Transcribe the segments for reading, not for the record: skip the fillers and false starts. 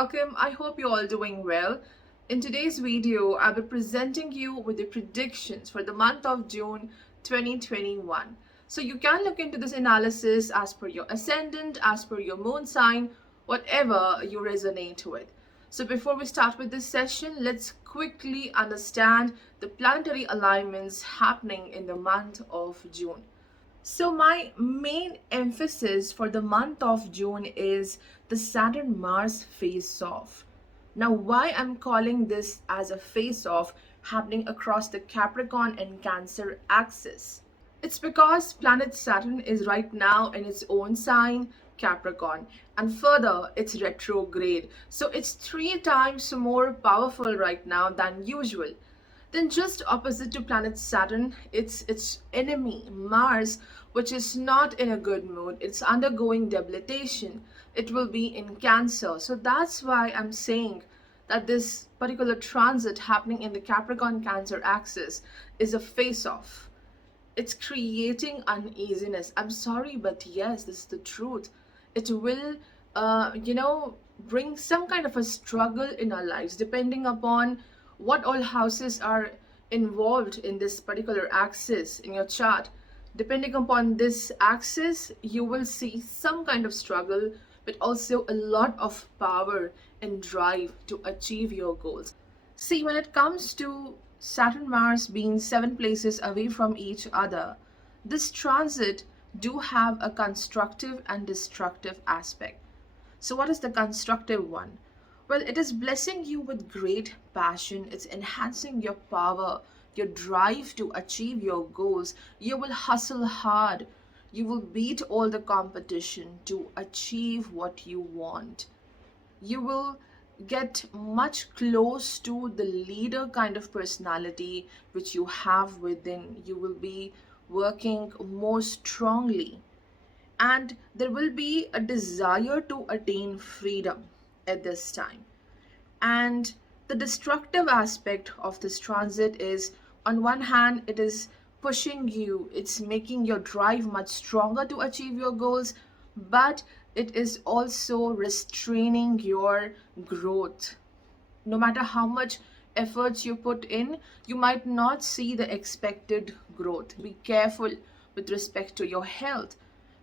welcome. I hope you're all doing well. In today's video, I'll be presenting you with the predictions for the month of June 2021. So you can look into this analysis as per your ascendant, as per your moon sign, whatever you resonate with. So before we start with this session, let's quickly understand the planetary alignments happening in the month of June. So my main emphasis for the month of June is the Saturn-Mars face-off. Now, why I'm calling this as a face-off happening across the Capricorn and Cancer axis? It's because planet Saturn is right now in its own sign, Capricorn, and further it's retrograde. So it's 3 times more powerful right now than usual. Then just opposite to planet Saturn, it's its enemy, Mars, which is not in a good mood. It's undergoing debilitation. It will be in Cancer. So that's why I'm saying that this particular transit happening in the Capricorn Cancer axis is a face-off. It's creating uneasiness. I'm sorry, but yes, this is the truth. It will, bring some kind of a struggle in our lives, depending upon what all houses are involved in this particular axis in your chart. Depending upon this axis, you will see some kind of struggle, but also a lot of power and drive to achieve your goals. See, when it comes to Saturn Mars being 7 places away from each other, this transit do have a constructive and destructive aspect. So what is the constructive one? Well, it is blessing you with great passion. It's enhancing your power, your drive to achieve your goals. You will hustle hard. You will beat all the competition to achieve what you want. You will get much close to the leader kind of personality which you have within. You will be working more strongly, and there will be a desire to attain freedom at this time. And the destructive aspect of this transit is, on one hand, it is pushing you, it's making your drive much stronger to achieve your goals, but it is also restraining your growth. No matter how much efforts you put in, you might not see the expected growth. Be careful with respect to your health,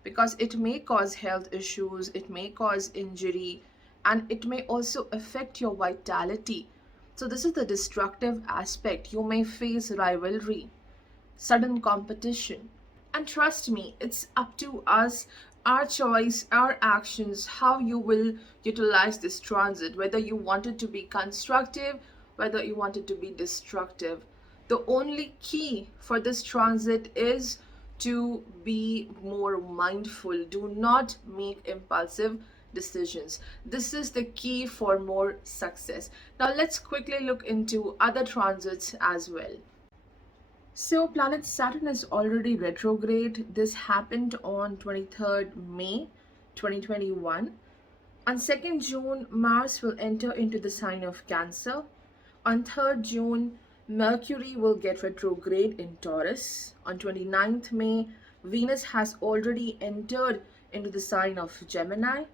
because it may cause health issues, it may cause injury, and it may also affect your vitality. So this is the destructive aspect. You may face rivalry, sudden competition. And trust me, it's up to us, our choice, our actions, how you will utilize this transit, whether you want it to be constructive, whether you want it to be destructive. The only key for this transit is to be more mindful. Do not make impulsive decisions. This is the key for more success. Now let's quickly look into other transits as well. So planet Saturn is already retrograde. This happened on 23rd May 2021. On 2nd June, Mars will enter into the sign of Cancer. On 3rd June, Mercury will get retrograde in Taurus. On 29th May, Venus has already entered into the sign of Gemini.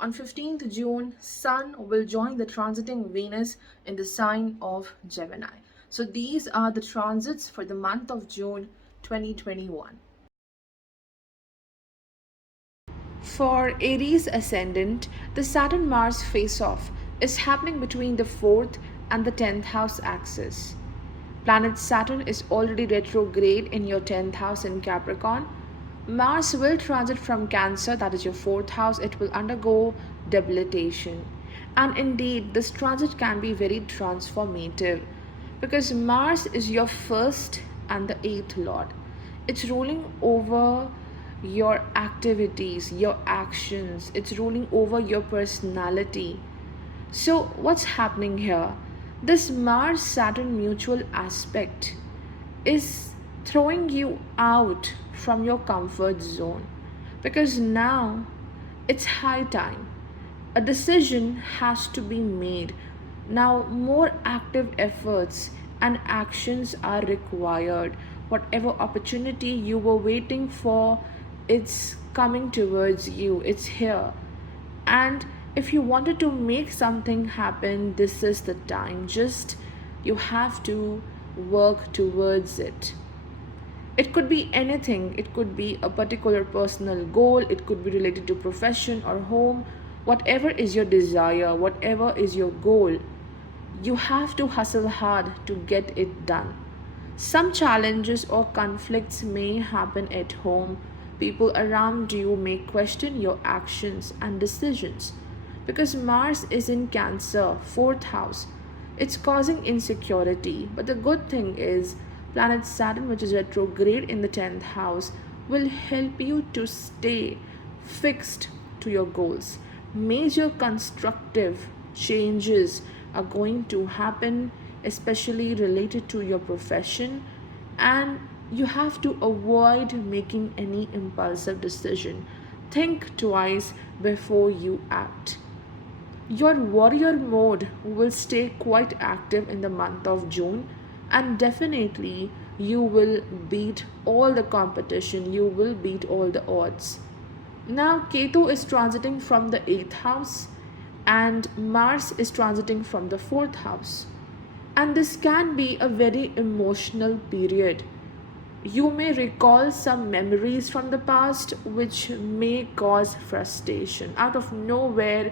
On 15th June, Sun will join the transiting Venus in the sign of Gemini. So these are the transits for the month of June 2021. For Aries ascendant, the Saturn-Mars face-off is happening between the 4th and the 10th house axis. Planet Saturn is already retrograde in your 10th house in Capricorn. Mars will transit from Cancer, that is your 4th house. It will undergo debilitation. And indeed, this transit can be very transformative, because Mars is your 1st and the 8th lord. It's ruling over your activities, your actions. It's ruling over your personality. So what's happening here? This Mars-Saturn mutual aspect is throwing you out from your comfort zone, because now it's high time. A decision has to be made. Now more active efforts and actions are required. Whatever opportunity you were waiting for, it's coming towards you. It's here. And If you wanted to make something happen, this is the time. Just you have to work towards it. It could be anything. It could be a particular personal goal. It could be related to profession or home. Whatever is your desire, whatever is your goal, you have to hustle hard to get it done. Some challenges or conflicts may happen at home. People around you may question your actions and decisions because Mars is in Cancer, fourth house. It's causing insecurity. But the good thing is, planet Saturn, which is retrograde in the 10th house, will help you to stay fixed to your goals. Major constructive changes are going to happen, especially related to your profession, and you have to avoid making any impulsive decision. Think twice before you act. Your warrior mode will stay quite active in the month of June, and definitely you will beat all the competition, you will beat all the odds. Now, Ketu is transiting from the 8th house and Mars is transiting from the 4th house. And this can be a very emotional period. You may recall some memories from the past which may cause frustration. Out of nowhere,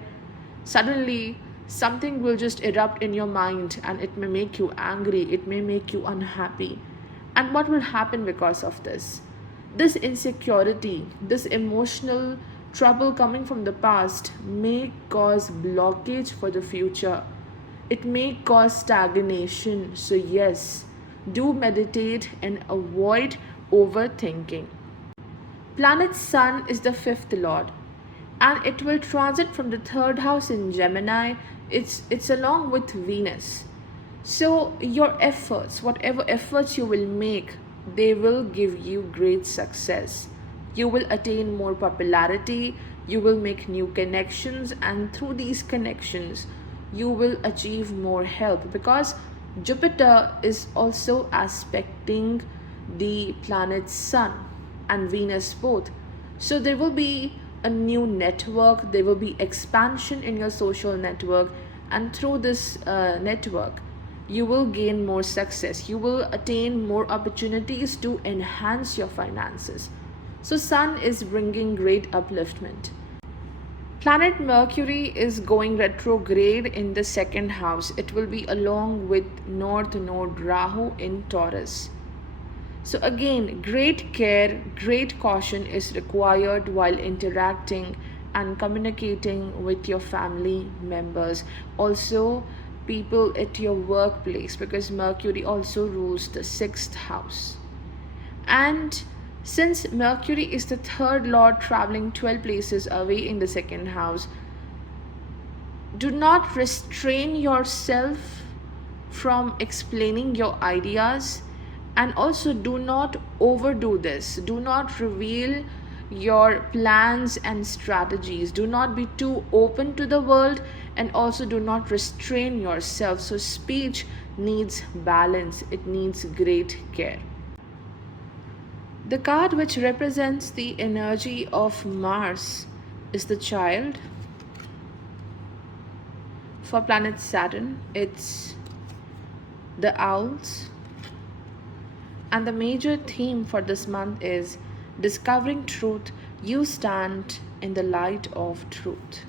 suddenly something will just erupt in your mind and it may make you angry, it may make you unhappy. And what will happen because of this? This insecurity, this emotional trouble coming from the past may cause blockage for the future. It may cause stagnation. So, yes, do meditate and avoid overthinking. Planet Sun is the fifth lord and it will transit from the third house in Gemini. It's along with Venus. So your efforts, whatever efforts you will make, they will give you great success. You will attain more popularity, you will make new connections, and through these connections you will achieve more help because Jupiter is also aspecting the planet Sun and Venus both. So there will be a new network, there will be expansion in your social network, and through this network, you will gain more success. You will attain more opportunities to enhance your finances. So, Sun is bringing great upliftment. Planet Mercury is going retrograde in the second house. It will be along with North Node Rahu in Taurus. So again, great care, great caution is required while interacting and communicating with your family members. Also, people at your workplace because Mercury also rules the sixth house. And since Mercury is the third lord traveling 12 places away in the second house, do not restrain yourself from explaining your ideas, and also do not overdo this. Do not reveal your plans and strategies. Do not be too open to the world, and also do not restrain yourself. So speech needs balance, it needs great care. The card which represents the energy of Mars is the Child. For planet Saturn, it's the Owls. And the major theme for this month is discovering truth. You stand in the light of truth.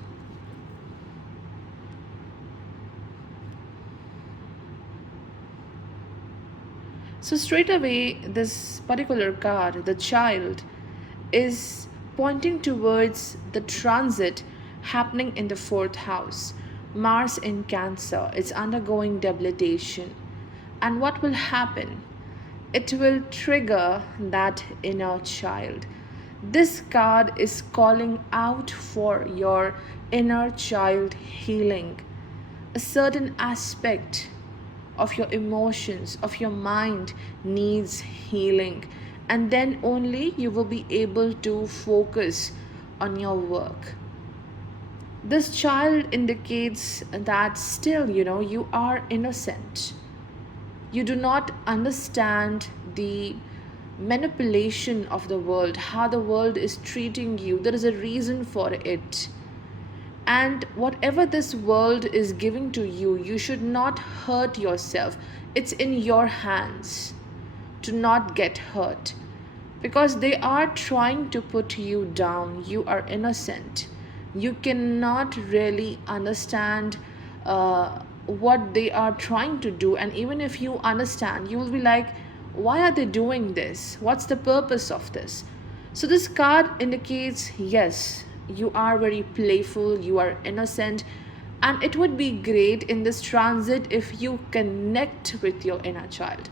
So straight away, this particular card, the Child, is pointing towards the transit happening in the fourth house. Mars in Cancer, it's undergoing debilitation. And what will happen? It will trigger that inner child. This card is calling out for your inner child healing. A certain aspect of your emotions, of your mind needs healing. And then only you will be able to focus on your work. This child indicates that still, you are innocent. You do not understand the manipulation of the world, how the world is treating you. There is a reason for it. And whatever this world is giving to you, you should not hurt yourself. It's in your hands to not get hurt, because they are trying to put you down. You are innocent. You cannot really understand what they are trying to do. And even if you understand, you will be like, why are they doing this? What's the purpose of this? So, this card indicates yes, you are very playful, you are innocent, and it would be great in this transit if you connect with your inner child.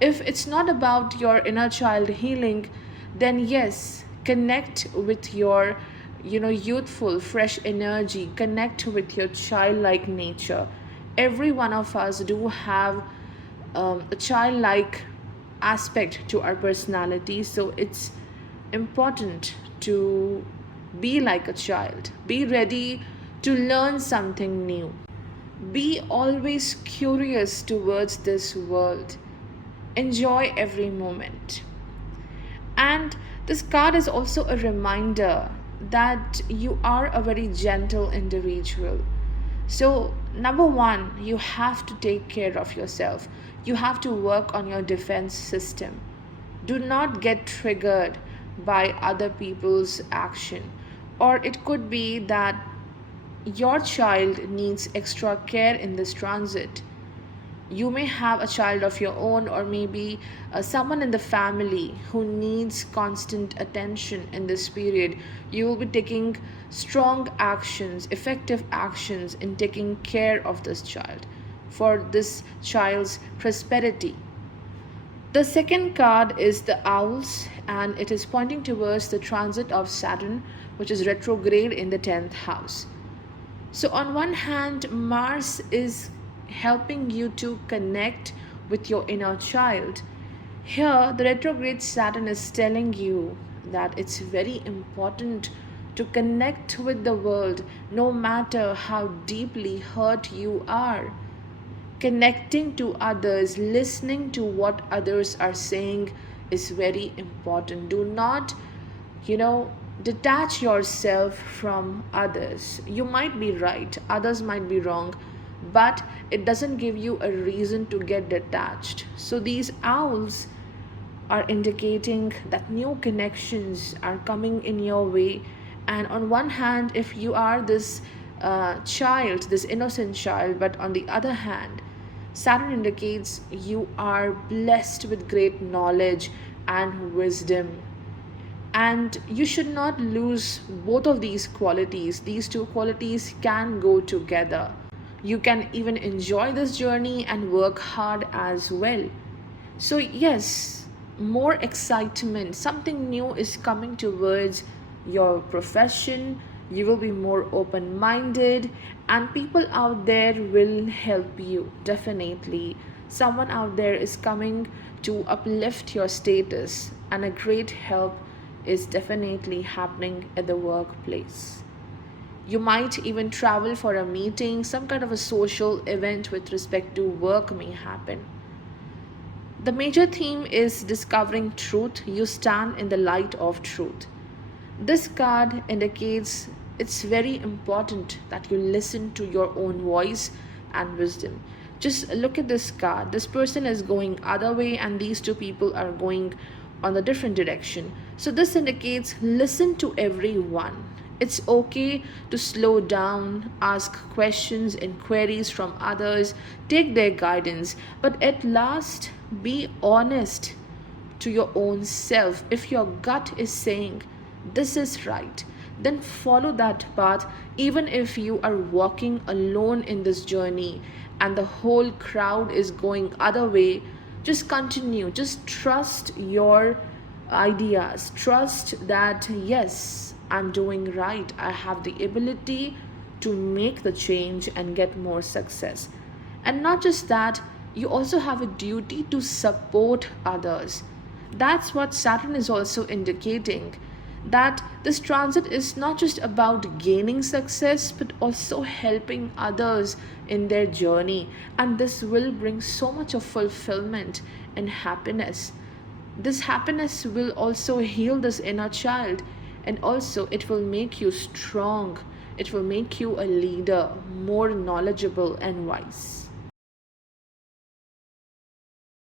If it's not about your inner child healing, then yes, connect with your youthful fresh energy, connect with your childlike nature. Every one of us do have a childlike aspect to our personality, so it's important to be like a child, be ready to learn something new, be always curious towards this world, enjoy every moment. And this card is also a reminder that you are a very gentle individual. So, number one, you have to take care of yourself. You have to work on your defense system. Do not get triggered by other people's action. Or it could be that your child needs extra care in this transit. You may have a child of your own, or maybe someone in the family who needs constant attention in this period. You will be taking strong actions, effective actions in taking care of this child for this child's prosperity. The second card is the Owls, and it is pointing towards the transit of Saturn, which is retrograde in the 10th house. So, on one hand, Mars is helping you to connect with your inner child. Here, the retrograde Saturn is telling you that it's very important to connect with the world no matter how deeply hurt you are. Connecting to others, listening to what others are saying is very important. Do not, detach yourself from others. You might be right, others might be wrong, but it doesn't give you a reason to get detached. So, these owls are indicating that new connections are coming in your way. And on one hand, if you are this child, this innocent child, but on the other hand, Saturn indicates you are blessed with great knowledge and wisdom. And you should not lose both of these qualities. These two qualities can go together. You can even enjoy this journey and work hard as well. So, yes, more excitement, something new is coming towards your profession. You will be more open minded, and people out there will help you. Definitely, someone out there is coming to uplift your status, and a great help is definitely happening at the workplace. You might even travel for a meeting, some kind of a social event with respect to work may happen. The major theme is discovering truth. You stand in the light of truth. This card indicates it's very important that you listen to your own voice and wisdom. Just look at this card. This person is going other way, and these two people are going on a different direction. So this indicates listen to everyone. It's okay to slow down, ask questions and queries from others, take their guidance, but at last be honest to your own self. If your gut is saying this is right, then follow that path. Even if you are walking alone in this journey and the whole crowd is going other way, just continue. Just trust your ideas. Trust that yes, I'm doing right. I have the ability to make the change and get more success. And not just that, you also have a duty to support others. That's what Saturn is also indicating, that this transit is not just about gaining success but also helping others in their journey, and this will bring so much of fulfillment and happiness. This happiness will also heal this inner child, and also it will make you strong It will make you a leader, more knowledgeable and wise.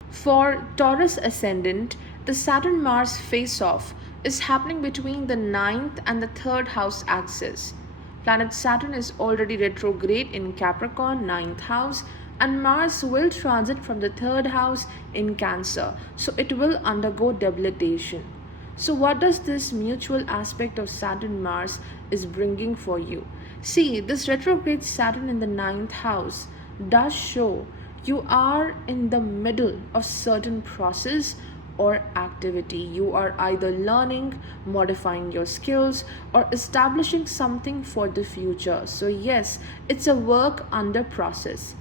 For Taurus ascendant, the Saturn Mars face off is happening between the ninth and the 3rd house axis. Planet Saturn is already retrograde in Capricorn, ninth house, and Mars will transit from the 3rd house in Cancer, so it will undergo debilitation. So what does this mutual aspect of Saturn Mars is bringing for you? See, this retrograde Saturn in the ninth house does show you are in the middle of certain process or activity. You are either learning, modifying your skills, or establishing something for the future. So yes, it's a work under process.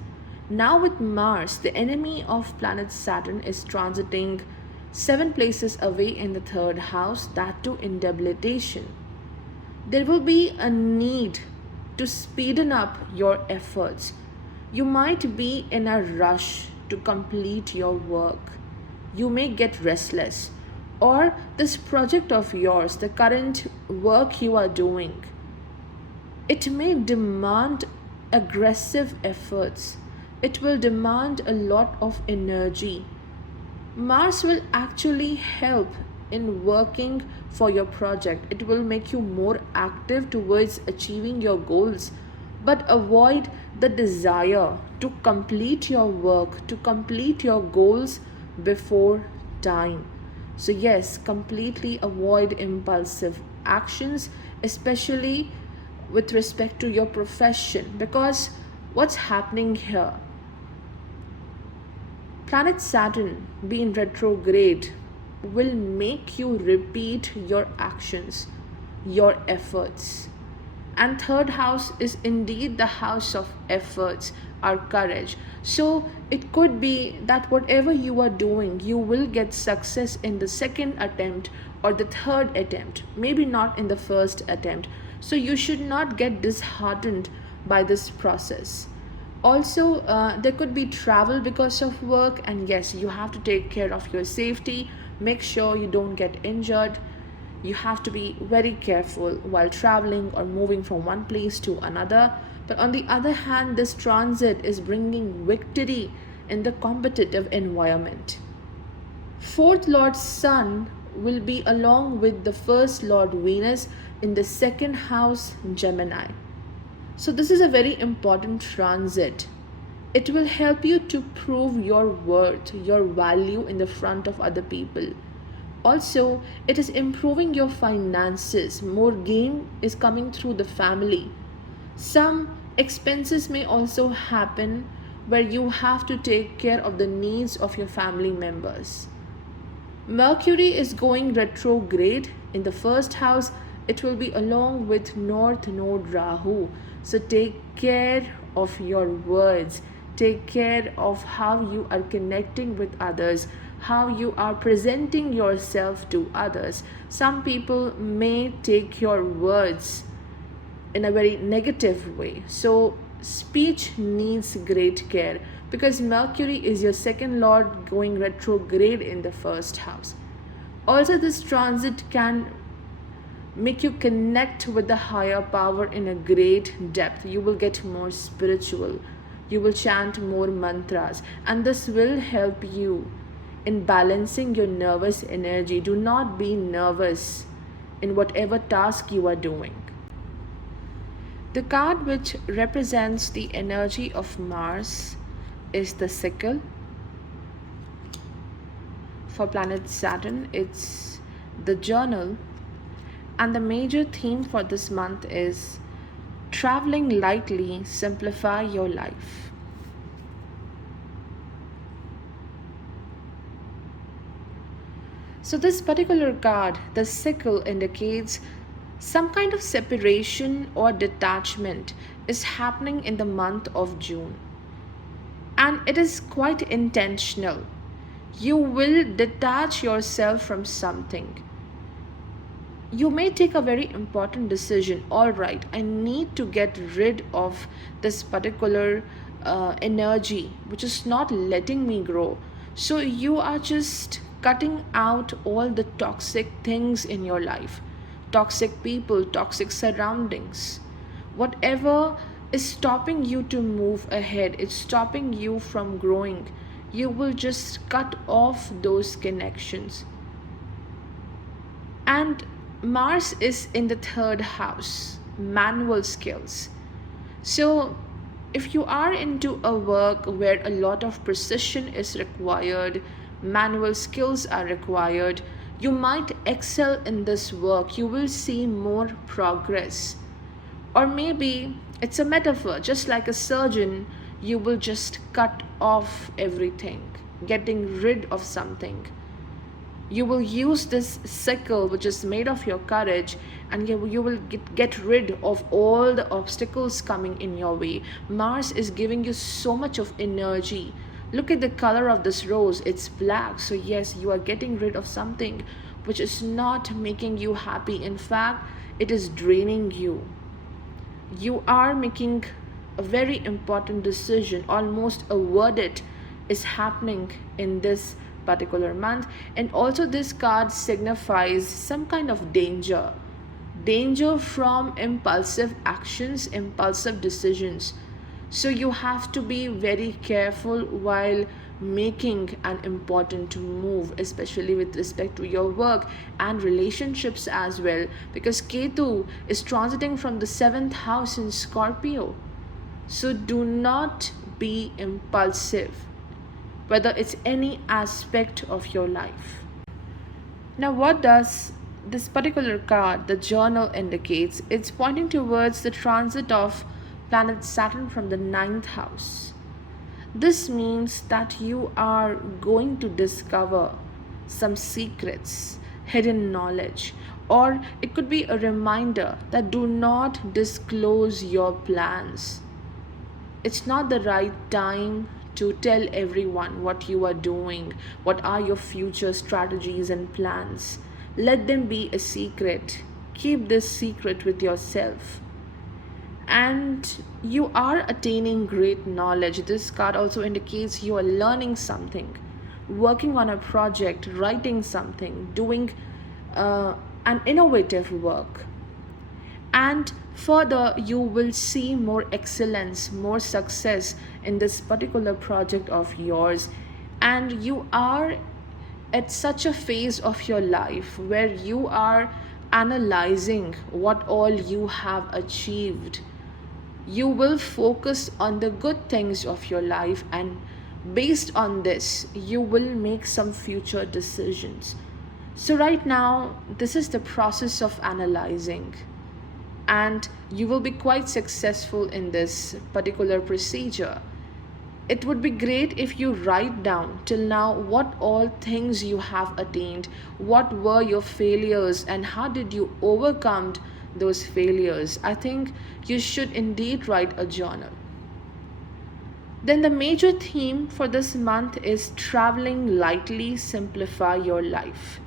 Now with Mars, the enemy of planet Saturn is transiting 7 places away in the 3rd house, that too in debilitation. There will be a need to speeden up your efforts. You might be in a rush to complete your work. You may get restless, or this project of yours, the current work you are doing, it may demand aggressive efforts. It will demand a lot of energy. Mars will actually help in working for your project. It will make you more active towards achieving your goals, but avoid the desire to complete your work, to complete your goals before time. So yes, completely avoid impulsive actions, especially with respect to your profession, because what's happening here, planet Saturn being retrograde will make you repeat your actions, your efforts. And 3rd house is indeed the house of efforts, our courage. So it could be that whatever you are doing, you will get success in the 2nd attempt or the 3rd attempt, maybe not in the 1st attempt. So you should not get disheartened by this process. Also, there could be travel because of work, and yes, you have to take care of your safety. Make sure you don't get injured. You have to be very careful while traveling or moving from one place to another. But on the other hand, this transit is bringing victory in the competitive environment. 4th Lord Sun will be along with the 1st Lord Venus in the 2nd house Gemini. So this is a very important transit. It will help you to prove your worth, your value in the front of other people. Also, it is improving your finances. More gain is coming through the family. Some expenses may also happen where you have to take care of the needs of your family members. Mercury is going retrograde in the 1st house. It will be along with North Node Rahu. So take care of your words. Take care of how you are connecting with others, how you are presenting yourself to others. Some people may take your words in a very negative way. So speech needs great care, because Mercury is your 2nd lord going retrograde in the 1st house. Also, this transit can make you connect with the higher power in a great depth. You will get more spiritual. You will chant more mantras, and this will help you in balancing your nervous energy. Do not be nervous in whatever task you are doing. The card which represents the energy of Mars is the sickle. For planet Saturn, it's the journal. And the major theme for this month is traveling lightly, simplify your life. So this particular card, the sickle, indicates some kind of separation or detachment is happening in the month of June. And it is quite intentional. You will detach yourself from something. You may take a very important decision. All right, I need to get rid of this particular energy which is not letting me grow. So you are just cutting out all the toxic things in your life, toxic people, toxic surroundings. Whatever is stopping you to move ahead, it's stopping you from growing, you will just cut off those connections. And Mars is in the third house, manual skills. So, if you are into a work where a lot of precision is required, manual skills are required, you might excel in this work. You will see more progress. Or maybe it's a metaphor, just like a surgeon, you will just cut off everything, getting rid of something. You will use this sickle, which is made of your courage, and you will get rid of all the obstacles coming in your way. Mars is giving you so much of energy. Look at the color of this rose, it's black. So yes, you are getting rid of something which is not making you happy. In fact, it is draining you. You are making a very important decision, almost a verdict is happening in this particular month. And also this card signifies some kind of danger from impulsive actions, impulsive decisions. So you have to be very careful while making an important move, especially with respect to your work and relationships as well, because Ketu is transiting from the 7th house in Scorpio. So do not be impulsive, whether it's any aspect of your life. Now, what does this particular card, the journal, indicates? It's pointing towards the transit of planet Saturn from the 9th house. This means that you are going to discover some secrets, hidden knowledge, or it could be a reminder that do not disclose your plans. It's not the right time to tell everyone what you are doing, what are your future strategies and plans. Let them be a secret. Keep this secret with yourself. And you are attaining great knowledge. This card also indicates you are learning something, working on a project, writing something, doing an innovative work. And further, you will see more excellence, more success in this particular project of yours. And you are at such a phase of your life where you are analyzing what all you have achieved. You will focus on the good things of your life, and based on this, you will make some future decisions. So, right now, this is the process of analyzing, and you will be quite successful in this particular procedure. It would be great if you write down till now what all things you have attained, what were your failures, and how did you overcome those failures. I think you should indeed write a journal. Then the major theme for this month is traveling lightly, simplify your life.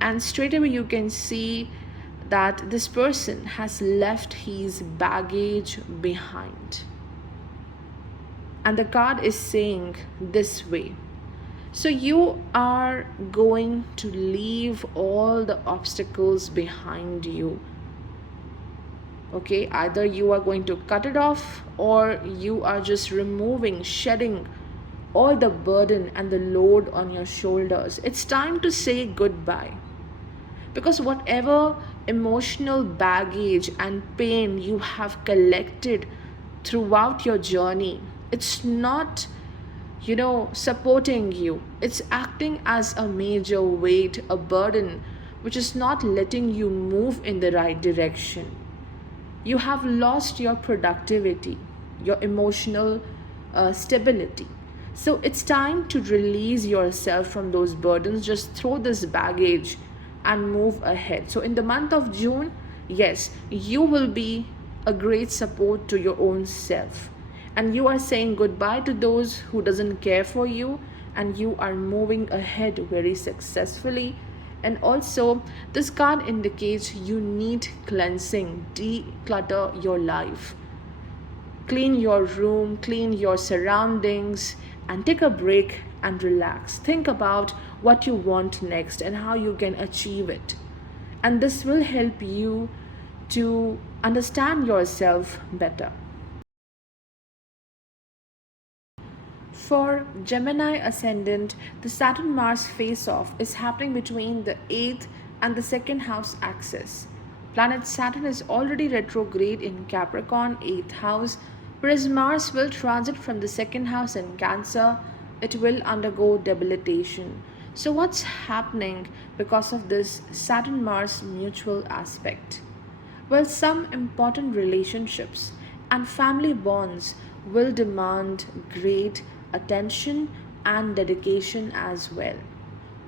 And straight away you can see that this person has left his baggage behind. And the card is saying this way. So you are going to leave all the obstacles behind you. Okay, either you are going to cut it off, or you are just removing, shedding all the burden and the load on your shoulders. It's time to say goodbye. Because whatever emotional baggage and pain you have collected throughout your journey, it's not, supporting you. It's acting as a major weight, a burden, which is not letting you move in the right direction. You have lost your productivity, your emotional stability. So it's time to release yourself from those burdens. Just throw this baggage and move ahead. So in the month of June, yes, you will be a great support to your own self. And you are saying goodbye to those who doesn't care for you, and you are moving ahead very successfully. And also, this card indicates you need cleansing, declutter your life. Clean your room, clean your surroundings, and take a break and relax. Think about what you want next and how you can achieve it. And this will help you to understand yourself better. For Gemini ascendant, the Saturn Mars face off is happening between the 8th and the 2nd house axis. Planet Saturn is already retrograde in Capricorn 8th house, whereas Mars will transit from the 2nd house in Cancer. It will undergo debilitation. So, what's happening because of this Saturn Mars mutual aspect? Well, some important relationships and family bonds will demand great attention and dedication as well.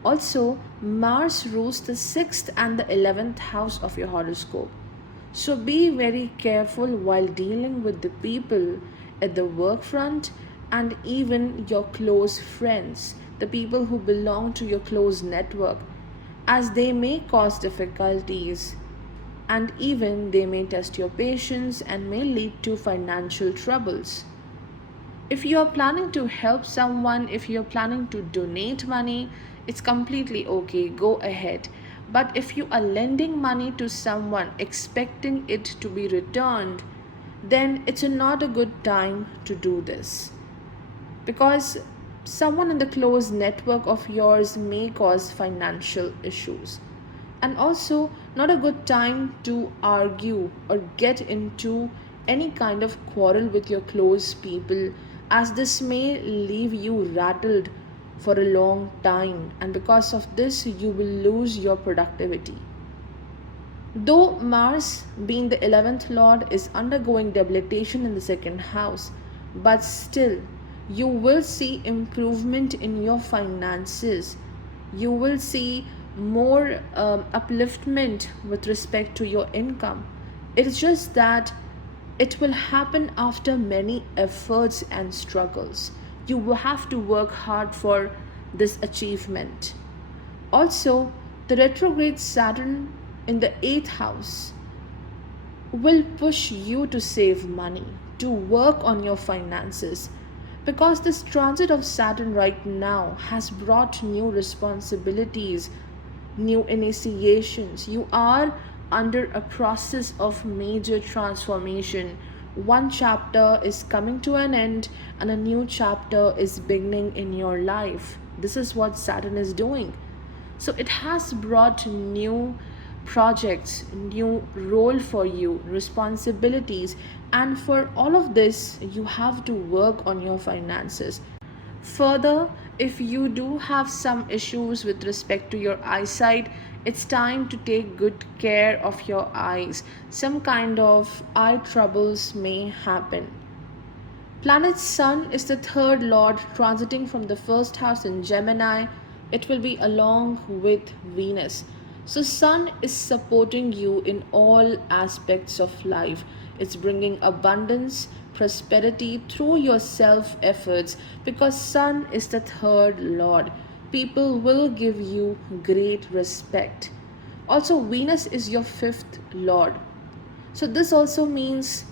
Also, Mars rules the 6th and the 11th house of your horoscope. So be very careful while dealing with the people at the work front and even your close friends, the people who belong to your close network, as they may cause difficulties and even they may test your patience and may lead to financial troubles. If you are planning to help someone, if you're planning to donate money, it's completely okay, go ahead. But if you are lending money to someone expecting it to be returned, then it's not a good time to do this, because someone in the close network of yours may cause financial issues. And also, not a good time to argue or get into any kind of quarrel with your close people, as this may leave you rattled for a long time, and because of this, you will lose your productivity. Though Mars, being the 11th lord, is undergoing debilitation in the 2nd house, but still, you will see improvement in your finances. You will see more upliftment with respect to your income. It's just that it will happen after many efforts and struggles. You will have to work hard for this achievement. Also, the retrograde Saturn in the 8th house will push you to save money, to work on your finances, because this transit of Saturn right now has brought new responsibilities, new initiations. You are under a process of major transformation. One chapter is coming to an end and a new chapter is beginning in your life. This is what Saturn is doing. So it has brought new projects, new role for you, responsibilities, and for all of this, you have to work on your finances. Further, if you do have some issues with respect to your eyesight, it's time to take good care of your eyes. Some kind of eye troubles may happen. Planet Sun is the 3rd lord transiting from the 1st house in Gemini. It will be along with Venus. So Sun is supporting you in all aspects of life. It's bringing abundance, prosperity through your self efforts, because Sun is the 3rd lord. People will give you great respect. Also, Venus is your 5th lord. So this also means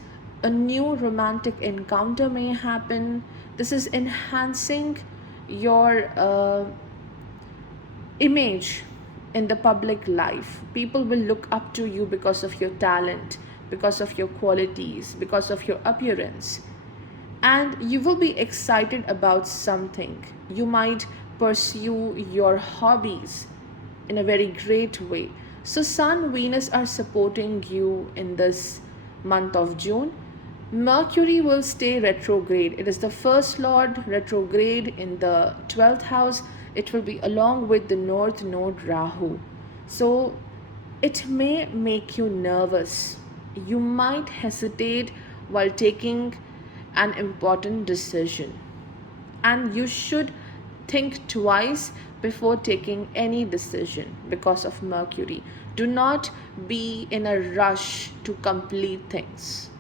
a new romantic encounter may happen. This is enhancing your image in the public life. People will look up to you because of your talent, because of your qualities, because of your appearance. And you will be excited about something. You might pursue your hobbies in a very great way. So, Sun, Venus are supporting you in this month of June. Mercury will stay retrograde. It is the 1st lord retrograde in the 12th house. It will be along with the North Node Rahu. So, it may make you nervous. You might hesitate while taking an important decision, and you should think twice before taking any decision because of Mercury. Do not be in a rush to complete things.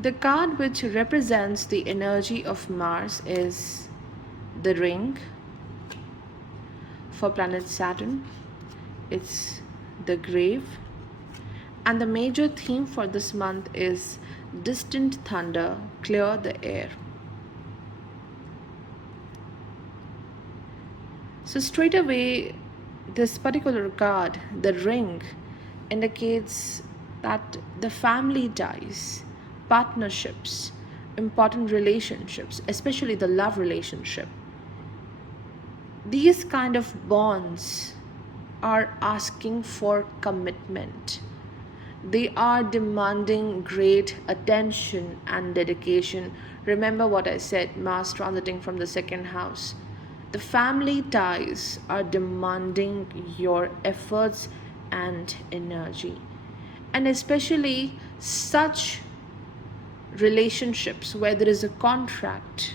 The card which represents the energy of Mars is the ring. For planet Saturn, it's the grave. And the major theme for this month is distant thunder, clear the air. So straight away, this particular card, the ring, indicates that the family ties, partnerships, important relationships, especially the love relationship, these kind of bonds are asking for commitment. They are demanding great attention and dedication. Remember what I said, Mars transiting from the second house. The family ties are demanding your efforts and energy. And especially such relationships where there is a contract,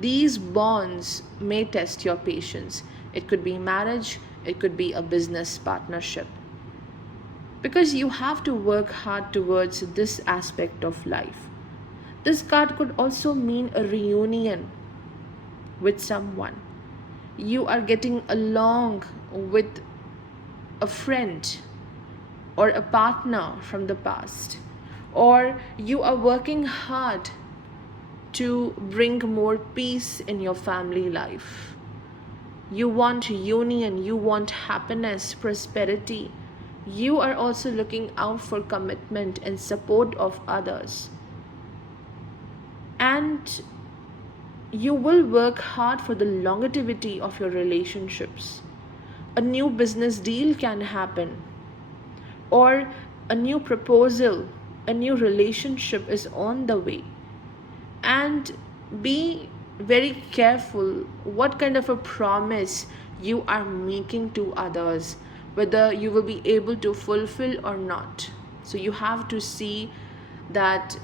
these bonds may test your patience. It could be marriage, it could be a business partnership. Because you have to work hard towards this aspect of life. This card could also mean a reunion with someone. You are getting along with a friend or a partner from the past, or you are working hard to bring more peace in your family life. You want union, you want happiness, prosperity. You are also looking out for commitment and support of others. And you will work hard for the longevity of your relationships. A new business deal can happen, or a new proposal, a new relationship is on the way. And be very careful what kind of a promise you are making to others, whether you will be able to fulfill or not. So you have to see that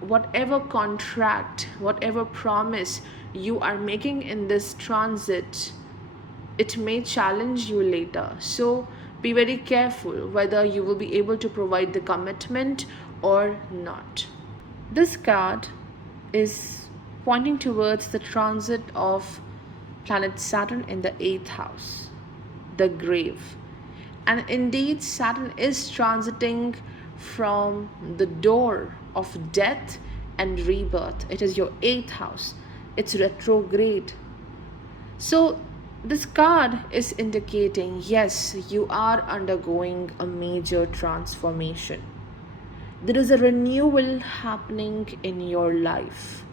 whatever contract, whatever promise you are making in this transit, it may challenge you later. So be very careful whether you will be able to provide the commitment or not. This card is pointing towards the transit of planet Saturn in the 8th house, the grave. And indeed, Saturn is transiting from the door of death and rebirth. It is your 8th house. It's retrograde. So this card is indicating, yes, you are undergoing a major transformation. There is a renewal happening in your life.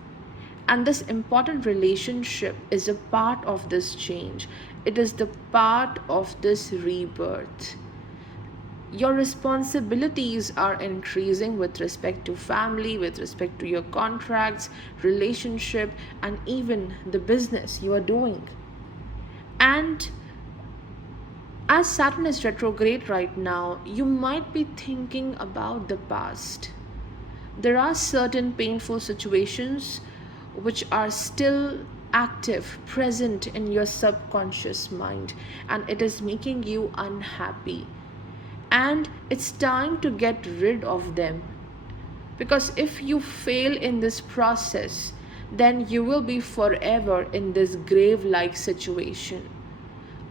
And this important relationship is a part of this change. It is the part of this rebirth. Your responsibilities are increasing with respect to family, with respect to your contracts, relationship, and even the business you are doing. And as Saturn is retrograde right now, you might be thinking about the past. There are certain painful situations which are still active, present in your subconscious mind, and it is making you unhappy. And it's time to get rid of them. Because if you fail in this process, then you will be forever in this grave-like situation.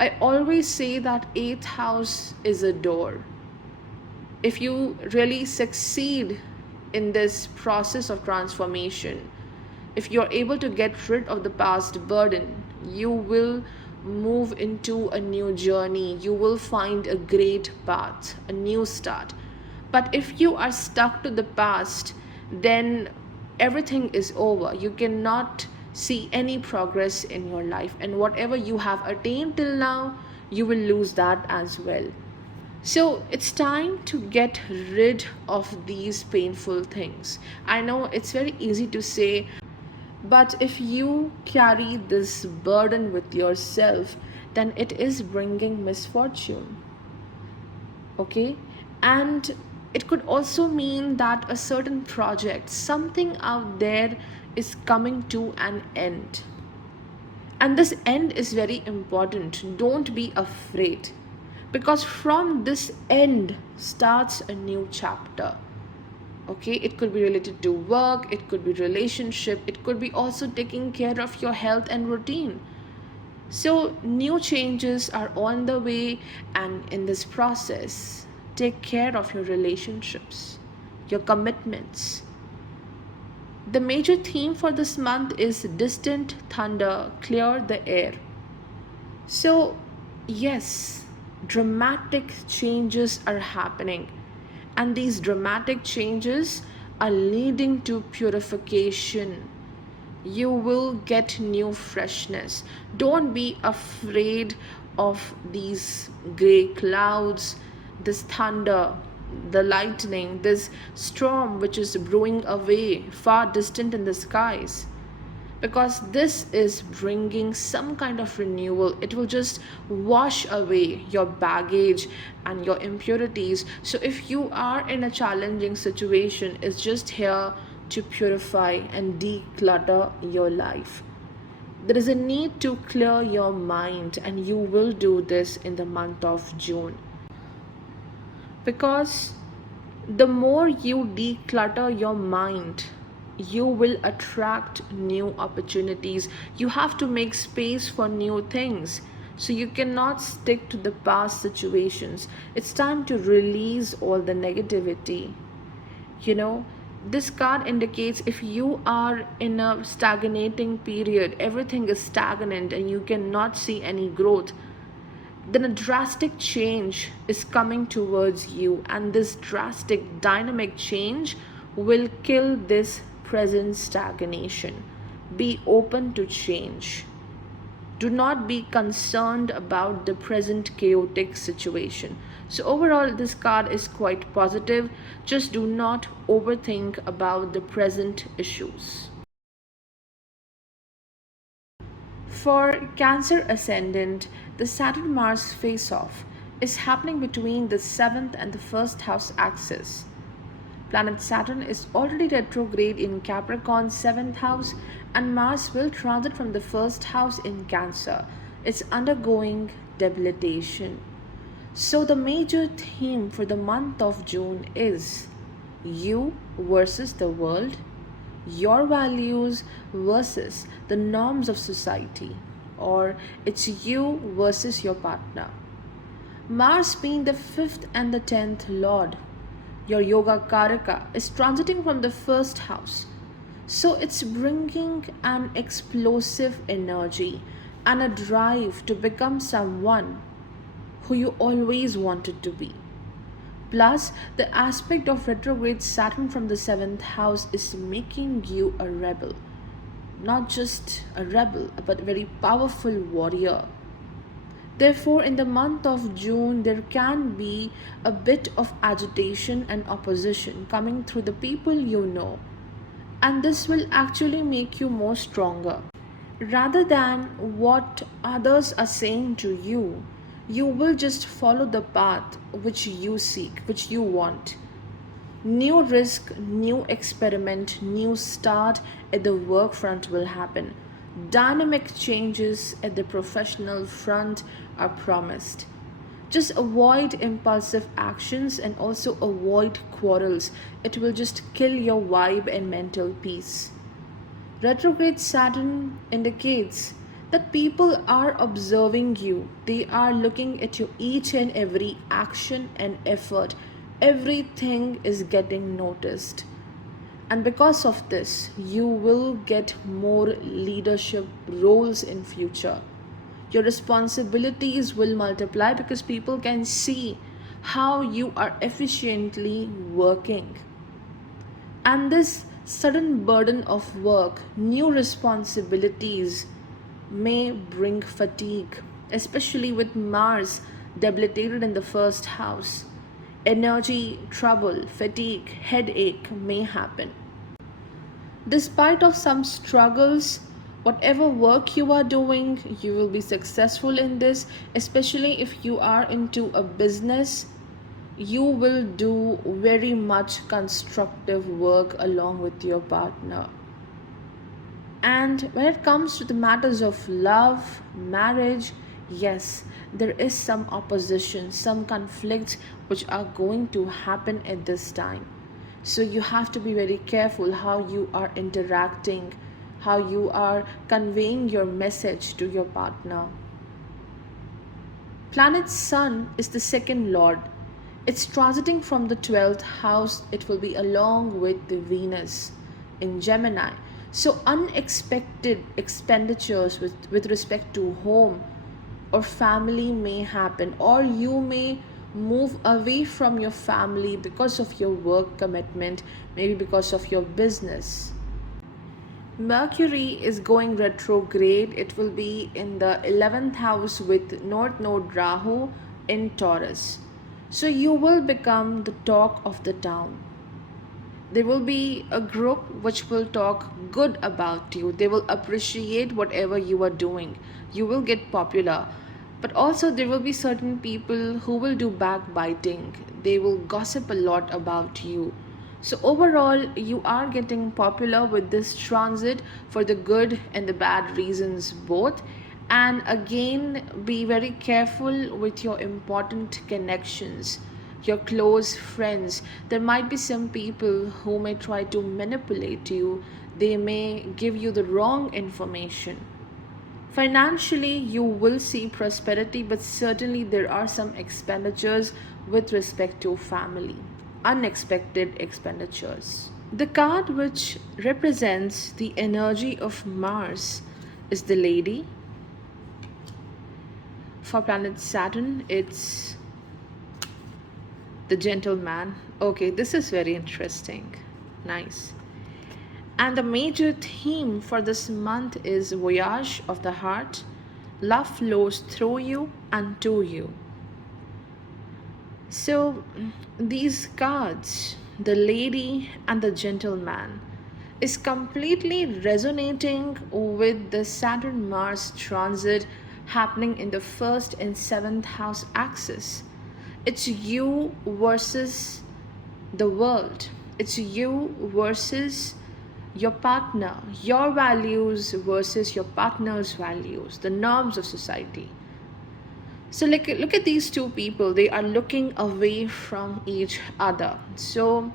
I always say that 8th house is a door. If you really succeed in this process of transformation, if you're able to get rid of the past burden, you will move into a new journey. You will find a great path, a new start. But if you are stuck to the past, then everything is over. You cannot see any progress in your life, and whatever you have attained till now, you will lose that as well. So it's time to get rid of these painful things. I know it's very easy to say, but if you carry this burden with yourself, then it is bringing misfortune. Okay? And it could also mean that a certain project, something out there, is coming to an end. And this end is very important. Don't be afraid. Because from this end starts a new chapter. Okay, it could be related to work, it could be relationship, it could be also taking care of your health and routine. So new changes are on the way, and in this process, take care of your relationships, your commitments. The major theme for this month is distant thunder, clear the air. So yes, dramatic changes are happening. And these dramatic changes are leading to purification. You will get new freshness. Don't be afraid of these gray clouds, this thunder, the lightning, this storm which is brewing away far distant in the skies, because this is bringing some kind of renewal. It will just wash away your baggage and your impurities. So if you are in a challenging situation, it's just here to purify and declutter your life. There is a need to clear your mind, and you will do this in the month of June, because the more you declutter your mind, you will attract new opportunities. You have to make space for new things. So you cannot stick to the past situations. It's time to release all the negativity. You know, this card indicates if you are in a stagnating period, everything is stagnant and you cannot see any growth, then a drastic change is coming towards you, and this drastic dynamic change will kill this present stagnation. Be open to change. Do not be concerned about the present chaotic situation. So overall, this card is quite positive. Just do not overthink about the present issues. For Cancer ascendant, the Saturn Mars face off is happening between the 7th and the 1st house axis. Planet Saturn is already retrograde in Capricorn 7th house, and Mars will transit from the 1st house in Cancer. It's undergoing debilitation. So the major theme for the month of June is you versus the world, your values versus the norms of society, or it's you versus your partner. Mars, being the 5th and the 10th lord, your yoga karaka, is transiting from the 1st house. So it's bringing an explosive energy and a drive to become someone who you always wanted to be. Plus, the aspect of retrograde Saturn from the 7th house is making you a rebel. Not just a rebel, but a very powerful warrior. Therefore, in the month of June, there can be a bit of agitation and opposition coming through the people you know. And this will actually make you more stronger. Rather than what others are saying to you, you will just follow the path which you seek, which you want. New risk, new experiment, new start at the work front will happen. Dynamic changes at the professional front are promised. Just avoid impulsive actions and also avoid quarrels. It will just kill your vibe and mental peace. Retrograde Saturn indicates that people are observing you. They are looking at your each and every action and effort. Everything is getting noticed. And because of this, you will get more leadership roles in future. Your responsibilities will multiply because people can see how you are efficiently working. And this sudden burden of work, new responsibilities, may bring fatigue, especially with Mars debilitated in the 1st house. Energy trouble, fatigue, headache may happen. Despite of some struggles, whatever work you are doing, you will be successful in this, especially if you are into a business. You will do very much constructive work along with your partner. And when it comes to the matters of love, marriage, yes, there is some opposition, some conflicts which are going to happen at this time. So you have to be very careful how you are interacting, how you are conveying your message to your partner. Planet Sun is the 2nd lord. It's transiting from the 12th house. It will be along with the Venus in Gemini. So unexpected expenditures with respect to home or family may happen, or you may move away from your family because of your work commitment, maybe because of your business. Mercury is going retrograde. It will be in the 11th house with North Node Rahu in Taurus. So you will become the talk of the town. There will be a group which will talk good about you. They will appreciate whatever you are doing. You will get popular. But also, there will be certain people who will do backbiting. They will gossip a lot about you. So, overall, you are getting popular with this transit for the good and the bad reasons both. And again, be very careful with your important connections, your close friends. There might be some people who may try to manipulate you, they may give you the wrong information. Financially, you will see prosperity, but certainly there are some expenditures with respect to family, unexpected expenditures. The card which represents the energy of Mars is the Lady. For planet Saturn, it's the Gentleman. Okay, this is very interesting. Nice. And the major theme for this month is Voyage of the Heart. Love flows through you and to you. So, these cards, the Lady and the Gentleman, is completely resonating with the Saturn Mars transit happening in the 1st and 7th house axis. It's you versus the world. It's you versus your partner, your values versus your partner's values, the norms of society. So look at these two people. They are looking away from each other. So,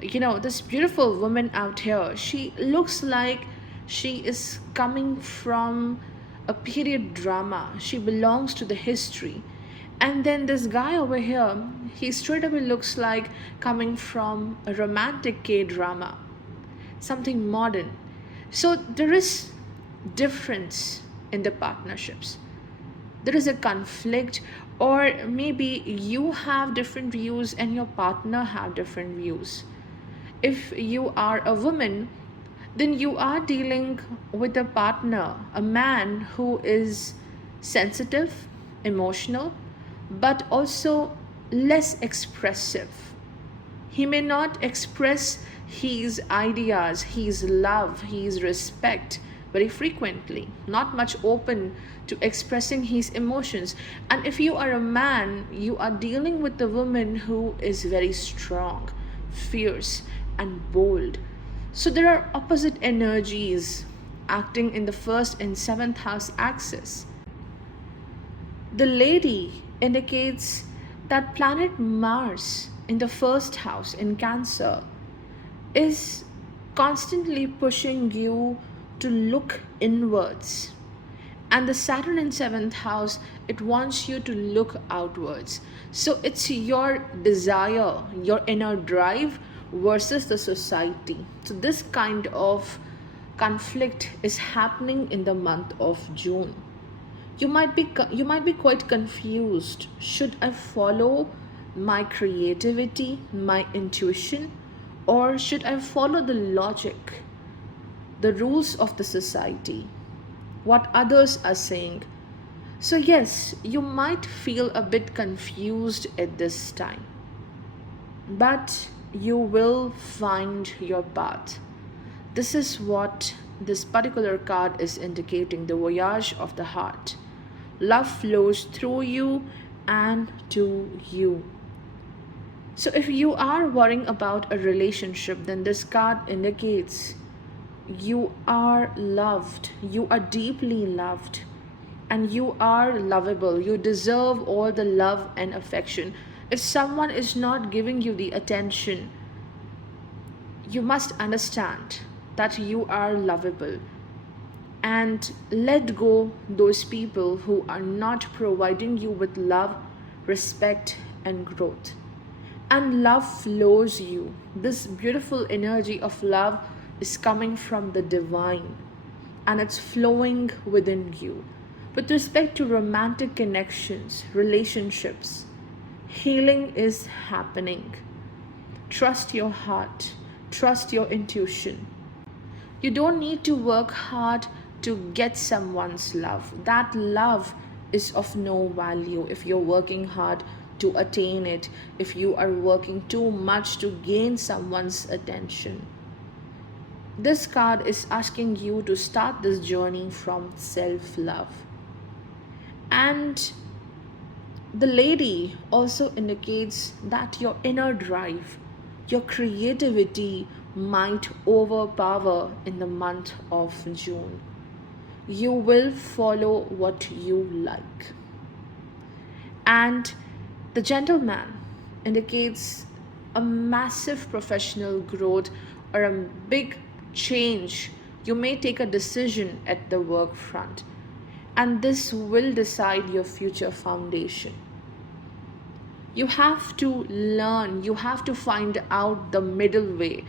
this beautiful woman out here, she looks like she is coming from a period drama. She belongs to the history. And then this guy over here, he straight away looks like coming from a romantic K-drama, something modern. So there is difference in the partnerships. There is a conflict, or maybe you have different views and your partner have different views. If you are a woman, then you are dealing with a partner, a man who is sensitive, emotional, but also less expressive. He may not express his ideas, his love, his respect very frequently, not much open to expressing his emotions. And if you are a man, you are dealing with a woman who is very strong, fierce, and bold. So there are opposite energies acting in the 1st and 7th house axis. The Lady indicates that planet Mars in the 1st house in Cancer is constantly pushing you to look inwards. And the Saturn in 7th house, it wants you to look outwards. So it's your desire, your inner drive versus the society. So this kind of conflict is happening in the month of June. You might be quite confused. Should I follow my creativity, my intuition, or should I follow the logic, the rules of the society, what others are saying? So yes, you might feel a bit confused at this time, but you will find your path. This is what this particular card is indicating, the Voyage of the Heart. Love flows through you and to you. So if you are worrying about a relationship, then this card indicates you are loved, you are deeply loved, and you are lovable. You deserve all the love and affection. If someone is not giving you the attention, you must understand that you are lovable, and let go those people who are not providing you with love, respect, and growth. And love flows you. This beautiful energy of love is coming from the divine, and it's flowing within you. With respect to romantic connections, relationships, Healing is happening. Trust your heart, trust your intuition. You don't need to work hard to get someone's love. That love is of no value if you're working hard to attain it, if you are working too much to gain someone's attention. This card is asking you to start this journey from self love. And the lady also indicates that your inner drive, your creativity might overpower in the month of June. You will follow what you like. And the gentleman indicates a massive professional growth or a big change. You may take a decision at the work front, and this will decide your future foundation. You have to learn, you have to find out the middle way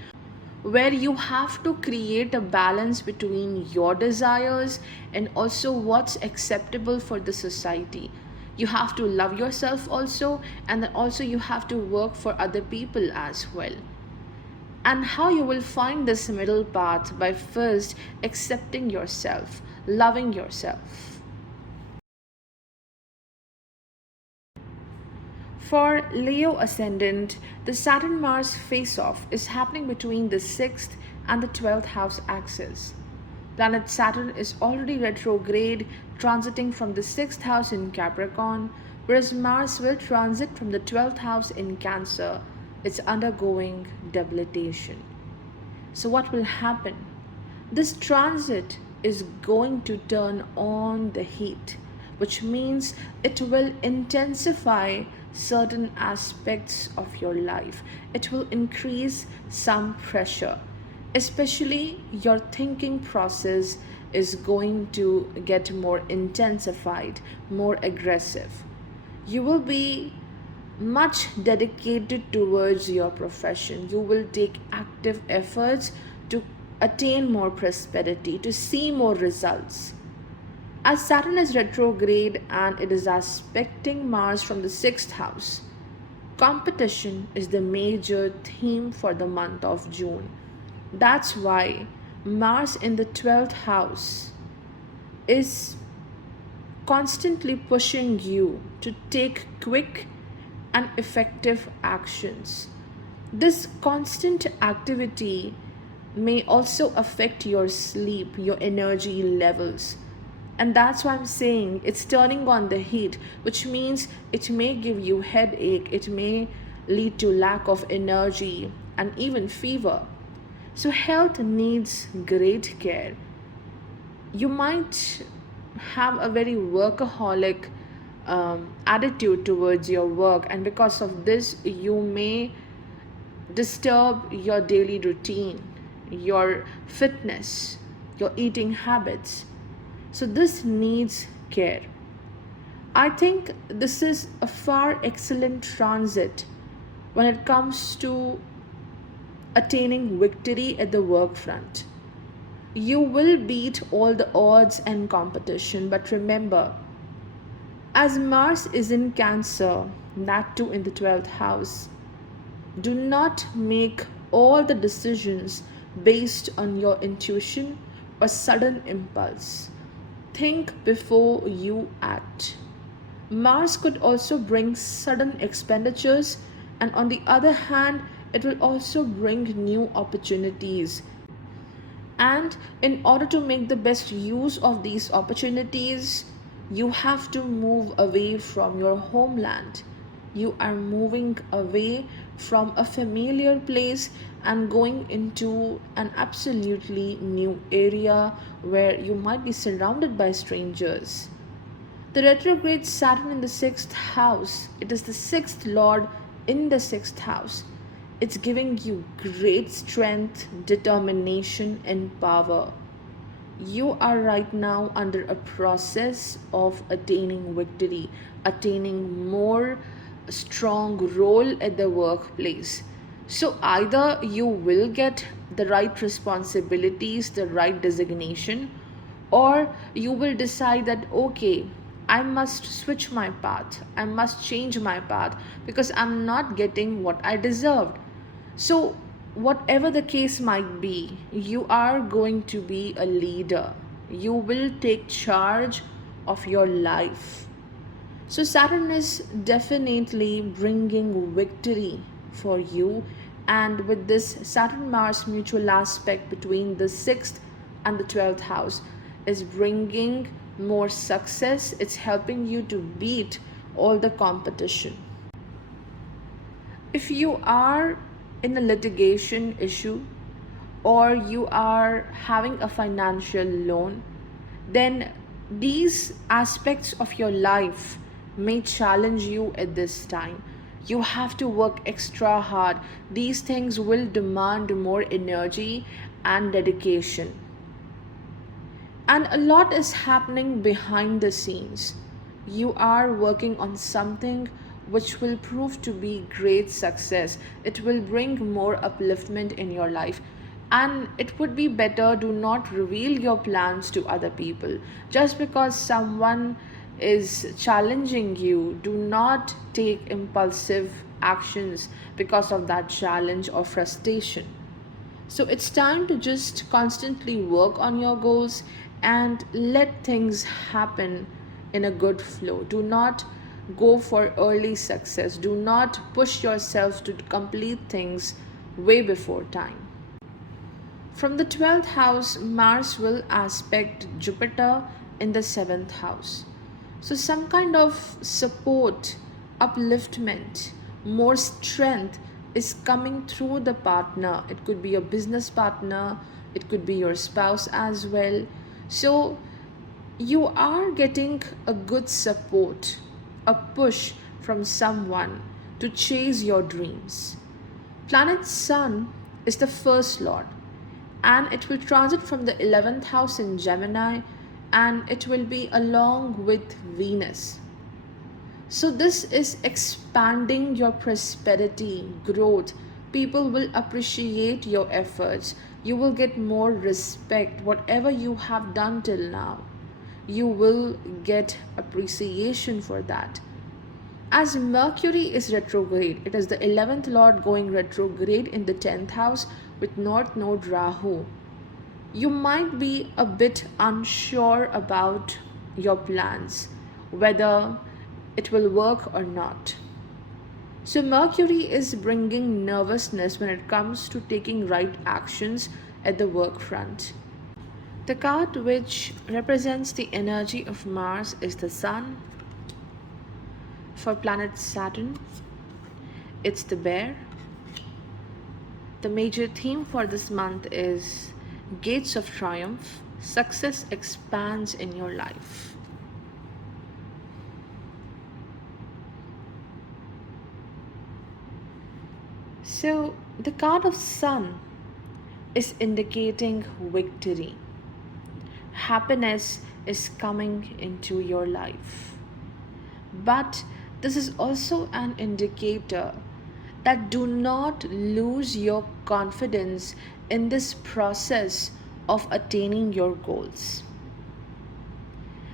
where you have to create a balance between your desires and also what's acceptable for the society. You have to love yourself also, and then also you have to work for other people as well. And how you will find this middle path by first accepting yourself, loving yourself. For Leo ascendant, the Saturn Mars face off is happening between the 6th and the 12th house axis. Planet Saturn is already retrograde, transiting from the 6th house in Capricorn, whereas Mars will transit from the 12th house in Cancer. It's undergoing debilitation. So, what will happen? This transit is going to turn on the heat, which means it will intensify certain aspects of your life. It will increase some pressure, especially your thinking process is going to get more intensified, more aggressive. You will be much dedicated towards your profession. You will take active efforts to attain more prosperity, to see more results. As Saturn is retrograde and it is aspecting Mars from the 6th house, competition is the major theme for the month of June. That's why Mars in the 12th house is constantly pushing you to take quick and effective actions. This constant activity may also affect your sleep, your energy levels. And that's why I'm saying it's turning on the heat, which means it may give you headache, it may lead to lack of energy and even fever. So health needs great care. You might have a very workaholic attitude towards your work, and because of this you may disturb your daily routine, your fitness, your eating habits. So this needs care. I think this is a far excellent transit when it comes to attaining victory at the work front. You will beat all the odds and competition, but remember, as Mars is in Cancer, that too in the 12th house, do not make all the decisions based on your intuition or sudden impulse. Think before you act. Mars could also bring sudden expenditures, and on the other hand, it will also bring new opportunities. And in order to make the best use of these opportunities, you have to move away from your homeland. You are moving away from a familiar place and going into an absolutely new area where you might be surrounded by strangers. The retrograde Saturn in the 6th house, it is the 6th lord in the 6th house. It's giving you great strength, determination, and power. You are right now under a process of attaining victory, attaining more strong role at the workplace. So either you will get the right responsibilities, the right designation, or you will decide that okay, I must switch my path. I must change my path because I'm not getting what I deserved. So, whatever the case might be, you are going to be a leader. You will take charge of your life. So, Saturn is definitely bringing victory for you. And with this Saturn Mars mutual aspect between the 6th and the 12th house, is bringing more success. It's helping you to beat all the competition. If you are in a litigation issue or you are having a financial loan, then these aspects of your life may challenge you at this time. You have to work extra hard. These things will demand more energy and dedication. And a lot is happening behind the scenes. You are working on something which will prove to be great success. It will bring more upliftment in your life. And it would be better do not reveal your plans to other people. Just because someone is challenging you, do not take impulsive actions because of that challenge or frustration. So it's time to just constantly work on your goals and let things happen in a good flow. Do not go for early success. Do not push yourself to complete things way before time. From the 12th house, Mars will aspect Jupiter in the 7th house. So, some kind of support, upliftment, more strength is coming through the partner. It could be your business partner, it could be your spouse as well. So, you are getting a good support, a push from someone to chase your dreams. Planet Sun is the first lord, and it will transit from the 11th house in Gemini, and it will be along with Venus. So, this is expanding your prosperity, growth. People will appreciate your efforts. You will get more respect. Whatever you have done till now, you will get appreciation for that. As Mercury is retrograde, it is the 11th lord going retrograde in the 10th house with North Node Rahu. You might be a bit unsure about your plans, whether it will work or not. So, Mercury is bringing nervousness when it comes to taking right actions at the work front. The card which represents the energy of Mars is the Sun. For planet Saturn, it's the Bear. The major theme for this month is Gates of Triumph. Success expands in your life. So, the card of Sun is indicating victory. Happiness is coming into your life. But this is also an indicator that do not lose your confidence in this process of attaining your goals.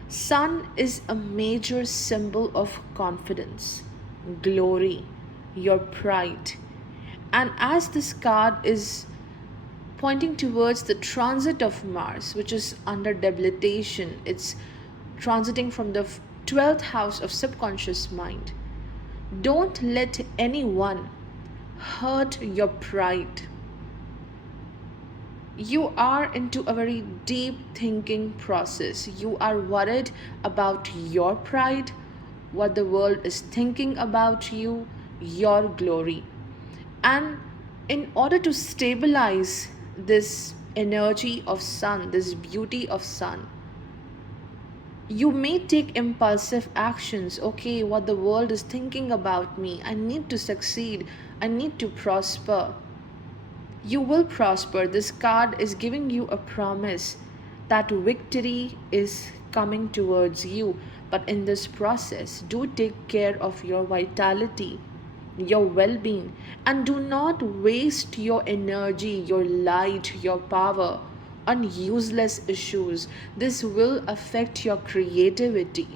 Sun is a major symbol of confidence, glory, your pride. And as this card is pointing towards the transit of Mars, which is under debilitation, it's transiting from the 12th house of subconscious mind. Don't let anyone hurt your pride. You are into a very deep thinking process. You are worried about your pride, what the world is thinking about you, your glory. And in order to stabilize this energy of Sun, this beauty of Sun, you may take impulsive actions. Okay, what the world is thinking about me, I need to succeed, I need to prosper. You will prosper. This card is giving you a promise that victory is coming towards you. But in this process, do take care of your vitality, your well being, and do not waste your energy, your light, your power on useless issues. This will affect your creativity.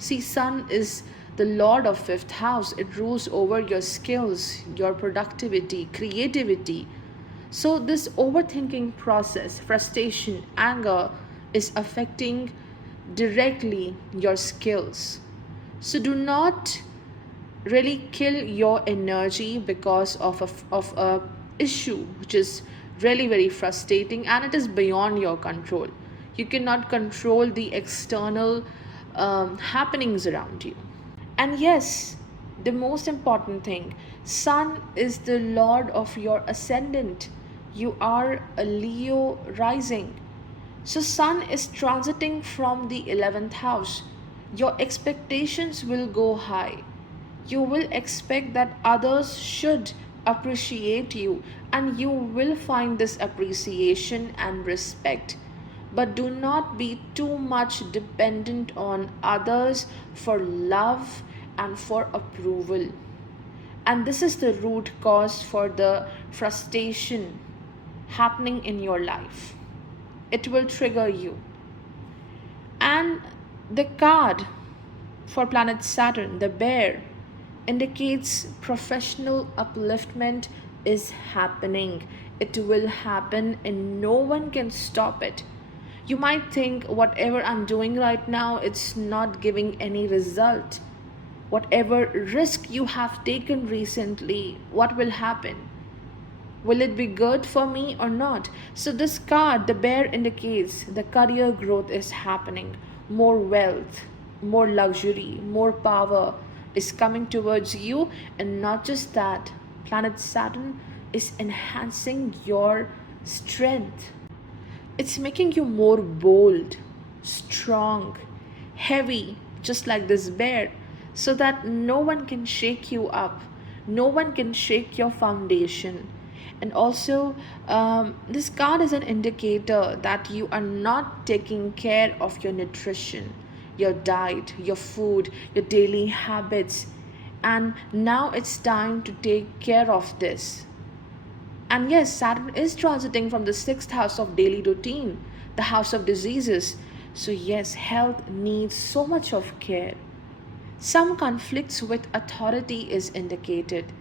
See, Sun is the lord of fifth house. It rules over your skills, your productivity, creativity. So this overthinking process, frustration, anger is affecting directly your skills. So do not really kill your energy because of a issue which is really very frustrating and it is beyond your control. You cannot control the external happenings around you. And yes, the most important thing, Sun is the lord of your ascendant. You are a Leo rising. So, Sun is transiting from the 11th house. Your expectations will go high. You will expect that others should appreciate you, and you will find this appreciation and respect. But do not be too much dependent on others for love and for approval. And this is the root cause for the frustration happening in your life. It will trigger you. And the card for planet Saturn, the bear, indicates professional upliftment is happening. It will happen and no one can stop it. You might think whatever I'm doing right now, it's not giving any result. Whatever risk you have taken recently, what will happen? Will it be good for me or not? So, this card, the bear, indicates the career growth is happening. More wealth, more luxury, more power is coming towards you. And not just that, planet Saturn is enhancing your strength. It's making you more bold, strong, heavy, just like this bear, so that no one can shake you up, no one can shake your foundation. And also, this card is an indicator that you are not taking care of your nutrition, your diet, your food, your daily habits. And now it's time to take care of this. And yes, Saturn is transiting from the sixth house of daily routine, the house of diseases. So, yes, health needs so much of care. Some conflicts with authority is indicated.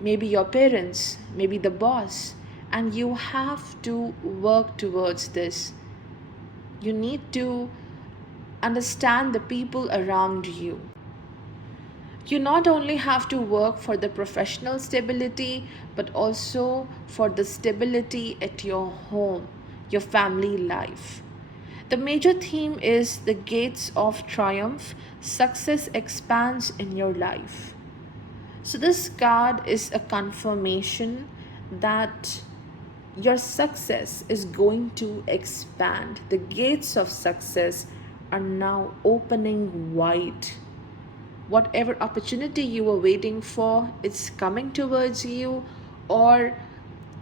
Maybe your parents, maybe the boss, and you have to work towards this. You need to understand the people around you. You not only have to work for the professional stability, but also for the stability at your home, your family life. The major theme is the gates of triumph. Success expands in your life. So, this card is a confirmation that your success is going to expand. The gates of success are now opening wide. Whatever opportunity you were waiting for, it's coming towards you. Or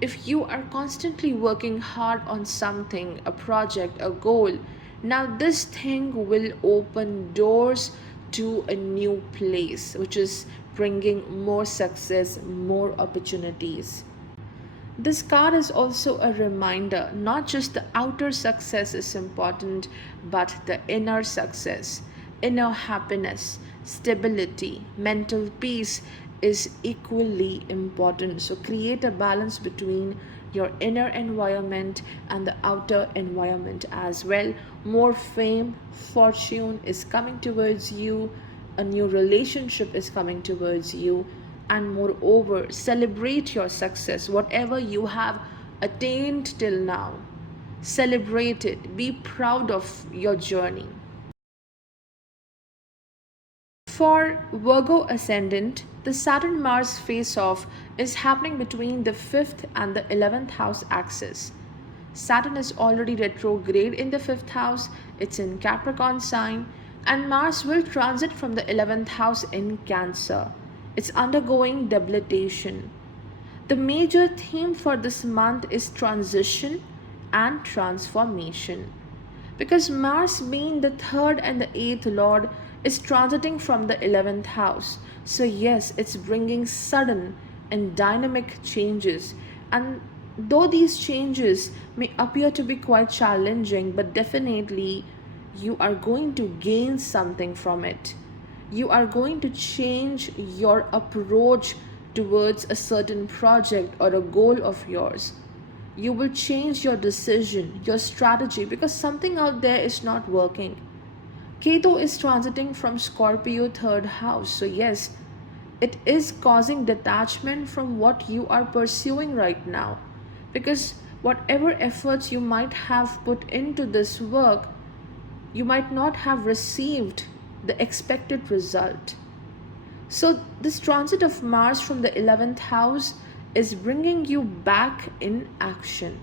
if you are constantly working hard on something, a project, a goal, now this thing will open doors to a new place, which is bringing more success, more opportunities. This card is also a reminder not just the outer success is important, but the inner success, inner happiness, stability, mental peace is equally important. So, create a balance between your inner environment and the outer environment as well. More fame, fortune is coming towards you, a new relationship is coming towards you, and moreover, celebrate your success, whatever you have attained till now. Celebrate it, be proud of your journey. For Virgo ascendant, the Saturn Mars face off is happening between the 5th and the 11th house axis. Saturn is already retrograde in the 5th house, it's in Capricorn sign, and Mars will transit from the 11th house in Cancer. It's undergoing debilitation. The major theme for this month is transition and transformation. Because Mars, being the 3rd and the 8th lord, is transiting from the 11th house. So, yes, it's bringing sudden and dynamic changes. And though these changes may appear to be quite challenging, but definitely you are going to gain something from it. You are going to change your approach towards a certain project or a goal of yours. You will change your decision, your strategy, because something out there is not working. Ketu is transiting from Scorpio third house. So yes, it is causing detachment from what you are pursuing right now. Because whatever efforts you might have put into this work, you might not have received the expected result. So this transit of Mars from the 11th house is bringing you back in action.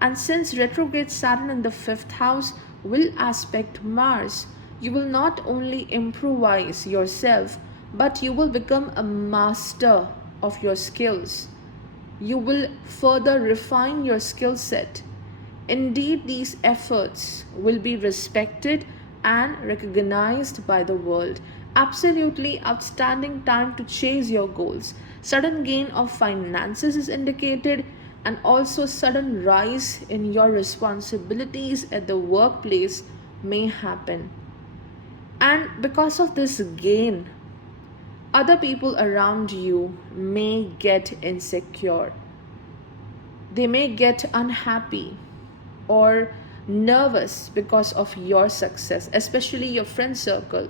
And since retrograde Saturn in the 5th house will aspect Mars, you will not only improvise yourself, but you will become a master of your skills. You will further refine your skill set. Indeed, these efforts will be respected and recognized by the world. Absolutely outstanding time to chase your goals. Sudden gain of finances is indicated, and also sudden rise in your responsibilities at the workplace may happen. And because of this gain, other people around you may get insecure. They may get unhappy or nervous because of your success, especially your friend circle,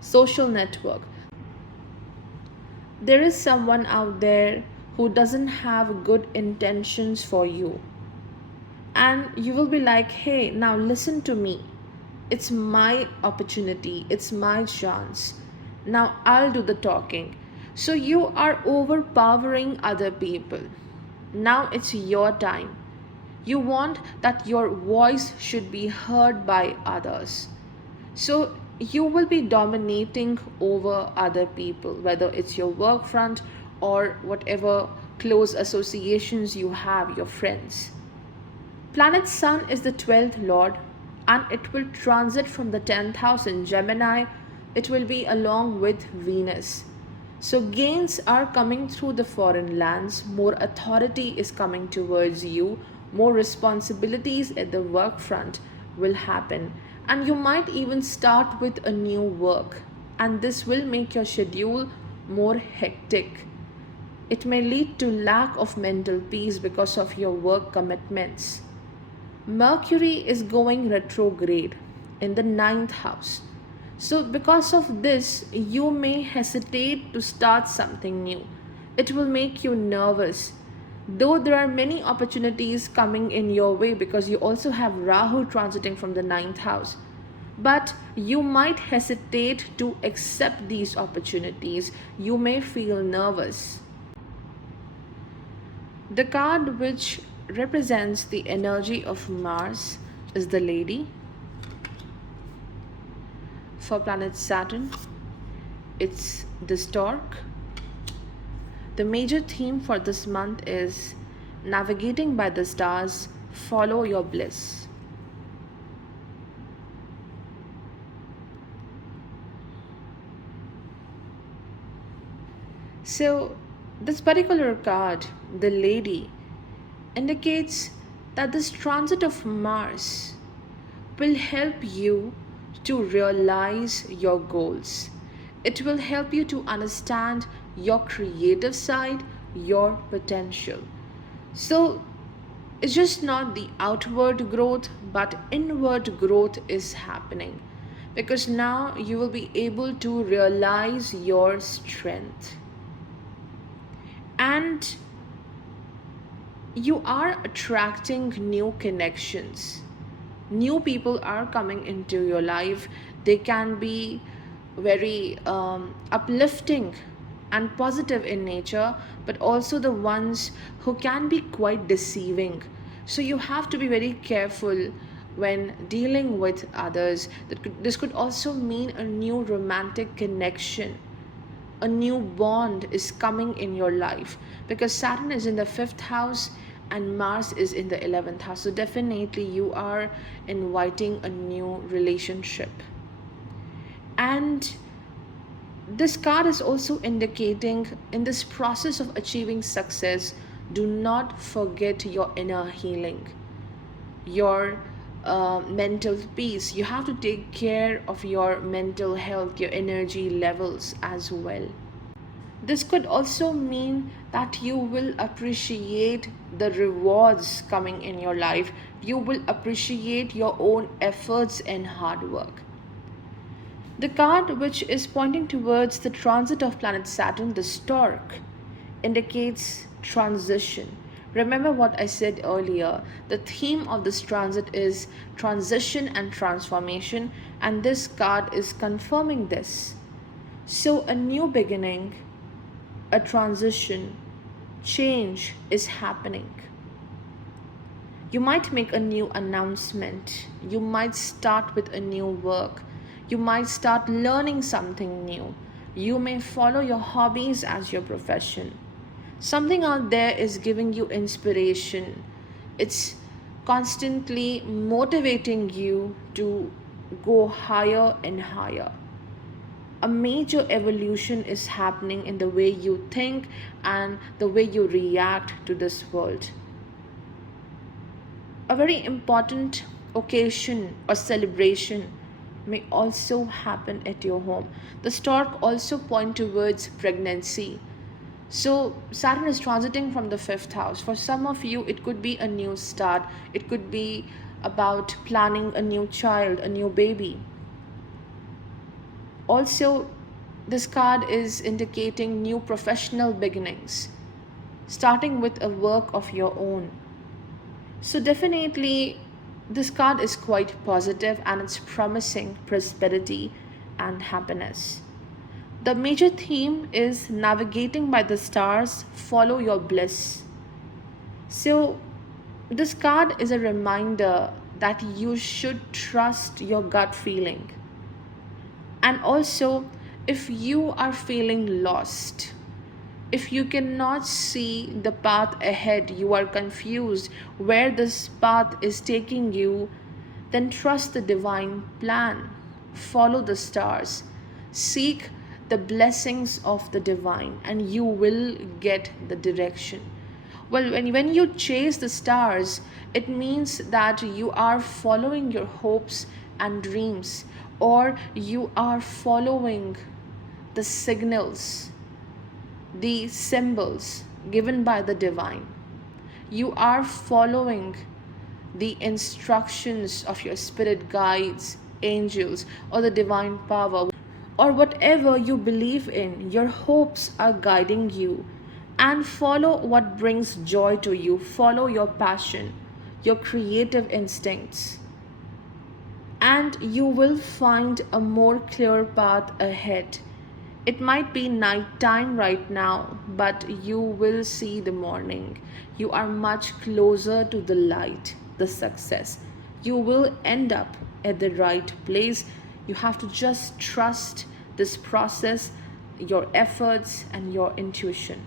social network. There is someone out there who doesn't have good intentions for you. And you will be like, hey, now listen to me. It's my opportunity, it's my chance. Now I'll do the talking. So you are overpowering other people. Now it's your time. You want that your voice should be heard by others. So you will be dominating over other people, whether it's your work front or whatever close associations you have, your friends. Planet Sun is the 12th lord, and it will transit from the 10th house in Gemini. It will be along with Venus. So gains are coming through the foreign lands, more authority is coming towards you, more responsibilities at the work front will happen, and you might even start with a new work, and this will make your schedule more hectic. It may lead to lack of mental peace because of your work commitments. Mercury is going retrograde in the 9th house. So because of this, you may hesitate to start something new. It will make you nervous. Though there are many opportunities coming in your way because you also have Rahu transiting from the 9th house. But you might hesitate to accept these opportunities. You may feel nervous. The card which represents the energy of Mars is the Lady. For planet Saturn, it's the Stork. The major theme for this month is navigating by the stars, follow your bliss. So this particular card, the Lady, indicates that this transit of Mars will help you to realize your goals. It will help you to understand your creative side, your potential. So it's just not the outward growth, but inward growth is happening, because now you will be able to realize your strength. And you are attracting new connections. New people are coming into your life. They can be very uplifting and positive in nature, but also the ones who can be quite deceiving. So you have to be very careful when dealing with others. This could also mean a new romantic connection. A new bond is coming in your life, because Saturn is in the 5th house and Mars is in the 11th house. So definitely you are inviting a new relationship. And this card is also indicating, in this process of achieving success, do not forget your inner healing, your mental peace. You have to take care of your mental health, your energy levels as well. This could also mean that you will appreciate the rewards coming in your life. You will appreciate your own efforts and hard work. The card which is pointing towards the transit of planet Saturn, the stork, indicates transition. Remember what I said earlier. The theme of this transit is transition and transformation, and this card is confirming this. So, a new beginning, a transition, change is happening. You might make a new announcement. You might start with a new work. You might start learning something new. You may follow your hobbies as your profession. Something out there is giving you inspiration. It's constantly motivating you to go higher and higher. A major evolution is happening in the way you think and the way you react to this world. A very important occasion or celebration may also happen at your home. The stork also point towards pregnancy. So Saturn is transiting from the fifth house. For some of you, it could be a new start. It could be about planning a new child, a new baby. Also, this card is indicating new professional beginnings, starting with a work of your own. So definitely, this card is quite positive and it's promising prosperity and happiness. The major theme is navigating by the stars, follow your bliss. So, this card is a reminder that you should trust your gut feeling. And also, if you are feeling lost, if you cannot see the path ahead, you are confused where this path is taking you, then trust the divine plan. Follow the stars. Seek the blessings of the divine, and you will get the direction. Well, when you chase the stars, it means that you are following your hopes and dreams, or you are following the signals, the symbols given by the divine. You are following the instructions of your spirit guides, angels, or the divine power, or whatever you believe in. Your hopes are guiding you. And follow what brings joy to you. Follow your passion, your creative instincts. And you will find a more clear path ahead. It might be night time right now, but you will see the morning. You are much closer to the light, the success. You will end up at the right place. You have to just trust this process, your efforts, and your intuition.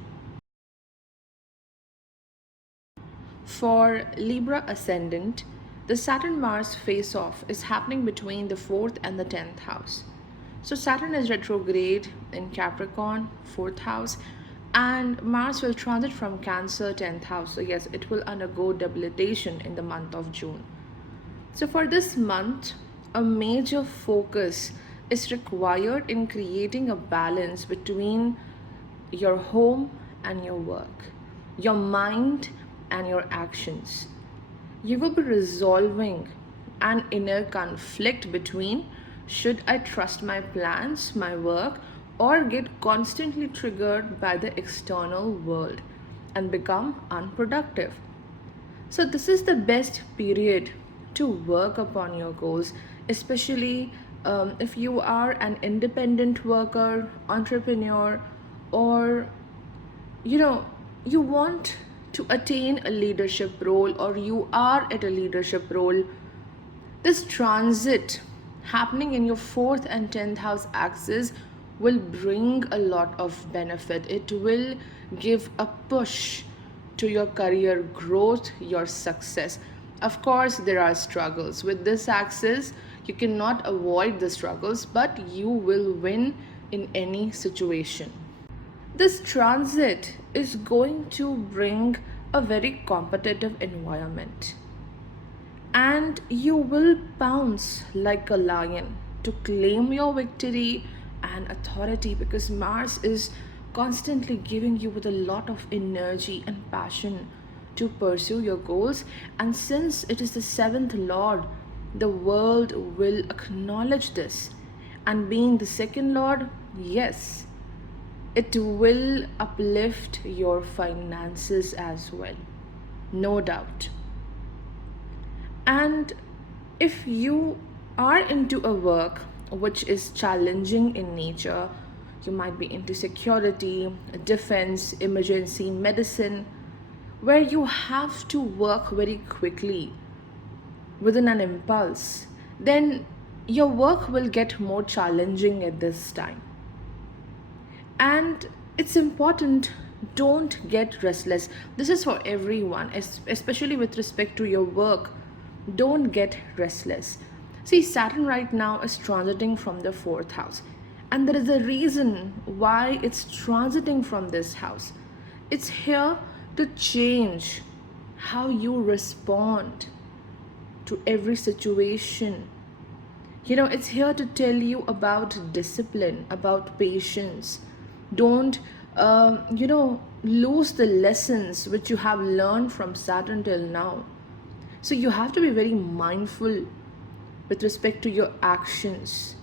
For Libra ascendant, the Saturn-Mars face-off is happening between the 4th and the 10th house. So Saturn is retrograde in Capricorn, 4th house, and Mars will transit from Cancer, 10th house. So yes, it will undergo debilitation in the month of June. So for this month, a major focus is required in creating a balance between your home and your work, your mind and your actions. You will be resolving an inner conflict between should I trust my plans, my work, or get constantly triggered by the external world and become unproductive. So this is the best period to work upon your goals, especially if you are an independent worker, entrepreneur, or you want to attain a leadership role, or you are at a leadership role. This transit happening in your 4th and 10th house axis will bring a lot of benefit. It will give a push to your career growth, your success. Of course, there are struggles with this axis. You cannot avoid the struggles, but you will win in any situation. This transit is going to bring a very competitive environment. and you will pounce like a lion to claim your victory and authority, because Mars is constantly giving you with a lot of energy and passion to pursue your goals. And since it is the seventh lord, the world will acknowledge this. And being the second lord, yes, it will uplift your finances as well, no doubt. And if you are into a work which is challenging in nature, you might be into security, defense, emergency medicine, where you have to work very quickly within an impulse, then your work will get more challenging at this time. And it's important, don't get restless. This is for everyone, especially with respect to your work. Don't get restless. See, Saturn right now is transiting from the fourth house, and there is a reason why it's transiting from this house. It's here to change how you respond to every situation. It's here to tell you about discipline, about patience. Don't, lose the lessons which you have learned from Saturn till now. So you have to be very mindful with respect to your actions.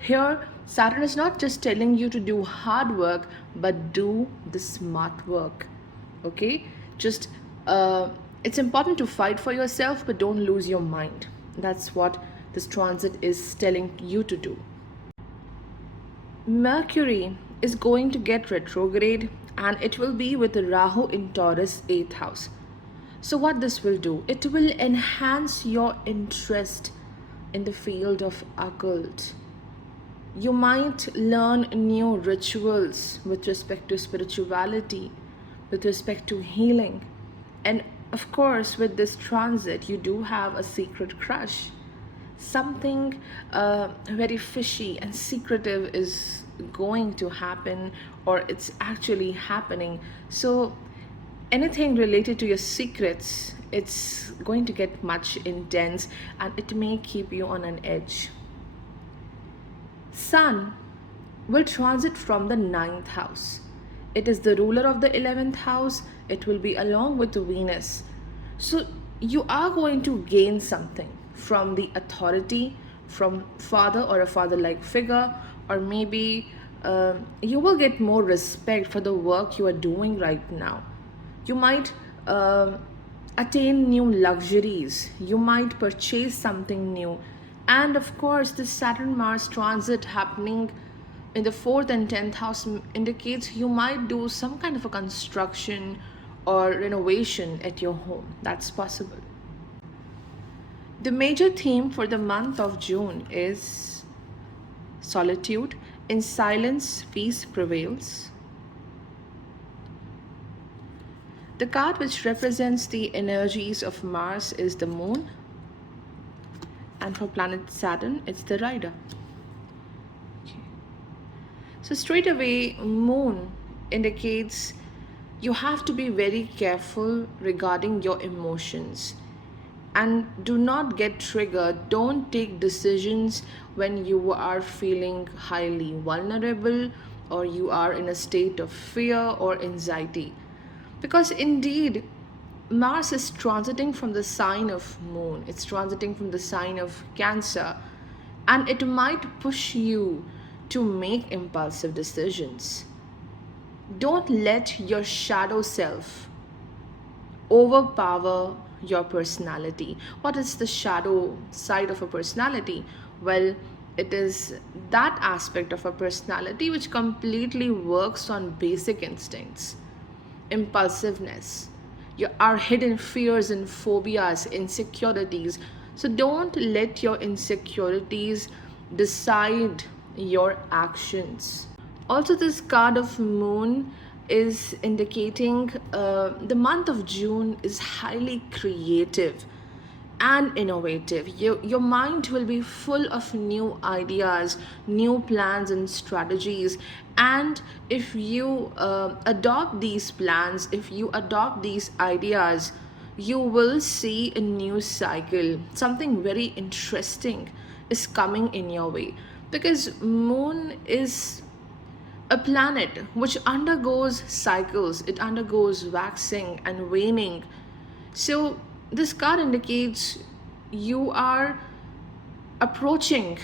Here, Saturn is not just telling you to do hard work, but do the smart work. Okay? Just, it's important to fight for yourself, but don't lose your mind. That's what this transit is telling you to do. Mercury is going to get retrograde, and it will be with Rahu in Taurus 8th house. So what this will do, it will enhance your interest in the field of occult. You might learn new rituals with respect to spirituality, with respect to healing. And of course, with this transit, you do have a secret crush. Something very fishy and secretive is going to happen, or it's actually happening. So anything related to your secrets, it's going to get much intense, and it may keep you on an edge. Sun will transit from the ninth house. It is the ruler of the 11th house. It will be along with Venus. So you are going to gain something from the authority, from father or a father-like figure, or maybe you will get more respect for the work you are doing right now. You might attain new luxuries. You might purchase something new. And of course, this Saturn Mars transit happening in the 4th and 10th house indicates you might do some kind of a construction or renovation at your home. That's possible. The major theme for the month of June is solitude. In silence, peace prevails. The card which represents the energies of Mars is the Moon. And for planet Saturn, it's the Rider. Okay. So straight away, Moon indicates you have to be very careful regarding your emotions. And do not get triggered. Don't take decisions when you are feeling highly vulnerable, or you are in a state of fear or anxiety. Because indeed, Mars is transiting from the sign of Moon. It's transiting from the sign of Cancer. And it might push you to make impulsive decisions. Don't let your shadow self overpower your personality. What is the shadow side of a personality? Well, it is that aspect of a personality which completely works on basic instincts, impulsiveness, our hidden fears and phobias, insecurities. So don't let your insecurities decide your actions. Also, this card of Moon is indicating the month of June is highly creative and innovative. Your mind will be full of new ideas, new plans, and strategies. And if you adopt these plans, if you adopt these ideas, you will see a new cycle. Something very interesting is coming in your way, because moon is a planet which undergoes cycles, it undergoes waxing and waning. So this card indicates you are approaching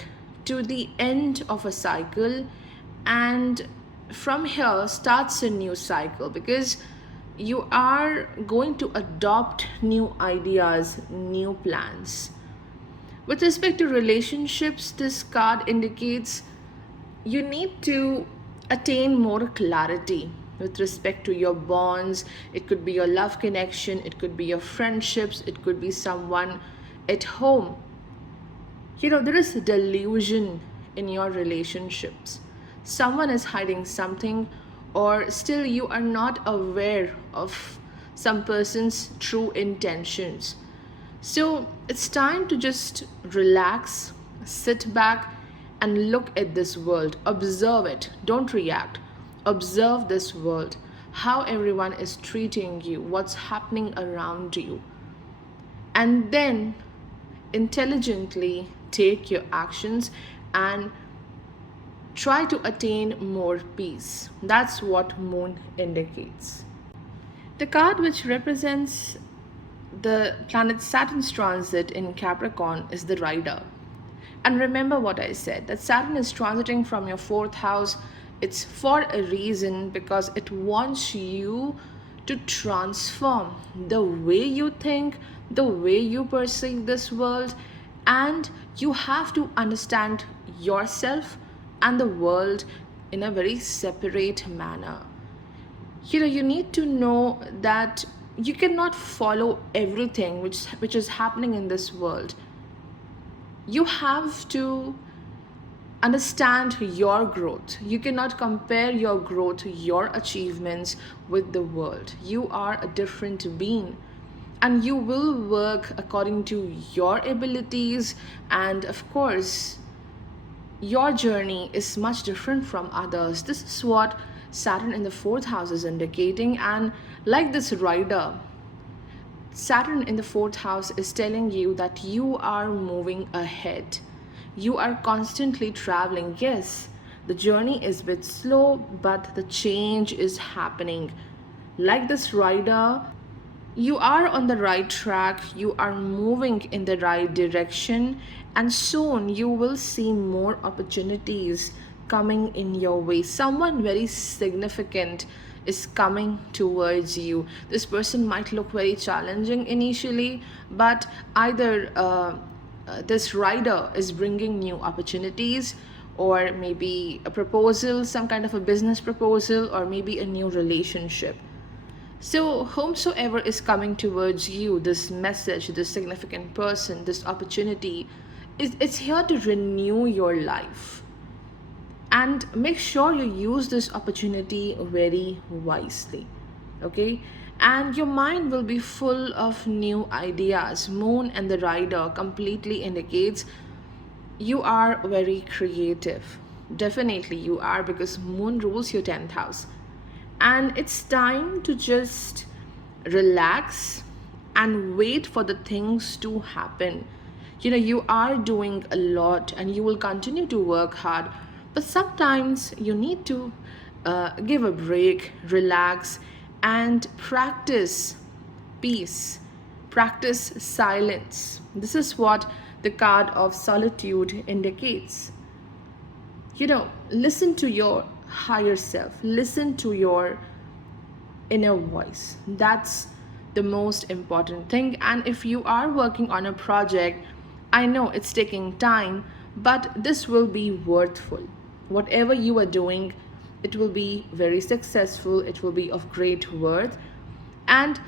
to the end of a cycle, and from here starts a new cycle, because you are going to adopt new ideas, new plans. With respect to relationships, this card indicates you need to attain more clarity with respect to your bonds. It could be your love connection, it could be your friendships, it could be someone at home. There is a delusion in your relationships. Someone is hiding something, or still you are not aware of some person's true intentions. So it's time to just relax, sit back, and look at this world. Observe it. Don't react. Observe this world, how everyone is treating you, what's happening around you. And then intelligently take your actions and try to attain more peace. That's what moon indicates. The card which represents the planet Saturn's transit in Capricorn is the Rider. And remember what I said, that Saturn is transiting from your fourth house. It's for a reason, because it wants you to transform the way you think, the way you perceive this world, and you have to understand yourself and the world in a very separate manner. You need to know that you cannot follow everything which is happening in this world. You have to understand your growth. You cannot compare your growth, your achievements with the world. You are a different being, and you will work according to your abilities. And of course, your journey is much different from others. This is what Saturn in the fourth house is indicating. And like this Rider, Saturn in the fourth house is telling you that you are moving ahead. You are constantly traveling. Yes, the journey is a bit slow, but the change is happening. Like this Rider, you are on the right track, you are moving in the right direction, and soon you will see more opportunities coming in your way. Someone very significant is coming towards you. This person might look very challenging initially, but either this Rider is bringing new opportunities, or maybe a proposal, some kind of a business proposal, or maybe a new relationship. So, whomsoever is coming towards you, this message, this significant person, this opportunity, it's here to renew your life. And make sure you use this opportunity very wisely. Okay? And your mind will be full of new ideas. Moon and the Rider completely indicates you are very creative. Definitely you are, because Moon rules your 10th house. And it's time to just relax and wait for the things to happen. You are doing a lot and you will continue to work hard, but sometimes you need to give a break, relax, and practice peace, practice silence. This is what the card of solitude indicates. Listen to your higher self, listen to your inner voice. That's the most important thing. And if you are working on a project, I know it's taking time, but this will be worthful. Whatever you are doing, it will be very successful, it will be of great worth. And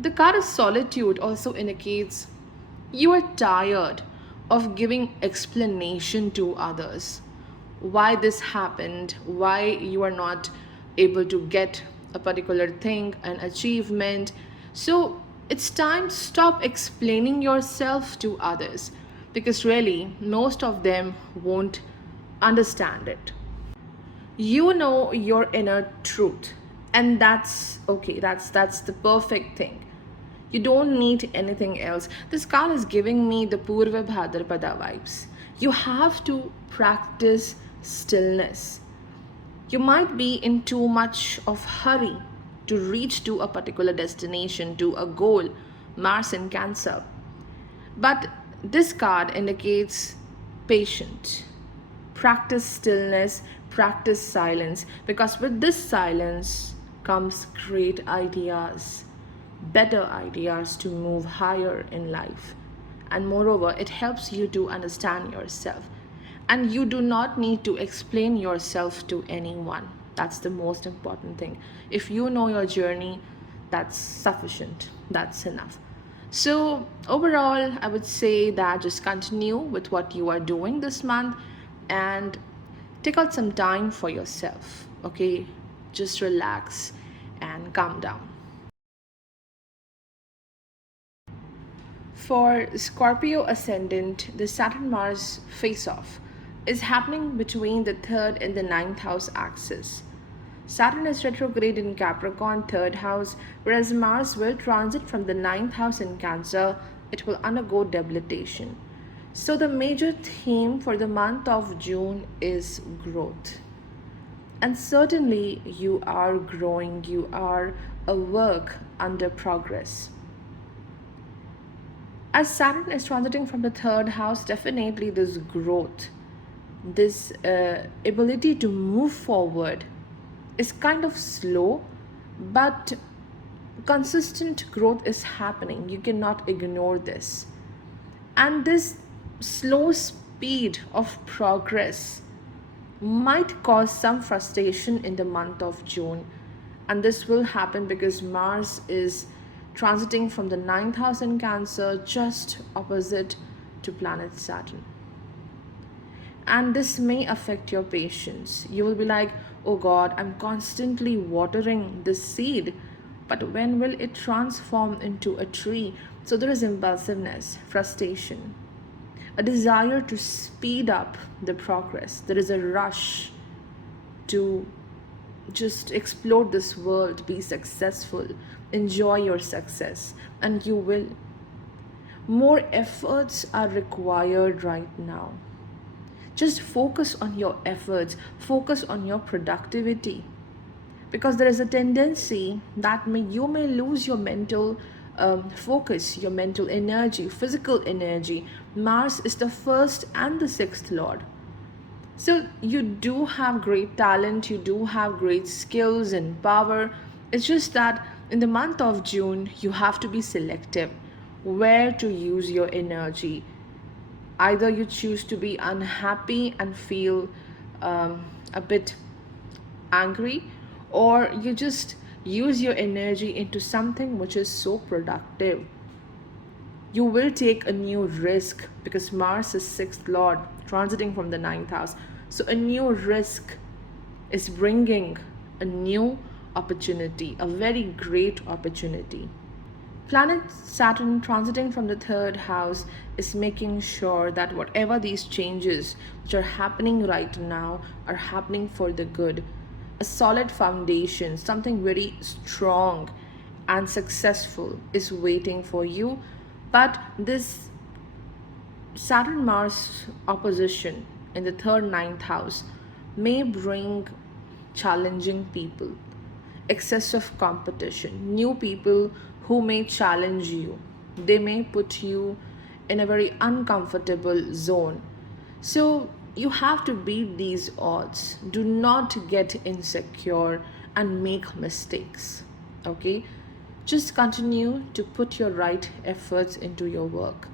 the card of solitude also indicates you are tired of giving explanation to others why this happened, why you are not able to get a particular thing, an achievement. So it's time to stop explaining yourself to others, because really most of them won't understand it. You know your inner truth, and that's okay. That's the perfect thing. You don't need anything else. This card is giving me the Purva Bhadrapada vibes. You have to practice stillness. You might be in too much of hurry to reach to a particular destination, to a goal, Mars in Cancer. But this card indicates patience. Practice stillness, practice silence, because with this silence comes great ideas, better ideas to move higher in life. And moreover, it helps you to understand yourself. And you do not need to explain yourself to anyone. That's the most important thing. If you know your journey, that's sufficient. That's enough. So, overall, I would say that just continue with what you are doing this month and take out some time for yourself. Okay? Just relax and calm down. For Scorpio ascendant, the Saturn Mars face off is happening between the 3rd and the 9th house axis. Saturn is retrograde in Capricorn 3rd house, whereas Mars will transit from the 9th house in Cancer. It will undergo debilitation. So the major theme for the month of June is growth. And certainly you are growing, you are a work under progress. As Saturn is transiting from the 3rd house, definitely this growth, this ability to move forward is kind of slow, but consistent growth is happening. You cannot ignore this. And this slow speed of progress might cause some frustration in the month of June. And this will happen because Mars is transiting from the 9th house in Cancer, just opposite to planet Saturn. And this may affect your patience. You will be like, oh God, I'm constantly watering this seed, but when will it transform into a tree? So there is impulsiveness, frustration, a desire to speed up the progress. There is a rush to just explore this world, be successful, enjoy your success, and you will. More efforts are required right now. Just focus on your efforts, focus on your productivity, because there is a tendency that you may lose your mental focus, your mental energy, physical energy. Mars is the 1st and the 6th lord. So you do have great talent, you do have great skills and power. It's just that in the month of June, you have to be selective where to use your energy. Either you choose to be unhappy and feel a bit angry, or you just use your energy into something which is so productive. You will take a new risk because Mars is 6th lord transiting from the 9th house. So a new risk is bringing a new opportunity, a very great opportunity. Planet Saturn transiting from the 3rd house is making sure that whatever these changes which are happening right now are happening for the good. A solid foundation, something very strong and successful is waiting for you. But this Saturn Mars opposition in the 3rd, 9th house may bring challenging people, excessive competition, new people who may challenge you. They may put you in a very uncomfortable zone. So you have to beat these odds. Do not get insecure and make mistakes. Okay? Just continue to put your right efforts into your work.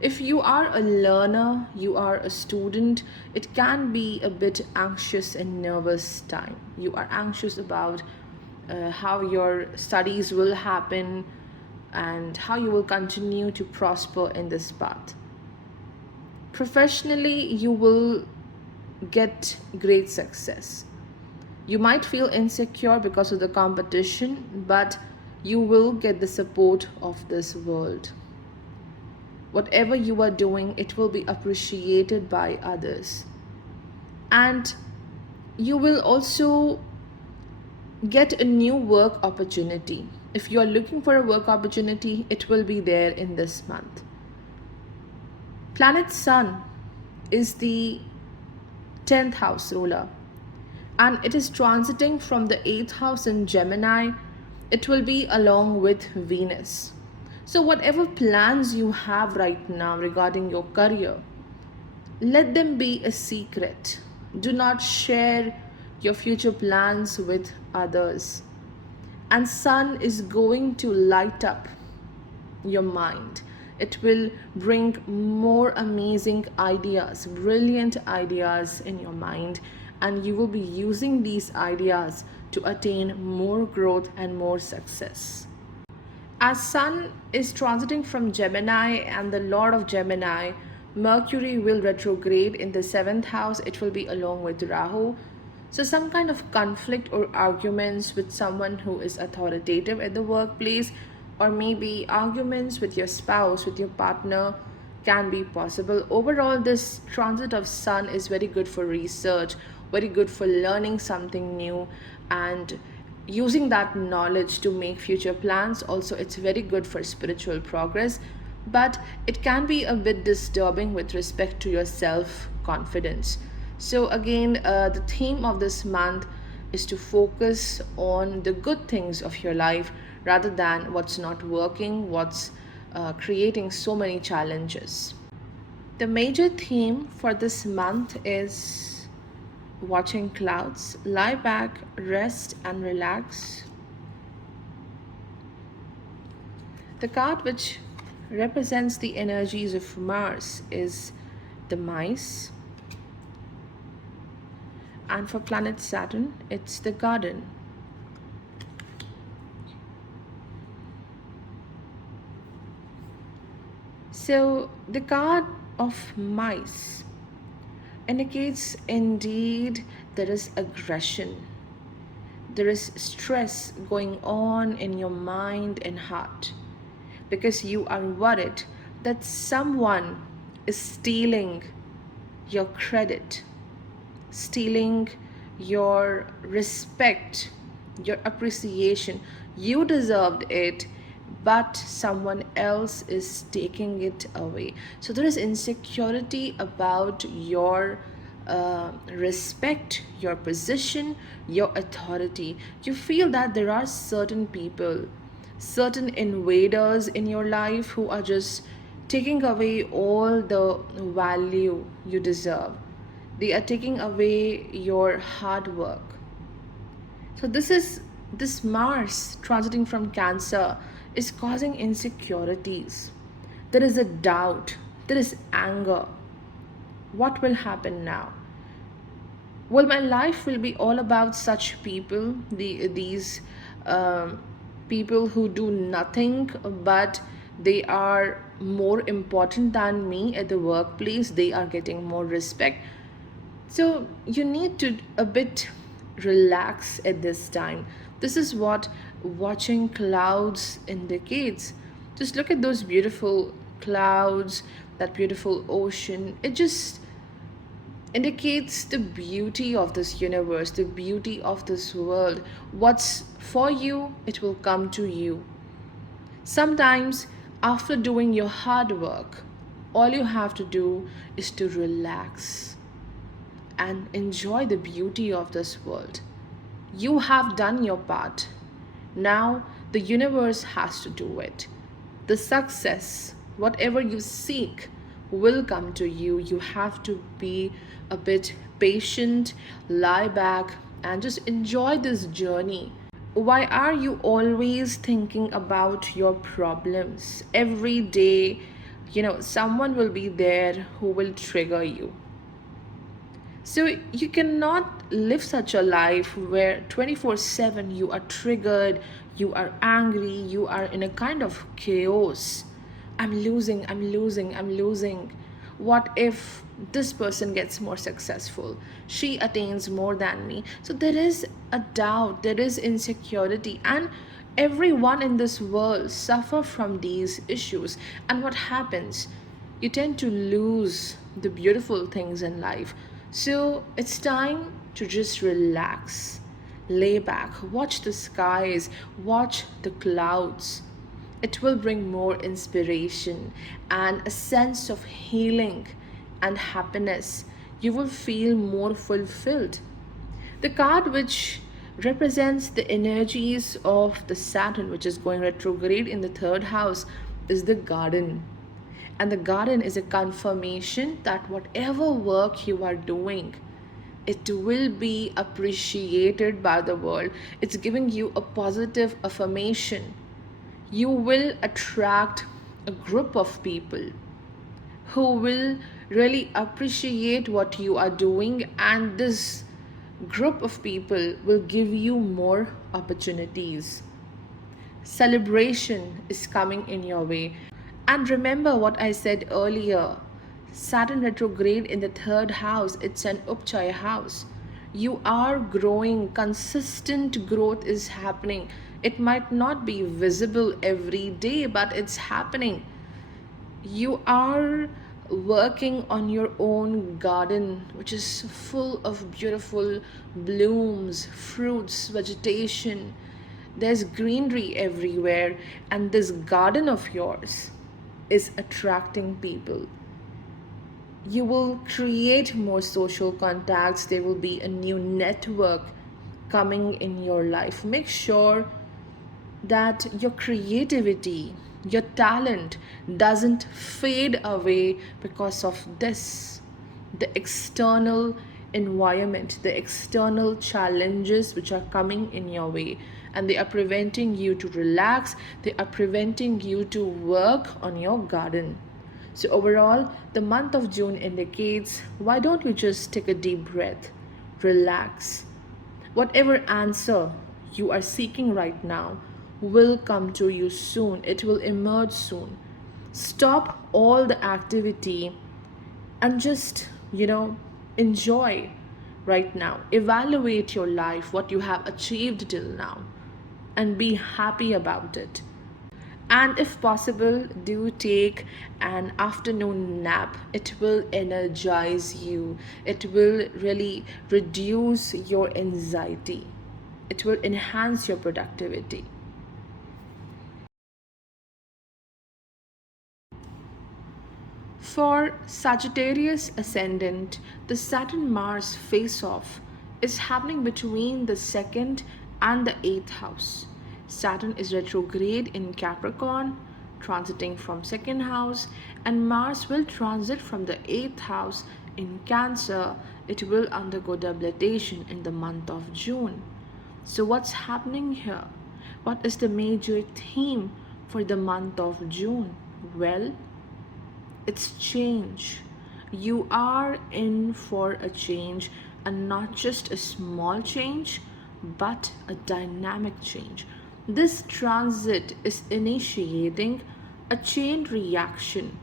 If you are a learner, you are a student, it can be a bit anxious and nervous time. You are anxious about how your studies will happen and how you will continue to prosper in this path. Professionally, you will get great success. You might feel insecure because of the competition, but you will get the support of this world. Whatever you are doing, it will be appreciated by others. And you will also get a new work opportunity. If you are looking for a work opportunity, it will be there in this month. Planet Sun is the 10th house ruler, and it is transiting from the 8th house in Gemini. It will be along with Venus. So, whatever plans you have right now regarding your career, let them be a secret. Do not share your future plans with others. And Sun is going to light up your mind. It will bring more amazing ideas, brilliant ideas in your mind, and you will be using these ideas to attain more growth and more success. As Sun is transiting from Gemini and the Lord of Gemini, Mercury will retrograde in the 7th house. It will be along with Rahu. So, some kind of conflict or arguments with someone who is authoritative at the workplace, or maybe arguments with your spouse, with your partner, can be possible. Overall, this transit of Sun is very good for research, very good for learning something new, and using that knowledge to make future plans. Also, it's very good for spiritual progress, but it can be a bit disturbing with respect to your self confidence. So again, the theme of this month is to focus on the good things of your life rather than what's not working, what's creating so many challenges. The major theme for this month is watching clouds. Lie back, rest, and relax. The card which represents the energies of Mars is the mice. And for planet Saturn, it's the garden. So the card of mice indicates indeed there is aggression. There is stress going on in your mind and heart because you are worried that someone is stealing your credit, stealing your respect, your appreciation. You deserved it, but someone else is taking it away. So there is insecurity about your respect, your position, your authority. You feel that there are certain people, certain invaders in your life who are just taking away all the value you deserve. They are taking away your hard work. So this Mars transiting from Cancer is causing insecurities. There is a doubt, there is anger. What will happen now? Well, my life will be all about such people, these people who do nothing, but they are more important than me at the workplace. They are getting more respect. So you need to a bit relax at this time. This is what watching clouds indicates. Just look at those beautiful clouds, that beautiful ocean. It just indicates the beauty of this universe, the beauty of this world. What's for you, it will come to you. Sometimes, after doing your hard work, all you have to do is to relax and enjoy the beauty of this world. You have done your part. Now the universe has to do it. The success, whatever you seek, will come to you. You have to be a bit patient, lie back, and just enjoy this journey. Why are you always thinking about your problems? Every day, someone will be there who will trigger you. So you cannot live such a life where 24/7 you are triggered, you are angry, you are in a kind of chaos. I'm losing, I'm losing, I'm losing. What if this person gets more successful? She attains more than me. So there is a doubt, there is insecurity, and everyone in this world suffer from these issues. And what happens? You tend to lose the beautiful things in life. So it's time to just relax. lay back, watch the skies, watch the clouds. It will bring more inspiration and a sense of healing and happiness. You will feel more fulfilled. The card which represents the energies of the Saturn, which is going retrograde in the third house, is the garden. And the garden is a confirmation that whatever work you are doing, it will be appreciated by the world. It's giving you a positive affirmation. You will attract a group of people who will really appreciate what you are doing, and this group of people will give you more opportunities. Celebration is coming in your way. And remember what I said earlier, Saturn retrograde in the third house, it's an Upchaya house. You are growing, consistent growth is happening. It might not be visible every day, but it's happening. You are working on your own garden, which is full of beautiful blooms, fruits, vegetation. There's greenery everywhere, and this garden of yours is attracting people. You will create more social contacts. There will be a new network coming in your life. Make sure that your creativity, your talent doesn't fade away because of this. The external environment, the external challenges which are coming in your way, and they are preventing you to relax, they are preventing you to work on your garden. So overall, the month of June indicates, why don't you just take a deep breath, relax. Whatever answer you are seeking right now will come to you soon. It will emerge soon. Stop all the activity and just, enjoy right now. Evaluate your life, what you have achieved till now, and be happy about it. And if possible, do take an afternoon nap. It will energize you. It will really reduce your anxiety. It will enhance your productivity. For Sagittarius ascendant, the Saturn Mars face off is happening between the second and the eighth house. Saturn is retrograde in Capricorn, transiting from second house, and Mars will transit from the eighth house in Cancer. It will undergo debilitation in the month of June. So what's happening here? What is the major theme for the month of June? Well, it's change. You are in for a change, and not just a small change, but a dynamic change. This transit is initiating a chain reaction,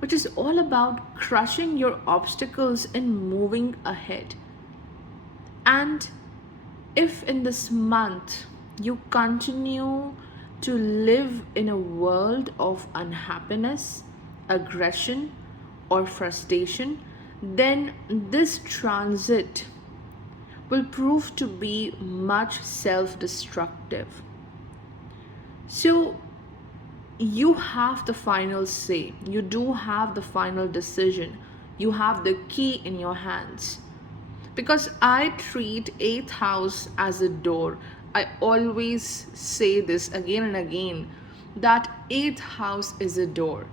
which is all about crushing your obstacles and moving ahead. And if in this month you continue to live in a world of unhappiness, aggression, or frustration, then this transit will prove to be much self-destructive. So you have the final say. You do have the final decision. You have the key in your hands. Because I treat 8th house as a door. I always say this again and again, that 8th house is a door.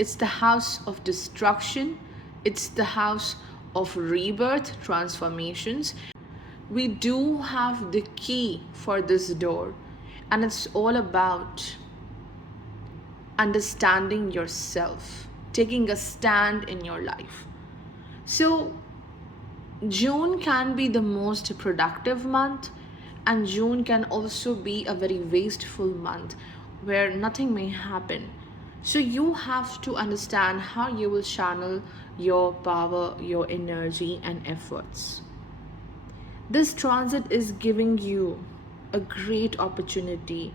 It's the house of destruction. It's the house of rebirth, transformations. We do have the key for this door, and it's all about understanding yourself, taking a stand in your life. So June can be the most productive month, and June can also be a very wasteful month where nothing may happen. So you have to understand how you will channel your power, your energy, and efforts. This transit is giving you a great opportunity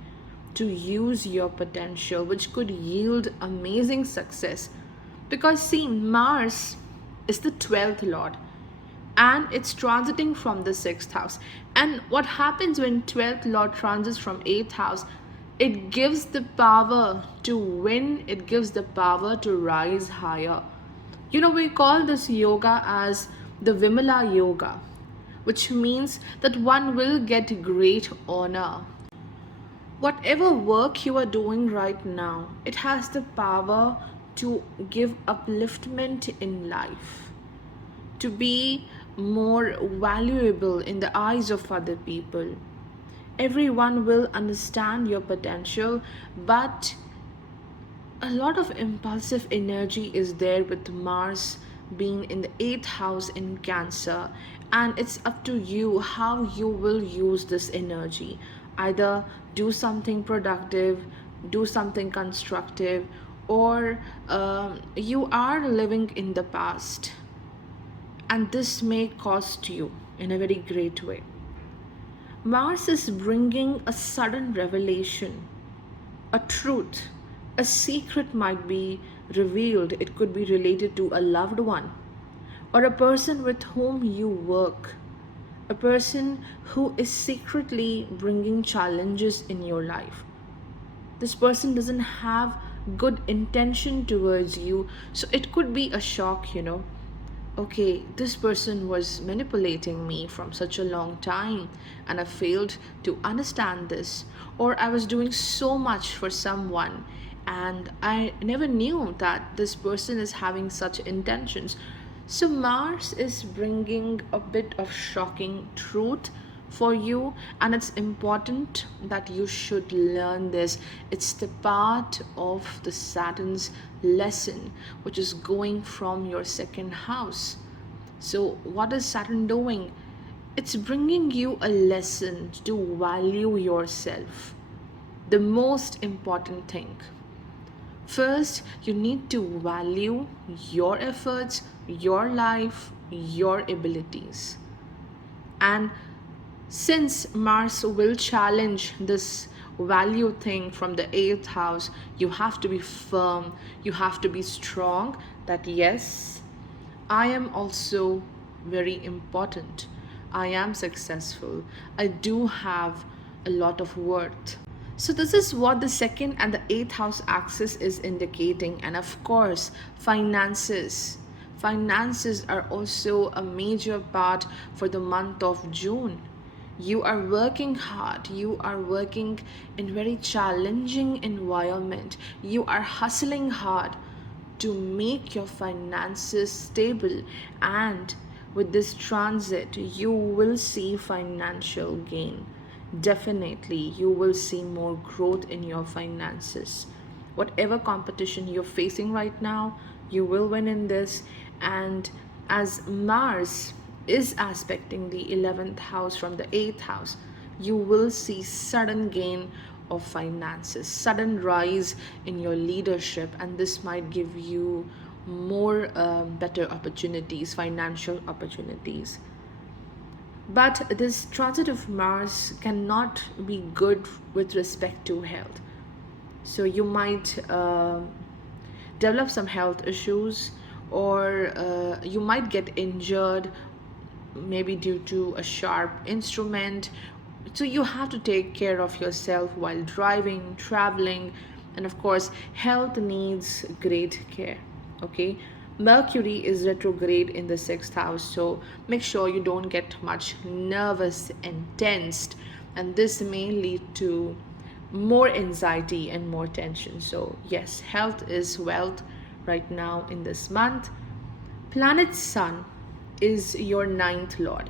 to use your potential, which could yield amazing success. Because see, Mars is the 12th lord, and it's transiting from the 6th house. And what happens when 12th lord transits from 8th house? It gives the power to win, it gives the power to rise higher. We call this yoga as the Vimala yoga, which means that one will get great honor. Whatever work you are doing right now, it has the power to give upliftment in life, to be more valuable in the eyes of other people. Everyone will understand your potential, but a lot of impulsive energy is there with Mars being in the 8th house in Cancer, and it's up to you how you will use this energy. Either do something productive, do something constructive, or you are living in the past, and this may cost you in a very great way. Mars is bringing a sudden revelation, a truth, a secret might be revealed. It could be related to a loved one or a person with whom you work, a person who is secretly bringing challenges in your life. This person doesn't have good intention towards you, so it could be a shock. Okay, this person was manipulating me from such a long time and I failed to understand this. Or I was doing so much for someone and I never knew that this person is having such intentions. So, Mars is bringing a bit of shocking truth for you, and it's important that you should learn this. It's the part of the Saturn's lesson, which is going from your 2nd house. So, what is Saturn doing? It's bringing you a lesson to value yourself. The most important thing. First, you need to value your efforts, your life, your abilities. And since Mars will challenge this value thing from the 8th house, you have to be firm, you have to be strong that yes, I am also very important. I am successful. I do have a lot of worth. So, this is what the 2nd and the 8th house axis is indicating. And of course, finances. Finances are also a major part for the month of June. You are working hard, you are working in very challenging environment, you are hustling hard to make your finances stable, and with this transit you will see financial gain. Definitely you will see more growth in your finances. Whatever competition you're facing right now, you will win in this. And as Mars is aspecting the 11th house from the 8th house, you will see sudden gain of finances, sudden rise in your leadership, and this might give you more better opportunities, financial opportunities. But this transit of Mars cannot be good with respect to health. So you might develop some health issues, or you might get injured, maybe due to a sharp instrument. So you have to take care of yourself while driving, traveling, and of course, health needs great care. Okay, Mercury is retrograde in the 6th house, so make sure you don't get much nervous and tensed, and this may lead to more anxiety and more tension. So, yes, health is wealth right now in this month. Planet Sun is your 9th lord,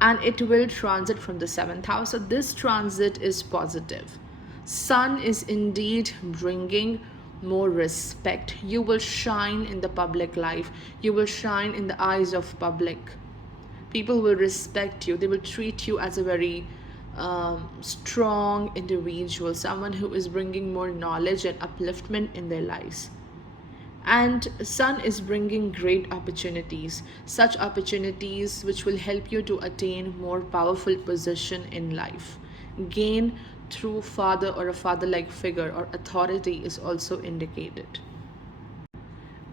and it will transit from the 7th house. So, this transit is positive. Sun is indeed bringing more respect. You will shine in the public life, you will shine in the eyes of public. People will respect you, they will treat you as a very strong individual, someone who is bringing more knowledge and upliftment in their lives. And Sun is bringing great opportunities, such opportunities which will help you to attain more powerful position in life. Gain through father or a father-like figure or authority is also indicated.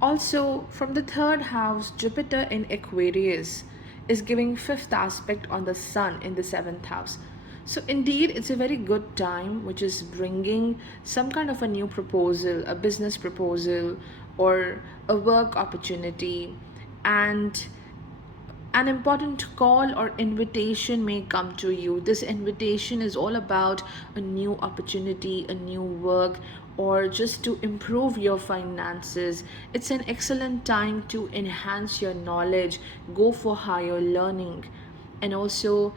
Also, from the 3rd house, Jupiter in Aquarius is giving fifth aspect on the sun in the seventh house. So indeed, it's a very good time, which is bringing some kind of a new proposal, a business proposal, or a work opportunity, and an important call or invitation may come to you. This invitation is all about a new opportunity, a new work, or just to improve your finances. It's an excellent time to enhance your knowledge, go for higher learning. And also,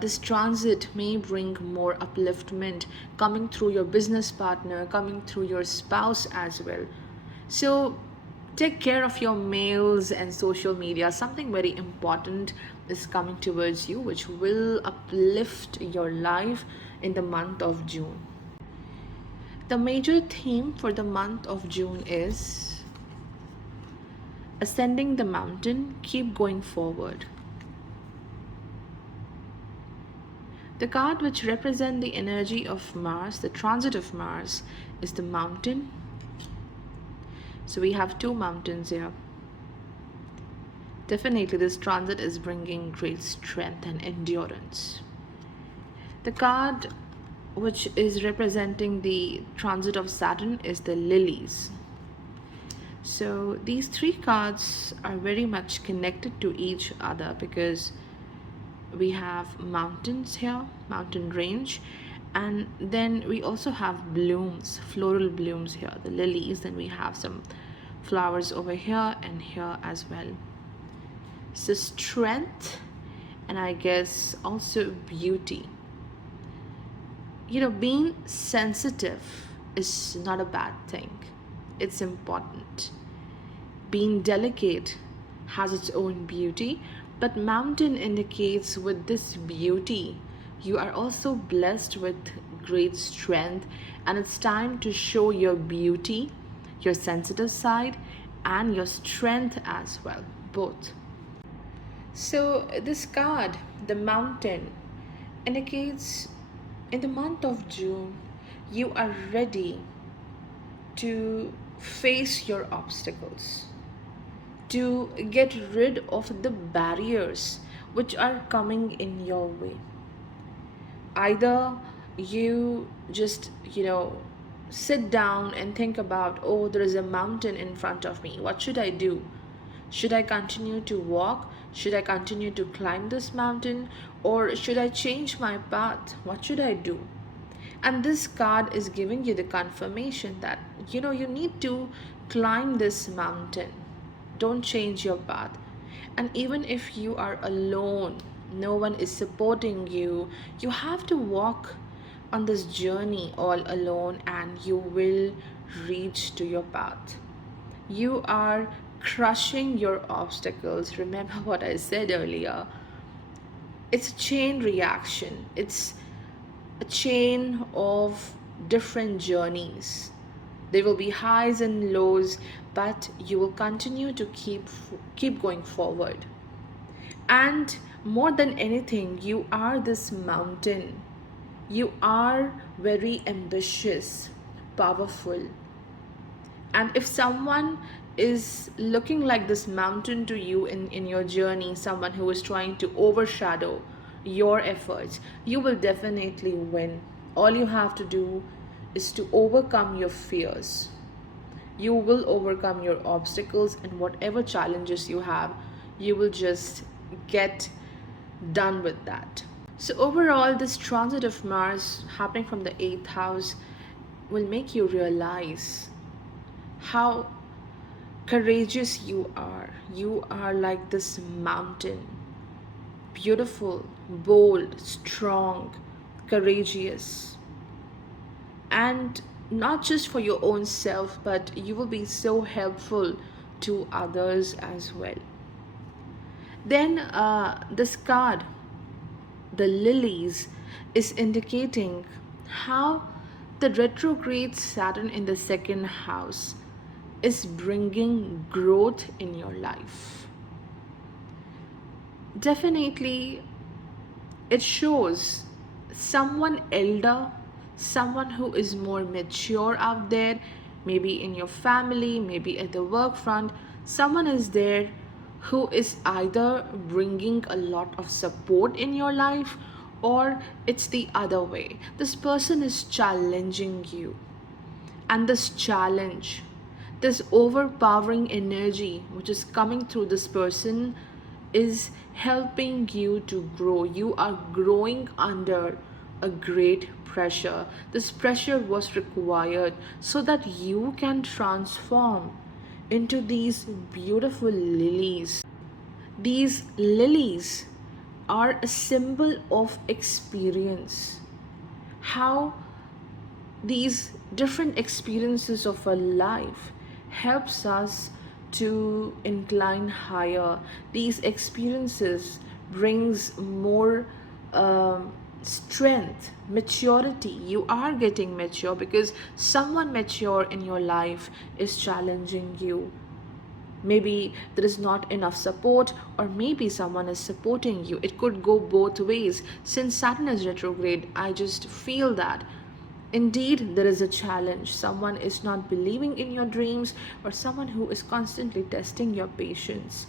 this transit may bring more upliftment coming through your business partner, coming through your spouse as well. So take care of your mails and social media. Something very important is coming towards you, which will uplift your life in the month of June. The major theme for the month of June is ascending the mountain, keep going forward. The card which represents the energy of Mars, the transit of Mars, is the mountain. So we have two mountains here. Definitely this transit is bringing great strength and endurance. The card which is representing the transit of Saturn is the lilies. So these three cards are very much connected to each other because we have mountains here, mountain range, and then we also have blooms, floral blooms here, the lilies. Then we have some flowers over here and here as well. So strength, and I guess also beauty. Being sensitive is not a bad thing. It's important. Being delicate has its own beauty, but mountain indicates with this beauty, you are also blessed with great strength, and it's time to show your beauty, your sensitive side, and your strength as well, both. So this card, the mountain, indicates in the month of June, you are ready to face your obstacles, to get rid of the barriers which are coming in your way. Either you just, sit down and think about, oh, there is a mountain in front of me. What should I do? Should I continue to walk? Should I continue to climb this mountain? Or should I change my path? What should I do? And this card is giving you the confirmation that, you need to climb this mountain. Don't change your path. And even if you are alone, no one is supporting you, you have to walk on this journey all alone, and you will reach to your path. You are crushing your obstacles. Remember what I said earlier. It's a chain reaction. It's a chain of different journeys. There will be highs and lows, but you will continue to keep going forward. And more than anything, you are this mountain. You are very ambitious, powerful. And if someone is looking like this mountain to you in your journey, someone who is trying to overshadow your efforts, you will definitely win. All you have to do is to overcome your fears. You will overcome your obstacles, and whatever challenges you have, you will just get done with that. So overall, this transit of Mars happening from the 8th house will make you realize how courageous you are. You are like this mountain, beautiful, bold, strong, courageous, and not just for your own self, but you will be so helpful to others as well. Then this card, the lilies, is indicating how the retrograde Saturn in the second house is bringing growth in your life. Definitely, it shows someone elder, someone who is more mature out there, maybe in your family, maybe at the work front. Someone is there who is either bringing a lot of support in your life, or it's the other way. This person is challenging you, and this challenge, this overpowering energy which is coming through this person, is helping you to grow. You are growing under a great pressure. This pressure was required so that you can transform into these beautiful lilies. These lilies are a symbol of experience. How these different experiences of our life helps us to incline higher. These experiences brings more strength, maturity. You are getting mature because someone mature in your life is challenging you. Maybe there is not enough support, or maybe someone is supporting you. It could go both ways. Since Saturn is retrograde, I just feel that indeed there is a challenge. Someone is not believing in your dreams, or someone who is constantly testing your patience.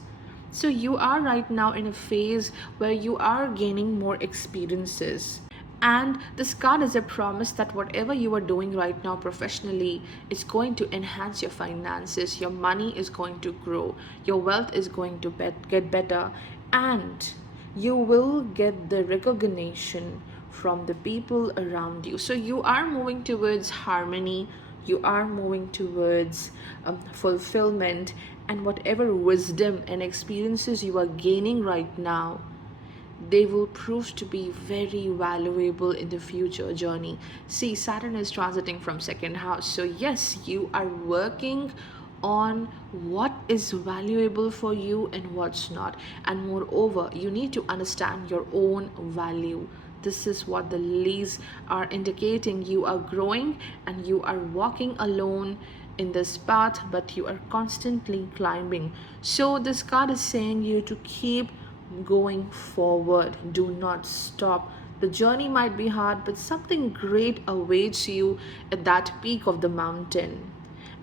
So you are right now in a phase where you are gaining more experiences. And this card is a promise that whatever you are doing right now professionally is going to enhance your finances, your money is going to grow, your wealth is going to get better, and you will get the recognition from the people around you. So you are moving towards harmony, you are moving towards fulfillment, and whatever wisdom and experiences you are gaining right now, they will prove to be very valuable in the future journey. See, Saturn is transiting from second house. So yes, you are working on what is valuable for you and what's not. And moreover, you need to understand your own value. This is what the lilies are indicating. You are growing and you are walking alone in this path, but you are constantly climbing. So this card is saying you to keep going forward. Do not stop. The journey might be hard, but something great awaits you at that peak of the mountain.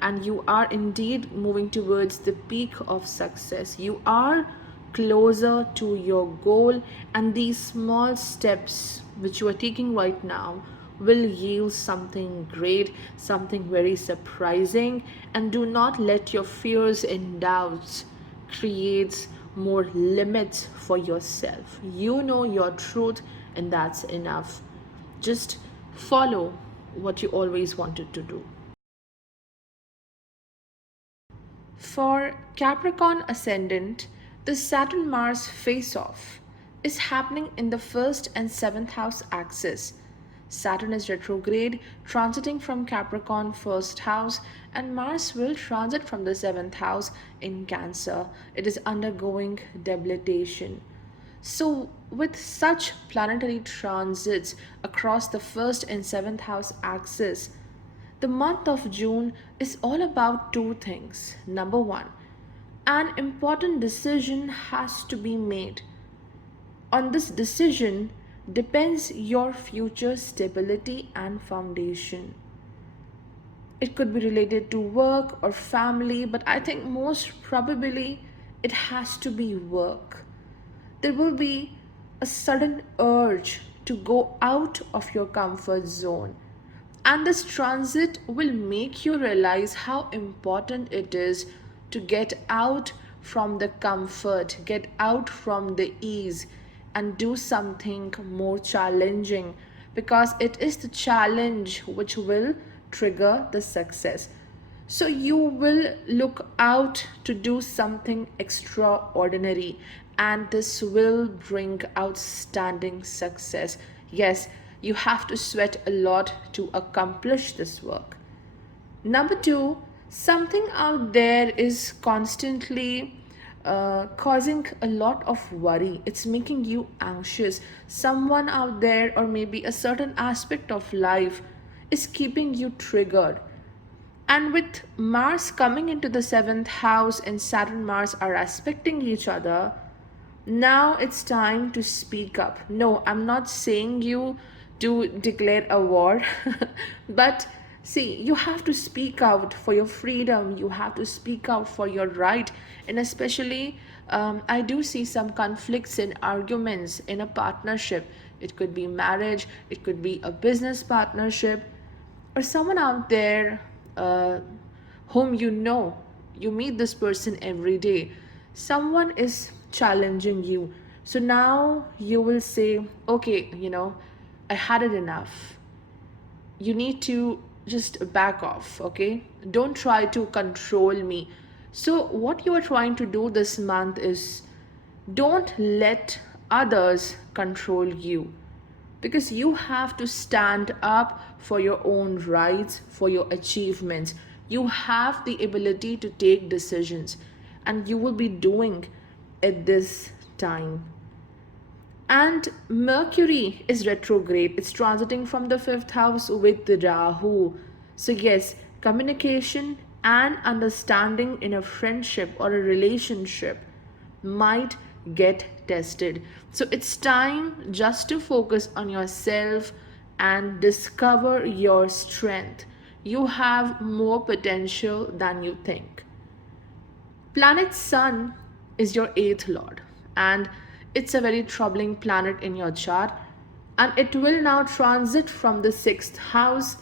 And you are indeed moving towards the peak of success. You are closer to your goal, and these small steps which you are taking right now will yield something great, something very surprising. And do not let your fears and doubts create more limits for yourself. You know your truth, and that's enough. Just follow what you always wanted to do. For Capricorn ascendant, the Saturn Mars face off is happening in the first and seventh house axis. Saturn is retrograde, transiting from Capricorn first house, and Mars will transit from the seventh house in Cancer. It is undergoing debilitation. So, with such planetary transits across the first and seventh house axis, the month of June is all about two things. Number one, an important decision has to be made. On this decision depends your future stability and foundation. It could be related to work or family, but I think most probably it has to be work. There will be a sudden urge to go out of your comfort zone. And this transit will make you realize how important it is to get out from the comfort, get out from the ease, and do something more challenging, because it is the challenge which will trigger the success. So you will look out to do something extraordinary, and this will bring outstanding success. Yes, you have to sweat a lot to accomplish this work. Number two, something out there is constantly causing a lot of worry. It's making you anxious. Someone out there, or maybe a certain aspect of life, is keeping you triggered. And with Mars coming into the seventh house and Saturn Mars are aspecting each other, now it's time to speak up. No, I'm not saying you to declare a war, but See, you have to speak out for your freedom, you have to speak out for your right, and especially, I do see some conflicts and arguments in a partnership. It could be marriage, it could be a business partnership, or someone out there uh, whom you know. You meet this person every day. Someone is challenging you. So now you will say, okay, I had it enough. You need to just back off, okay? Don't try to control me. So what you are trying to do this month is, don't let others control you, because you have to stand up for your own rights, for your achievements. You have the ability to take decisions, and you will be doing at this time. And Mercury is retrograde. It's transiting from the fifth house with Rahu. So, yes, communication and understanding in a friendship or a relationship might get tested. So, it's time just to focus on yourself and discover your strength. You have more potential than you think. Planet Sun is your eighth lord, and it's a very troubling planet in your chart, and it will now transit from the sixth house.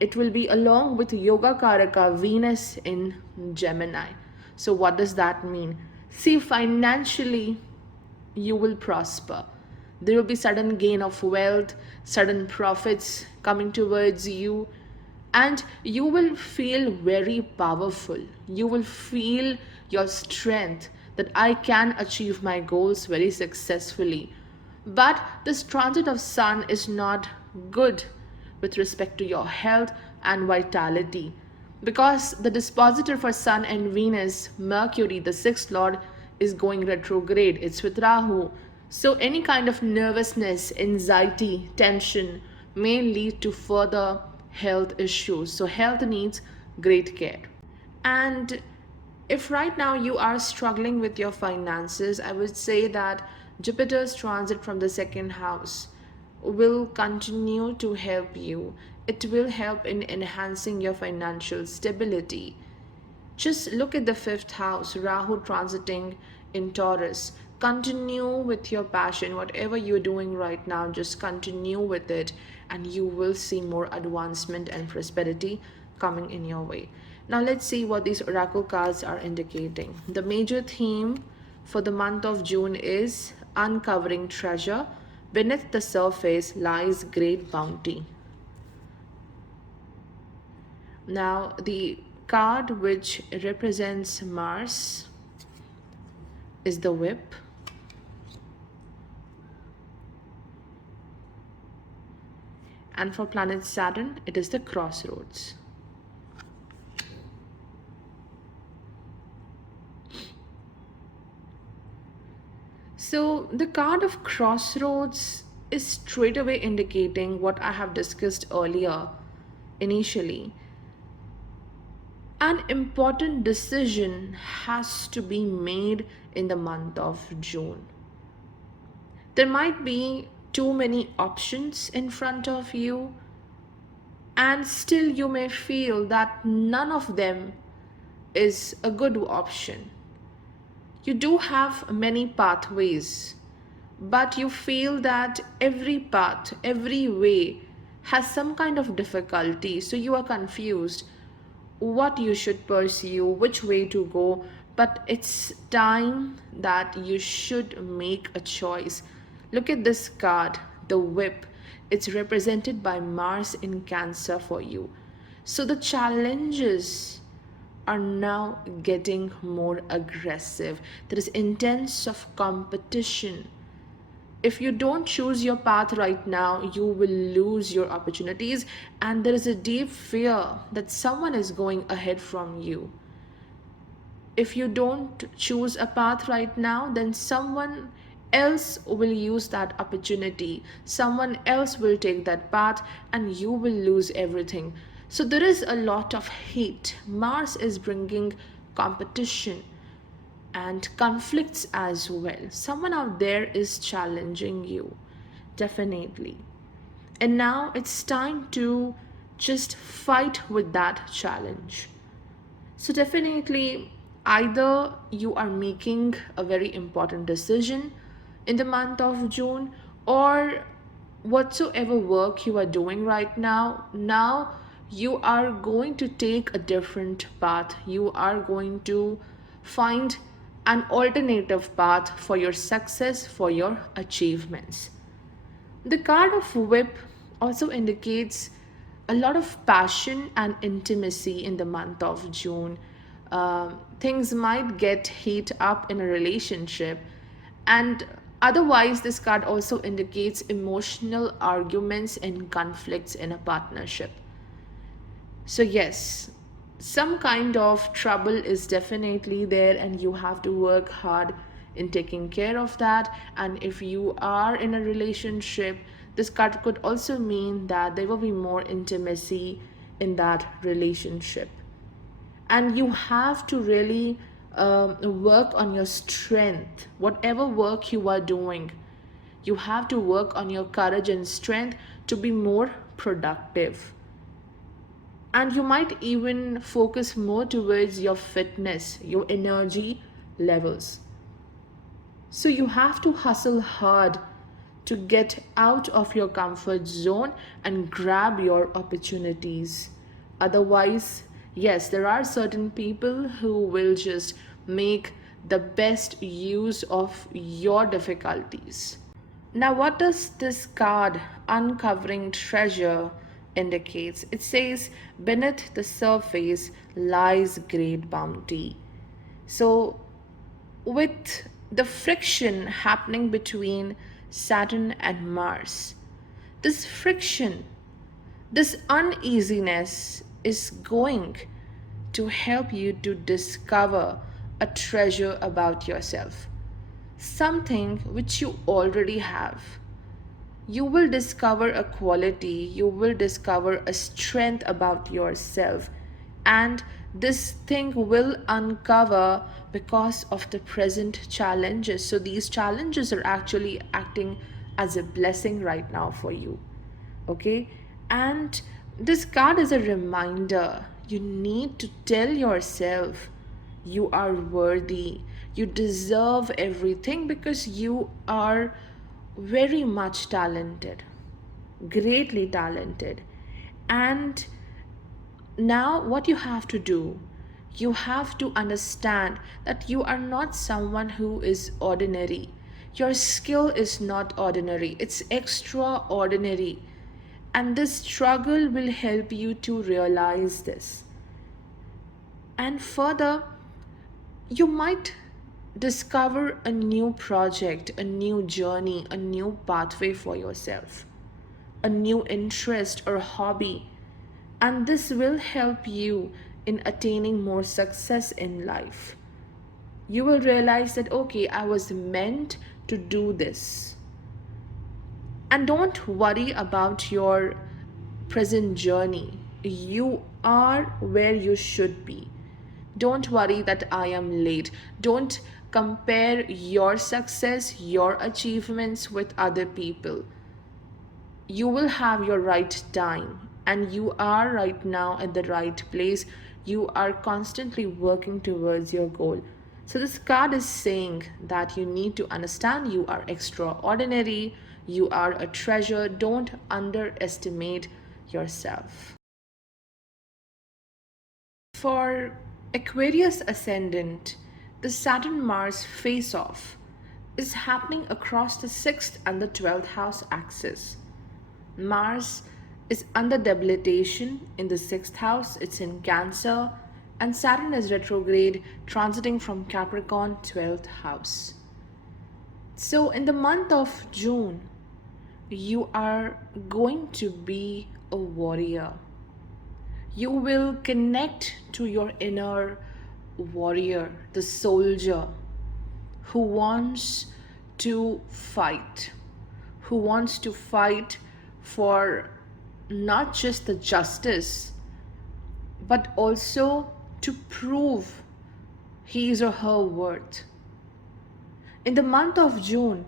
It will be along with Yoga Karaka Venus in Gemini. So, what does that mean? See, financially, you will prosper. There will be sudden gain of wealth, sudden profits coming towards you, and you will feel very powerful. You will feel your strength, that I can achieve my goals very successfully. But this transit of Sun is not good with respect to your health and vitality, because the dispositor for Sun and Venus, Mercury, the sixth lord, is going retrograde. It's with Rahu. So any kind of nervousness, anxiety, tension may lead to further health issues. So health needs great care. And if right now you are struggling with your finances, I would say that Jupiter's transit from the second house will continue to help you. It will help in enhancing your financial stability. Just look at the fifth house, Rahu transiting in Taurus. Continue with your passion, whatever you're doing right now, just continue with it, and you will see more advancement and prosperity coming in your way. Now, let's see what these oracle cards are indicating. The major theme for the month of June is uncovering treasure. Beneath the surface lies great bounty. Now, the card which represents Mars is the whip. And for planet Saturn, it is the crossroads. So the card of crossroads is straight away indicating what I have discussed earlier initially. An important decision has to be made in the month of June. There might be too many options in front of you, and still you may feel that none of them is a good option. You do have many pathways, but you feel that every path, every way has some kind of difficulty, so you are confused what you should pursue, which way to go. But it's time that you should make a choice. Look at this card, the whip. It's represented by Mars in Cancer for you. So the challenges are now getting more aggressive. There is intense of competition. If you don't choose your path right now, you will lose your opportunities, and there is a deep fear that someone is going ahead from you. If you don't choose a path right now, then someone else will use that opportunity. Someone else will take that path, and you will lose everything. So there is a lot of heat. Mars is bringing competition and conflicts as well. Someone out there is challenging you, definitely. And now it's time to just fight with that challenge. So definitely, either you are making a very important decision in the month of June, or whatsoever work you are doing right now you are going to take a different path. You are going to find an alternative path for your success, for your achievements. The card of whip also indicates a lot of passion and intimacy in the month of June. Things might get heat up in a relationship, and otherwise, this card also indicates emotional arguments and conflicts in a partnership. So, yes, some kind of trouble is definitely there, and you have to work hard in taking care of that. And if you are in a relationship, this card could also mean that there will be more intimacy in that relationship. And you have to really work on your strength. Whatever work you are doing, you have to work on your courage and strength to be more productive. And you might even focus more towards your fitness, your energy levels. So you have to hustle hard to get out of your comfort zone and grab your opportunities. Otherwise, yes, there are certain people who will just make the best use of your difficulties. Now, what does this card, Uncovering Treasure, indicates? It says, beneath the surface lies great bounty. So, with the friction happening between Saturn and Mars, this friction, this uneasiness is going to help you to discover a treasure about yourself, something which you already have. You will discover a quality, you will discover a strength about yourself, and this thing will uncover because of the present challenges. So, these challenges are actually acting as a blessing right now for you. Okay, and this card is a reminder. You need to tell yourself you are worthy, you deserve everything, because you are very much talented, greatly talented. And now, what you have to do, you have to understand that you are not someone who is ordinary. Your skill is not ordinary, it's extraordinary. And this struggle will help you to realize this. And further, you might discover a new project, a new journey, a new pathway for yourself, a new interest or hobby. And this will help you in attaining more success in life. You will realize that, okay, I was meant to do this. And don't worry about your present journey. You are where you should be. Don't worry that I am late. Don't compare your success, your achievements with other people. You will have your right time, and you are right now at the right place. You are constantly working towards your goal. So, this card is saying that you need to understand you are extraordinary, you are a treasure. Don't underestimate yourself. For Aquarius ascendant, the Saturn Mars face off is happening across the 6th and the 12th house axis. Mars is under debilitation in the 6th house, it's in Cancer, and Saturn is retrograde, transiting from Capricorn 12th house. So, in the month of June, you are going to be a warrior. You will connect to your inner warrior, the soldier who wants to fight, who wants to fight for not just the justice, but also to prove his or her worth. In the month of June,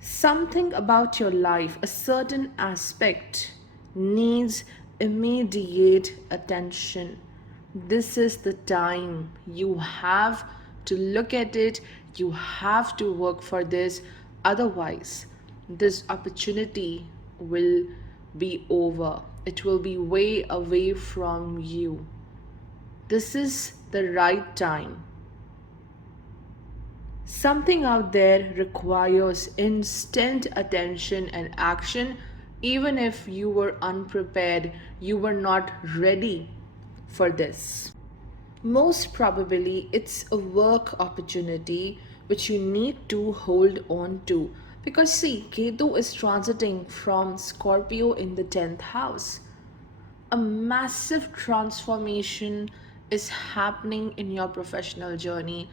something about your life, a certain aspect, needs immediate attention. This is the time you have to look at it, you have to work for this. Otherwise, this opportunity will be over, it will be way away from you. This is the right time. Something out there requires instant attention and action, even if you were unprepared, you were not ready for this. Most probably, it's a work opportunity which you need to hold on to. Because, see, Ketu is transiting from Scorpio in the 10th house. A massive transformation is happening in your professional journey,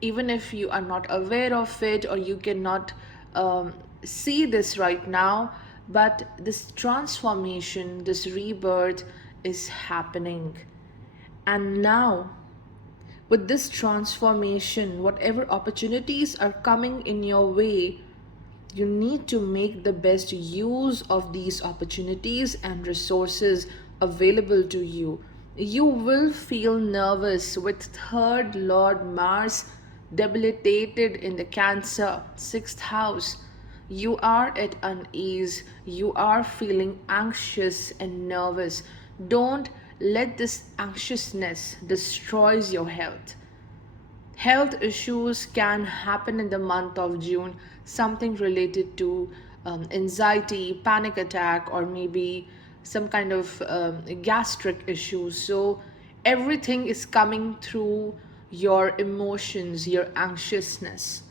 even if you are not aware of it or you cannot see this right now. But this transformation, this rebirth is happening. And now, with this transformation, whatever opportunities are coming in your way, you need to make the best use of these opportunities and resources available to you. You will feel nervous with third Lord Mars debilitated in the Cancer 6th house. You are at unease, you are feeling anxious and nervous. Don't let this anxiousness destroys your health. Health issues can happen in the month of June, something related to anxiety, panic attack, or maybe some kind of gastric issues. So everything is coming through your emotions, your anxiousness.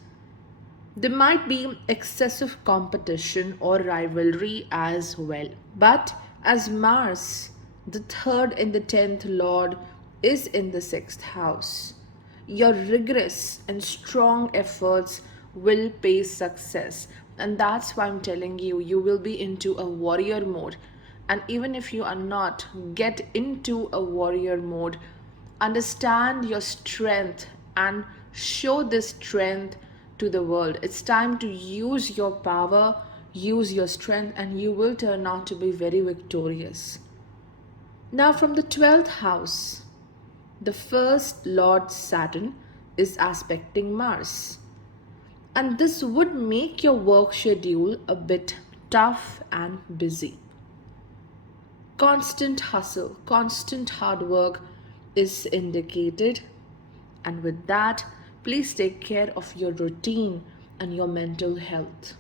There might be excessive competition or rivalry as well. But as Mars, the third and the 10th Lord, is in the 6th house, your rigorous and strong efforts will pay success. And that's why I'm telling you, you will be into a warrior mode. And even if you are not, get into a warrior mode. Understand your strength and show this strength to the world. It's time to use your power, use your strength, and you will turn out to be very victorious. Now, from the 12th house, the first Lord Saturn is aspecting Mars. And this would make your work schedule a bit tough and busy. Constant hustle, constant hard work is indicated. And with that, please take care of your routine and your mental health.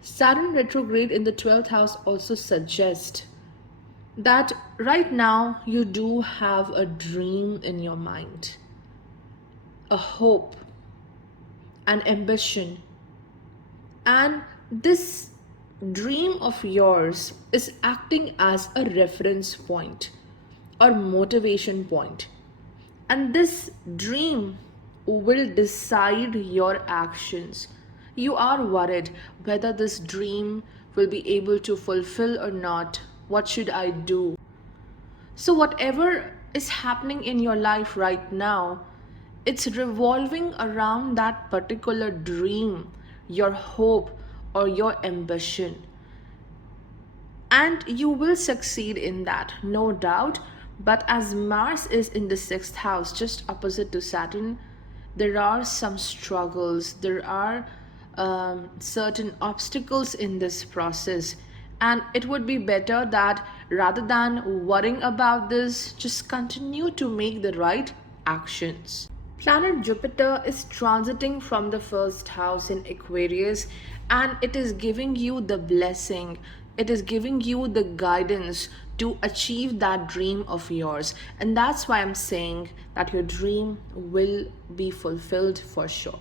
Saturn retrograde in the 12th house also suggests that right now you do have a dream in your mind, a hope, an ambition, and this dream of yours is acting as a reference point or motivation point. And this dream will decide your actions. You are worried whether this dream will be able to fulfill or not. What should I do? So, whatever is happening in your life right now, it's revolving around that particular dream, your hope, or your ambition. And you will succeed in that, no doubt. But as Mars is in the 6th house, just opposite to Saturn, there are some struggles, there are certain obstacles in this process. And it would be better that rather than worrying about this, just continue to make the right actions. Planet Jupiter is transiting from the first house in Aquarius, and it is giving you the blessing, it is giving you the guidance to achieve that dream of yours. And that's why I'm saying that your dream will be fulfilled for sure.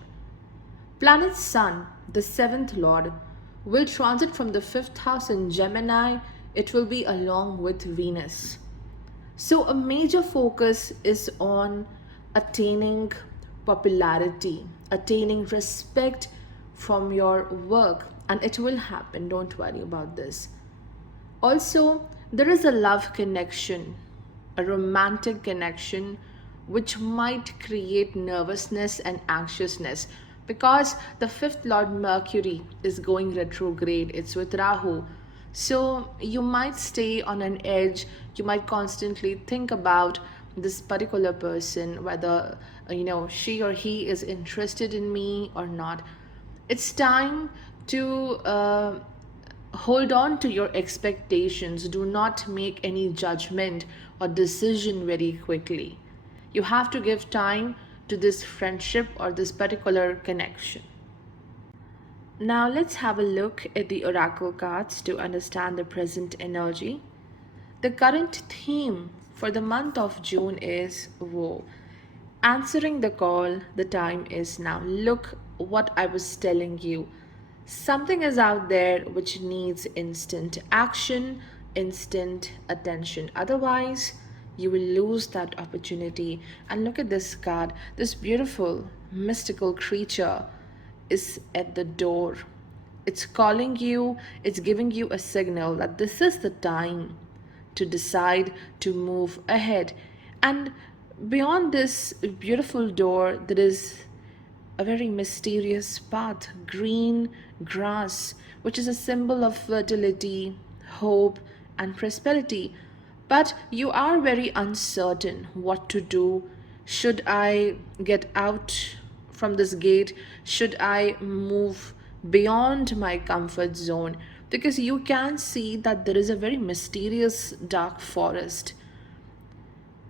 Planet Sun, the 7th Lord, will transit from the 5th house in Gemini. It will be along with Venus. So a major focus is on attaining popularity, attaining respect from your work, and it will happen. Don't worry about this. Also, there is a love connection, a romantic connection, which might create nervousness and anxiousness because the 5th Lord Mercury is going retrograde. It's with Rahu. So you might stay on an edge, you might constantly think about this particular person, whether she or he is interested in me or not. It's time to hold on to your expectations. Do not make any judgment or decision very quickly. You have to give time to this friendship or this particular connection. Now let's have a look at the oracle cards to understand the present energy. The current theme for the month of June is woe. Answering the call, the time is now. Look what I was telling you. Something is out there which needs instant action, instant attention. Otherwise, you will lose that opportunity. And look at this card, this beautiful mystical creature is at the door. It's calling you, it's giving you a signal that this is the time to decide to move ahead. And beyond this beautiful door, there is a very mysterious path, green grass, which is a symbol of fertility, hope, and prosperity. But you are very uncertain what to do. Should I get out from this gate? Should I move beyond my comfort zone? Because you can see that there is a very mysterious dark forest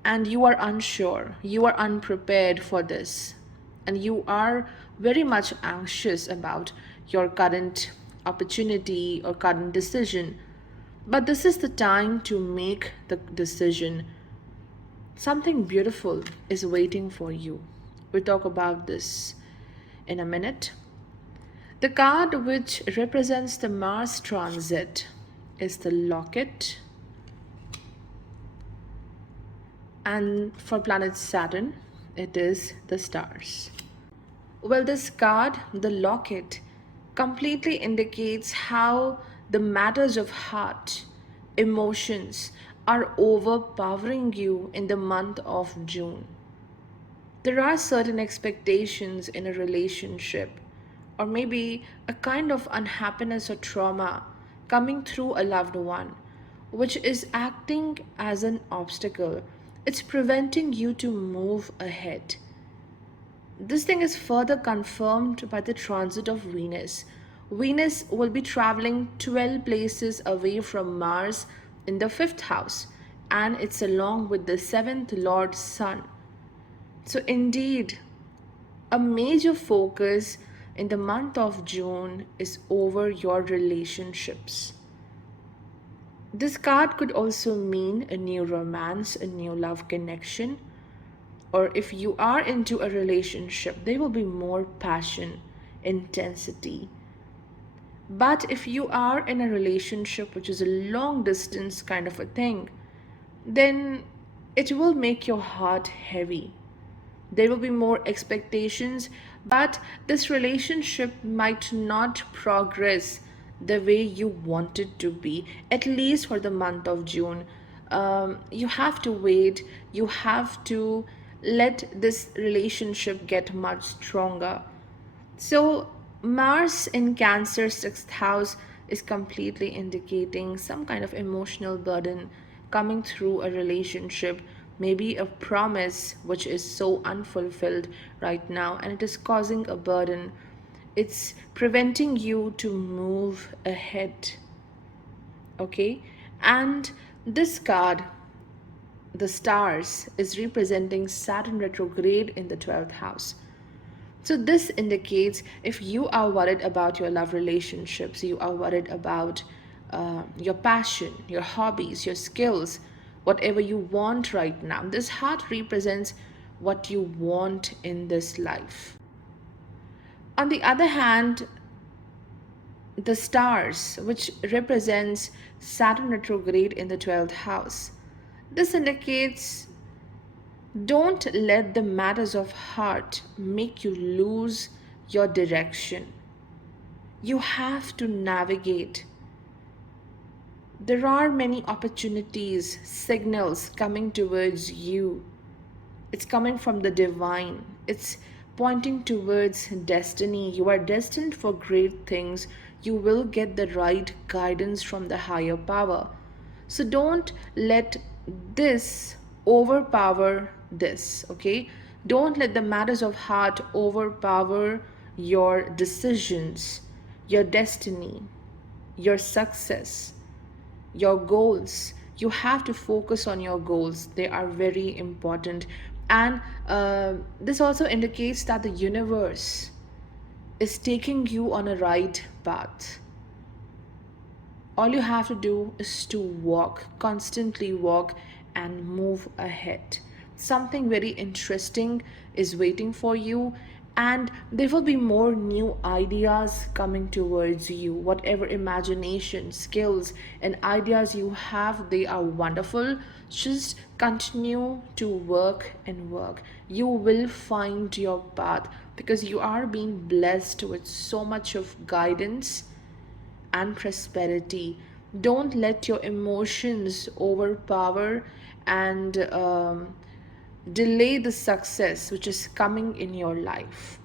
and you are unsure, you are unprepared for this, and you are very much anxious about your current opportunity or current decision. But this is the time to make the decision. Something beautiful is waiting for you. We'll talk about this in a minute. The card which represents the Mars transit is the locket. And for planet Saturn, it is the stars. Well, this card, the locket, completely indicates how the matters of heart, emotions, are overpowering you in the month of June. There are certain expectations in a relationship, or maybe a kind of unhappiness or trauma coming through a loved one, which is acting as an obstacle. It's preventing you to move ahead. This thing is further confirmed by the transit of Venus. Venus will be traveling 12 places away from Mars in the fifth house, and it's along with the seventh Lord Sun. So, indeed, a major focus in the month of June is over your relationships. This card could also mean a new romance, a new love connection, or if you are into a relationship, there will be more passion, intensity. But if you are in a relationship which is a long distance kind of a thing, then it will make your heart heavy. There will be more expectations, but this relationship might not progress the way you want it to be, at least for the month of June. You have to wait, you have to let this relationship get much stronger. So, Mars in Cancer, sixth house, is completely indicating some kind of emotional burden coming through a relationship, maybe a promise which is so unfulfilled right now, and it is causing a burden. It's preventing you to move ahead. Okay, and this card, the stars, is representing Saturn retrograde in the 12th house. So, this indicates if you are worried about your love relationships, you are worried about your passion, your hobbies, your skills, whatever you want right now. This heart represents what you want in this life. On the other hand, the stars, which represents Saturn retrograde in the 12th house, this indicates don't let the matters of heart make you lose your direction. You have to navigate. There are many opportunities, signals coming towards you. It's coming from the divine. It's pointing towards destiny. You are destined for great things. You will get the right guidance from the higher power. So don't let this overpower this, okay? Don't let the matters of heart overpower your decisions, your destiny, your success, your goals. You have to focus on your goals, they are very important. And this also indicates that the universe is taking you on a right path. All you have to do is to walk, constantly walk, and move ahead. Something very interesting is waiting for you, and there will be more new ideas coming towards you. Whatever imagination, skills, and ideas you have, they are wonderful. Just continue to work and work. You will find your path because you are being blessed with so much of guidance and prosperity. Don't let your emotions overpower and delay the success which is coming in your life.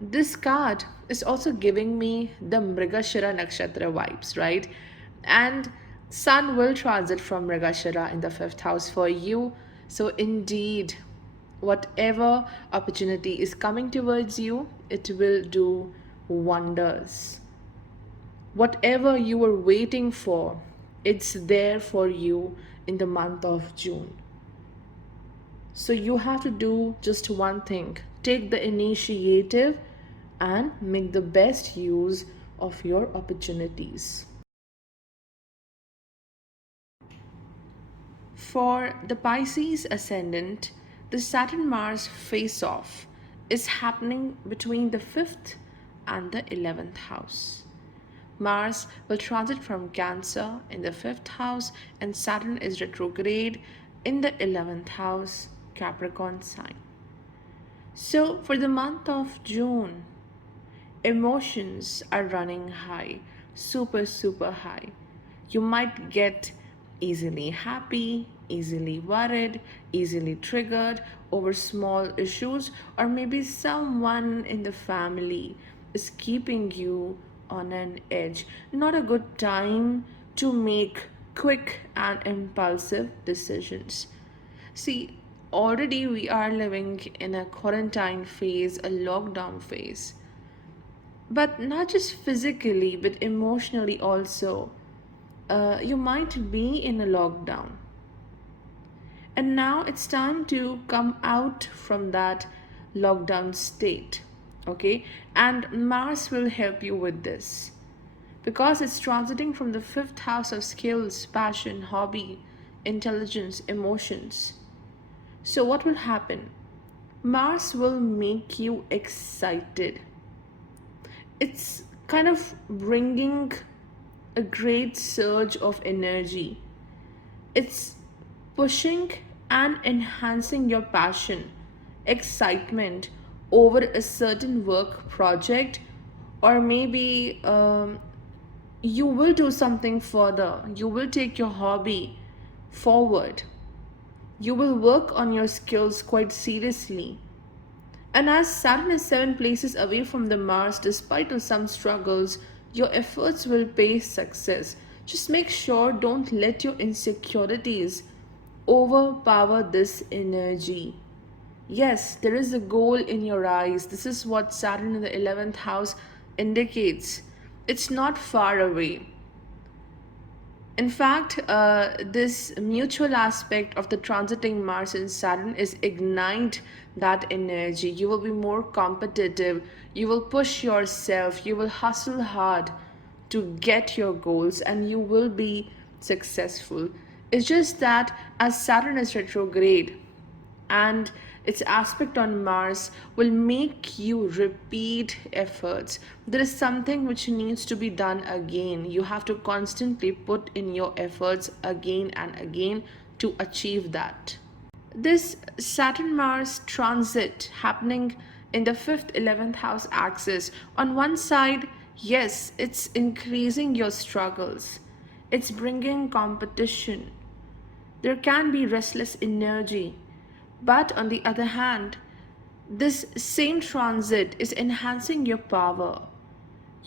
This card is also giving me the Mrigashira Nakshatra vibes, right? And Sun will transit from Mrigashira in the fifth house for you. So, indeed, whatever opportunity is coming towards you, it will do wonders. Whatever you were waiting for, it's there for you in the month of June. So you have to do just one thing: take the initiative and make the best use of your opportunities. For the Pisces ascendant, the Saturn Mars face off is happening between the 5th and the 11th house. Mars will transit from Cancer in the 5th house, and Saturn is retrograde in the 11th house, Capricorn sign. So, for the month of June, emotions are running high, super high. You might get easily happy, easily worried, easily triggered over small issues, or maybe someone in the family is keeping you on an edge. Not a good time to make quick and impulsive decisions. See, already we are living in a quarantine phase, a lockdown phase. But not just physically, but emotionally also. You might be in a lockdown. And now it's time to come out from that lockdown state. Okay? And Mars will help you with this because it's transiting from the 5th house of skills, passion, hobby, intelligence, emotions. So, what will happen? Mars will make you excited. It's kind of bringing a great surge of energy. It's pushing and enhancing your passion, excitement over a certain work project, or maybe you will do something further. You will take your hobby forward. You will work on your skills quite seriously. And as Saturn is 7 places away from the Mars, despite of some struggles, your efforts will pay success. Just make sure don't let your insecurities overpower this energy. Yes, there is a goal in your eyes. This is what Saturn in the 11th house indicates. It's not far away. In fact, this mutual aspect of the transiting Mars and Saturn is ignite that energy. You will be more competitive. You will push yourself. You will hustle hard to get your goals, and you will be successful. It's just that as Saturn is retrograde, and its aspect on Mars will make you repeat efforts. There is something which needs to be done again. You have to constantly put in your efforts again and again to achieve that. This Saturn Mars transit happening in the 5th 11th house axis, on one side, yes, it's increasing your struggles, it's bringing competition. There can be restless energy. But on the other hand, this same transit is enhancing your power.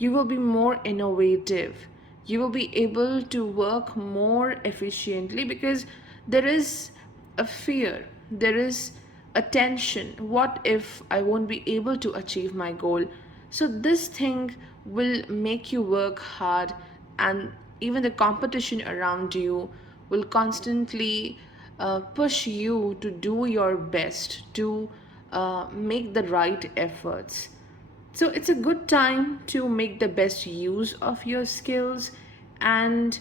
You will be more innovative. You will be able to work more efficiently because there is a fear, there is a tension. What if I won't be able to achieve my goal? So, this thing will make you work hard, and even the competition around you will constantly push you to do your best, to make the right efforts. So it's a good time to make the best use of your skills, and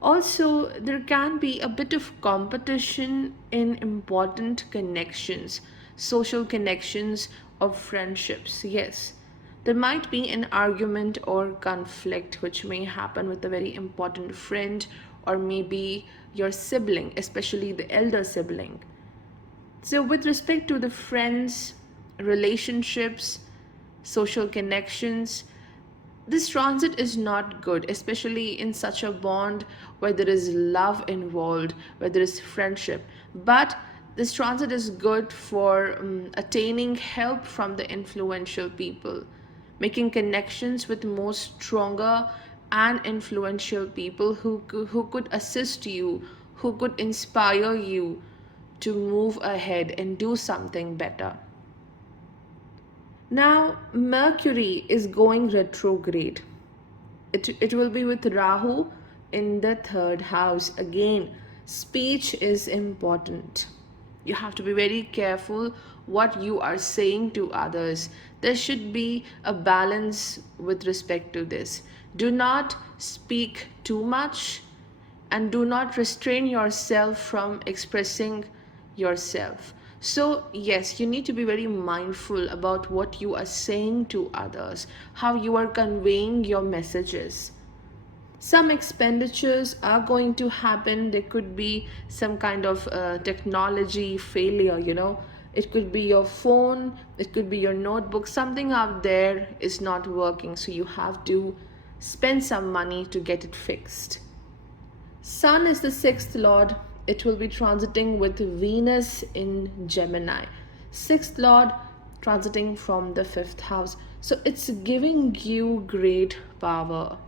also there can be a bit of competition in important connections, social connections, or friendships. Yes, there might be an argument or conflict which may happen with a very important friend, or maybe your sibling, especially the elder sibling. So, with respect to the friends, relationships, social connections, this transit is not good, especially in such a bond where there is love involved, where there is friendship. But this transit is good for attaining help from the influential people, making connections with more stronger and influential people who could assist you, who could inspire you to move ahead and do something better. Now, Mercury is going retrograde. It will be with Rahu in the third house. Again, speech is important. You have to be very careful what you are saying to others. There should be a balance with respect to this. Do not speak too much, and do not restrain yourself from expressing yourself. So, yes, you need to be very mindful about what you are saying to others, how you are conveying your messages. Some expenditures are going to happen. There could be some kind of technology failure. It could be your phone, it could be your notebook, something out there is not working, so you have to spend some money to get it fixed. Sun is the sixth lord. It will be transiting with Venus in Gemini. Sixth lord transiting from the fifth house. So it's giving you great power.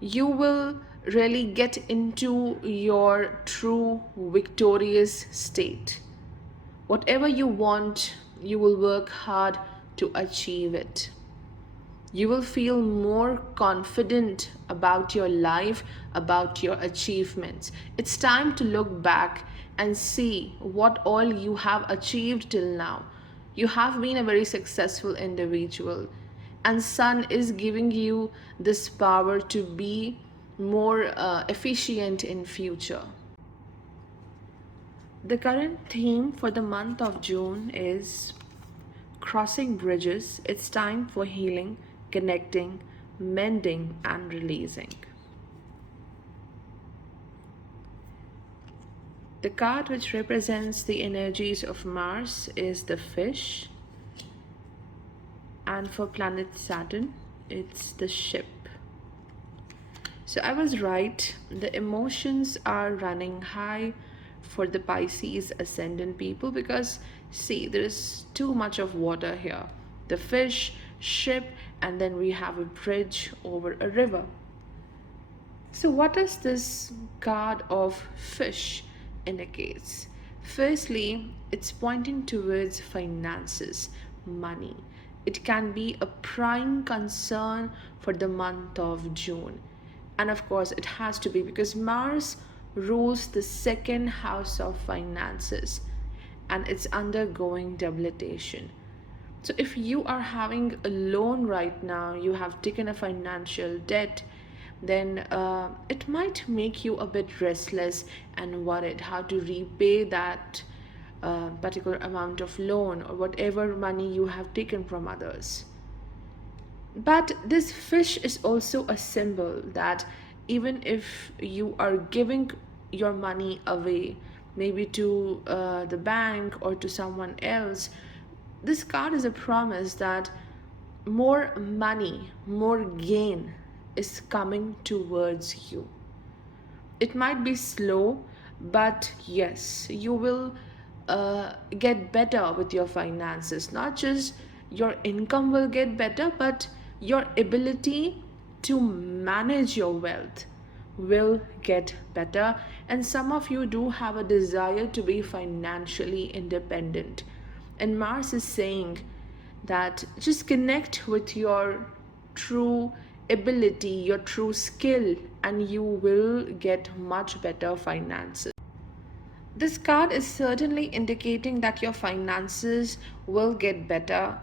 You will really get into your true victorious state. Whatever you want, you will work hard to achieve it. You will feel more confident about your life, about your achievements. It's time to look back and see what all you have achieved till now. You have been a very successful individual, and Sun is giving you this power to be more efficient in future. The current theme for the month of June is crossing bridges. It's time for healing, connecting, mending, and releasing. The card which represents the energies of Mars is the fish, and for planet Saturn, it's the ship. So I was right, the emotions are running high for the Pisces ascendant people because see, there is too much of water here. The fish, ship, and then we have a bridge over a river. So what does this card of fish indicates? Firstly, it's pointing towards finances, money. It can be a prime concern for the month of June. And of course, it has to be because Mars rules the second house of finances and it's undergoing debilitation. So, if you are having a loan right now, you have taken a financial debt, then it might make you a bit restless and worried how to repay that particular amount of loan or whatever money you have taken from others. But this fish is also a symbol that even if you are giving your money away, maybe to the bank or to someone else, this card is a promise that more money, more gain is coming towards you. It might be slow, but yes, you will get better with your finances. Not just your income will get better, but your ability to manage your wealth will get better, and some of you do have a desire to be financially independent. And Mars is saying that just connect with your true ability, your true skill, and you will get much better finances. This card is certainly indicating that your finances will get better,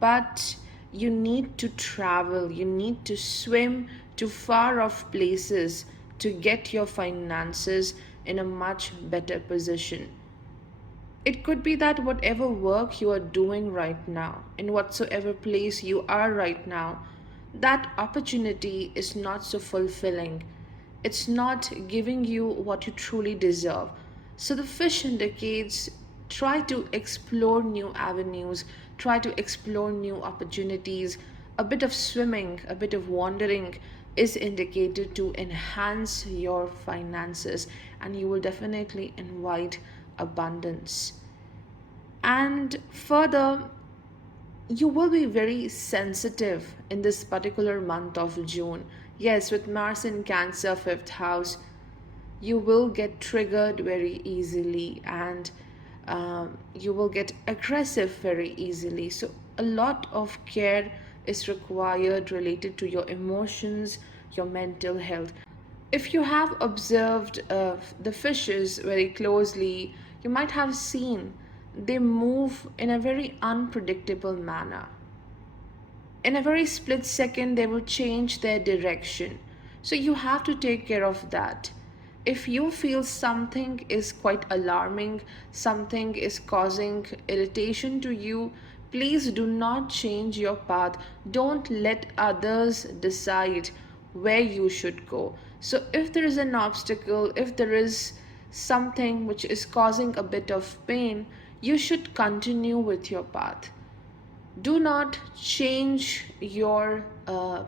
but you need to travel, you need to swim to far off places to get your finances in a much better position. It could be that whatever work you are doing right now, in whatsoever place you are right now, that opportunity is not so fulfilling. It's not giving you what you truly deserve. So the fish indicates try to explore new avenues, try to explore new opportunities. A bit of swimming, a bit of wandering is indicated to enhance your finances, and you will definitely invite abundance. And further, you will be very sensitive in this particular month of June. Yes, with Mars in Cancer, fifth house, you will get triggered very easily, and you will get aggressive very easily. So, a lot of care is required related to your emotions, your mental health. If you have observed the fishes very closely, you might have seen they move in a very unpredictable manner. In a very split second, they will change their direction. So you have to take care of that. If you feel something is quite alarming, something is causing irritation to you, please do not change your path. Don't let others decide where you should go. So if there is an obstacle, if there is something which is causing a bit of pain, you should continue with your path. Do not change your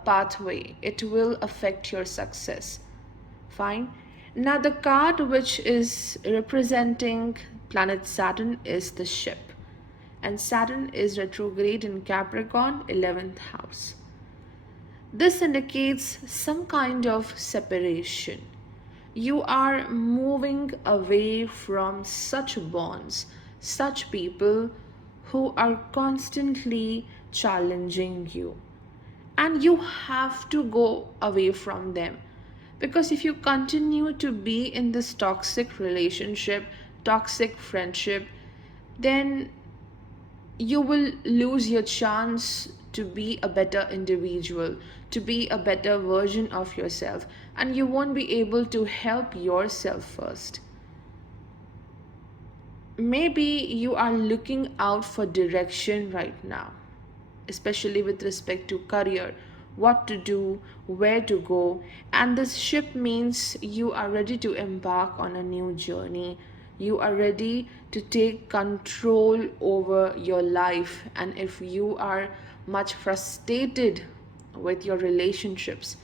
pathway, it will affect your success. Fine. Now, the card which is representing planet Saturn is the ship, and Saturn is retrograde in Capricorn, 11th house. This indicates some kind of separation. You are moving away from such bonds, such people who are constantly challenging you. And you have to go away from them. Because if you continue to be in this toxic relationship, toxic friendship, then you will lose your chance to be a better individual, to be a better version of yourself, and you won't be able to help yourself first. Maybe you are looking out for direction right now, especially with respect to career, what to do, where to go. And this ship means you are ready to embark on a new journey. You are ready to take control over your life. And if you are much frustrated with your relationships,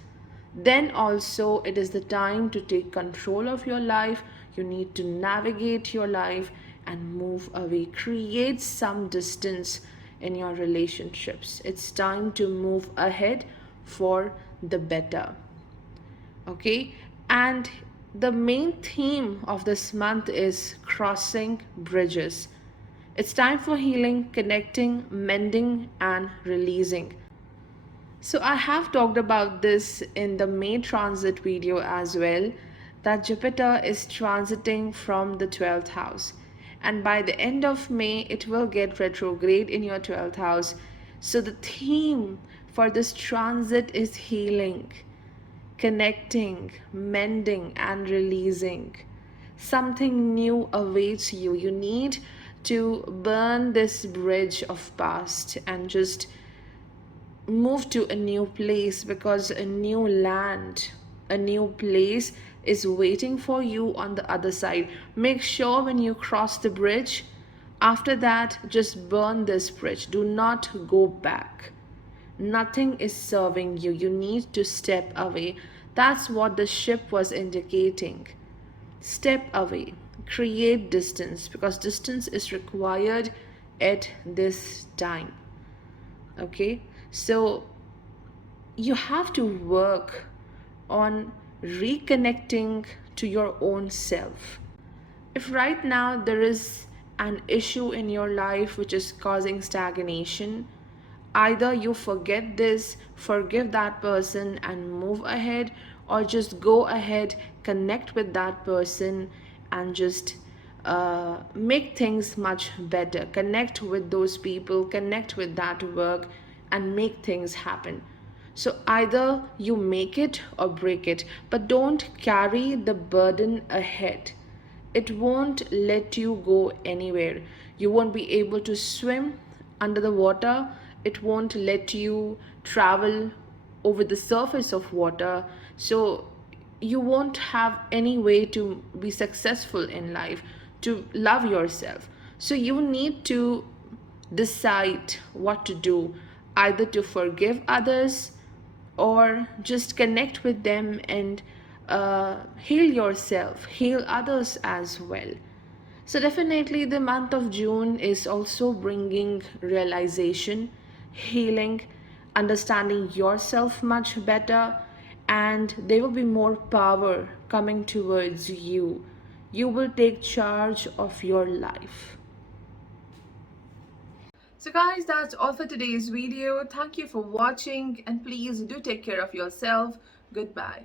then also it is the time to take control of your life. You need to navigate your life and move away, create some distance in your relationships. It's time to move ahead for the better. Okay, and the main theme of this month is crossing bridges. It's time for healing, connecting, mending, and releasing. So I have talked about this in the May transit video as well, that Jupiter is transiting from the 12th house. And by the end of May, it will get retrograde in your 12th house. So the theme for this transit is healing, connecting, mending, and releasing. Something new awaits you. You need to burn this bridge of past and just move to a new place, because a new land, a new place is waiting for you on the other side. Make sure when you cross the bridge, after that, just burn this bridge. Do not go back. Nothing is serving you. You need to step away. That's what the ship was indicating. Step away. Create distance, because distance is required at this time. Okay, so you have to work on reconnecting to your own self. If right now there is an issue in your life which is causing stagnation, either you forget this, forgive that person, and move ahead, or just go ahead, connect with that person, and just make things much better. Connect with those people, connect with that work, and make things happen. So either you make it or break it, but don't carry the burden ahead. It won't let you go anywhere. You won't be able to swim under the water. It won't let you travel over the surface of water. So you won't have any way to be successful in life, to love yourself. So you need to decide what to do, either to forgive others or just connect with them and heal yourself, heal others as well. So, definitely, the month of June is also bringing realization, healing, understanding yourself much better, and there will be more power coming towards you. You will take charge of your life. So guys, that's all for today's video. Thank you for watching, and please do take care of yourself. Goodbye.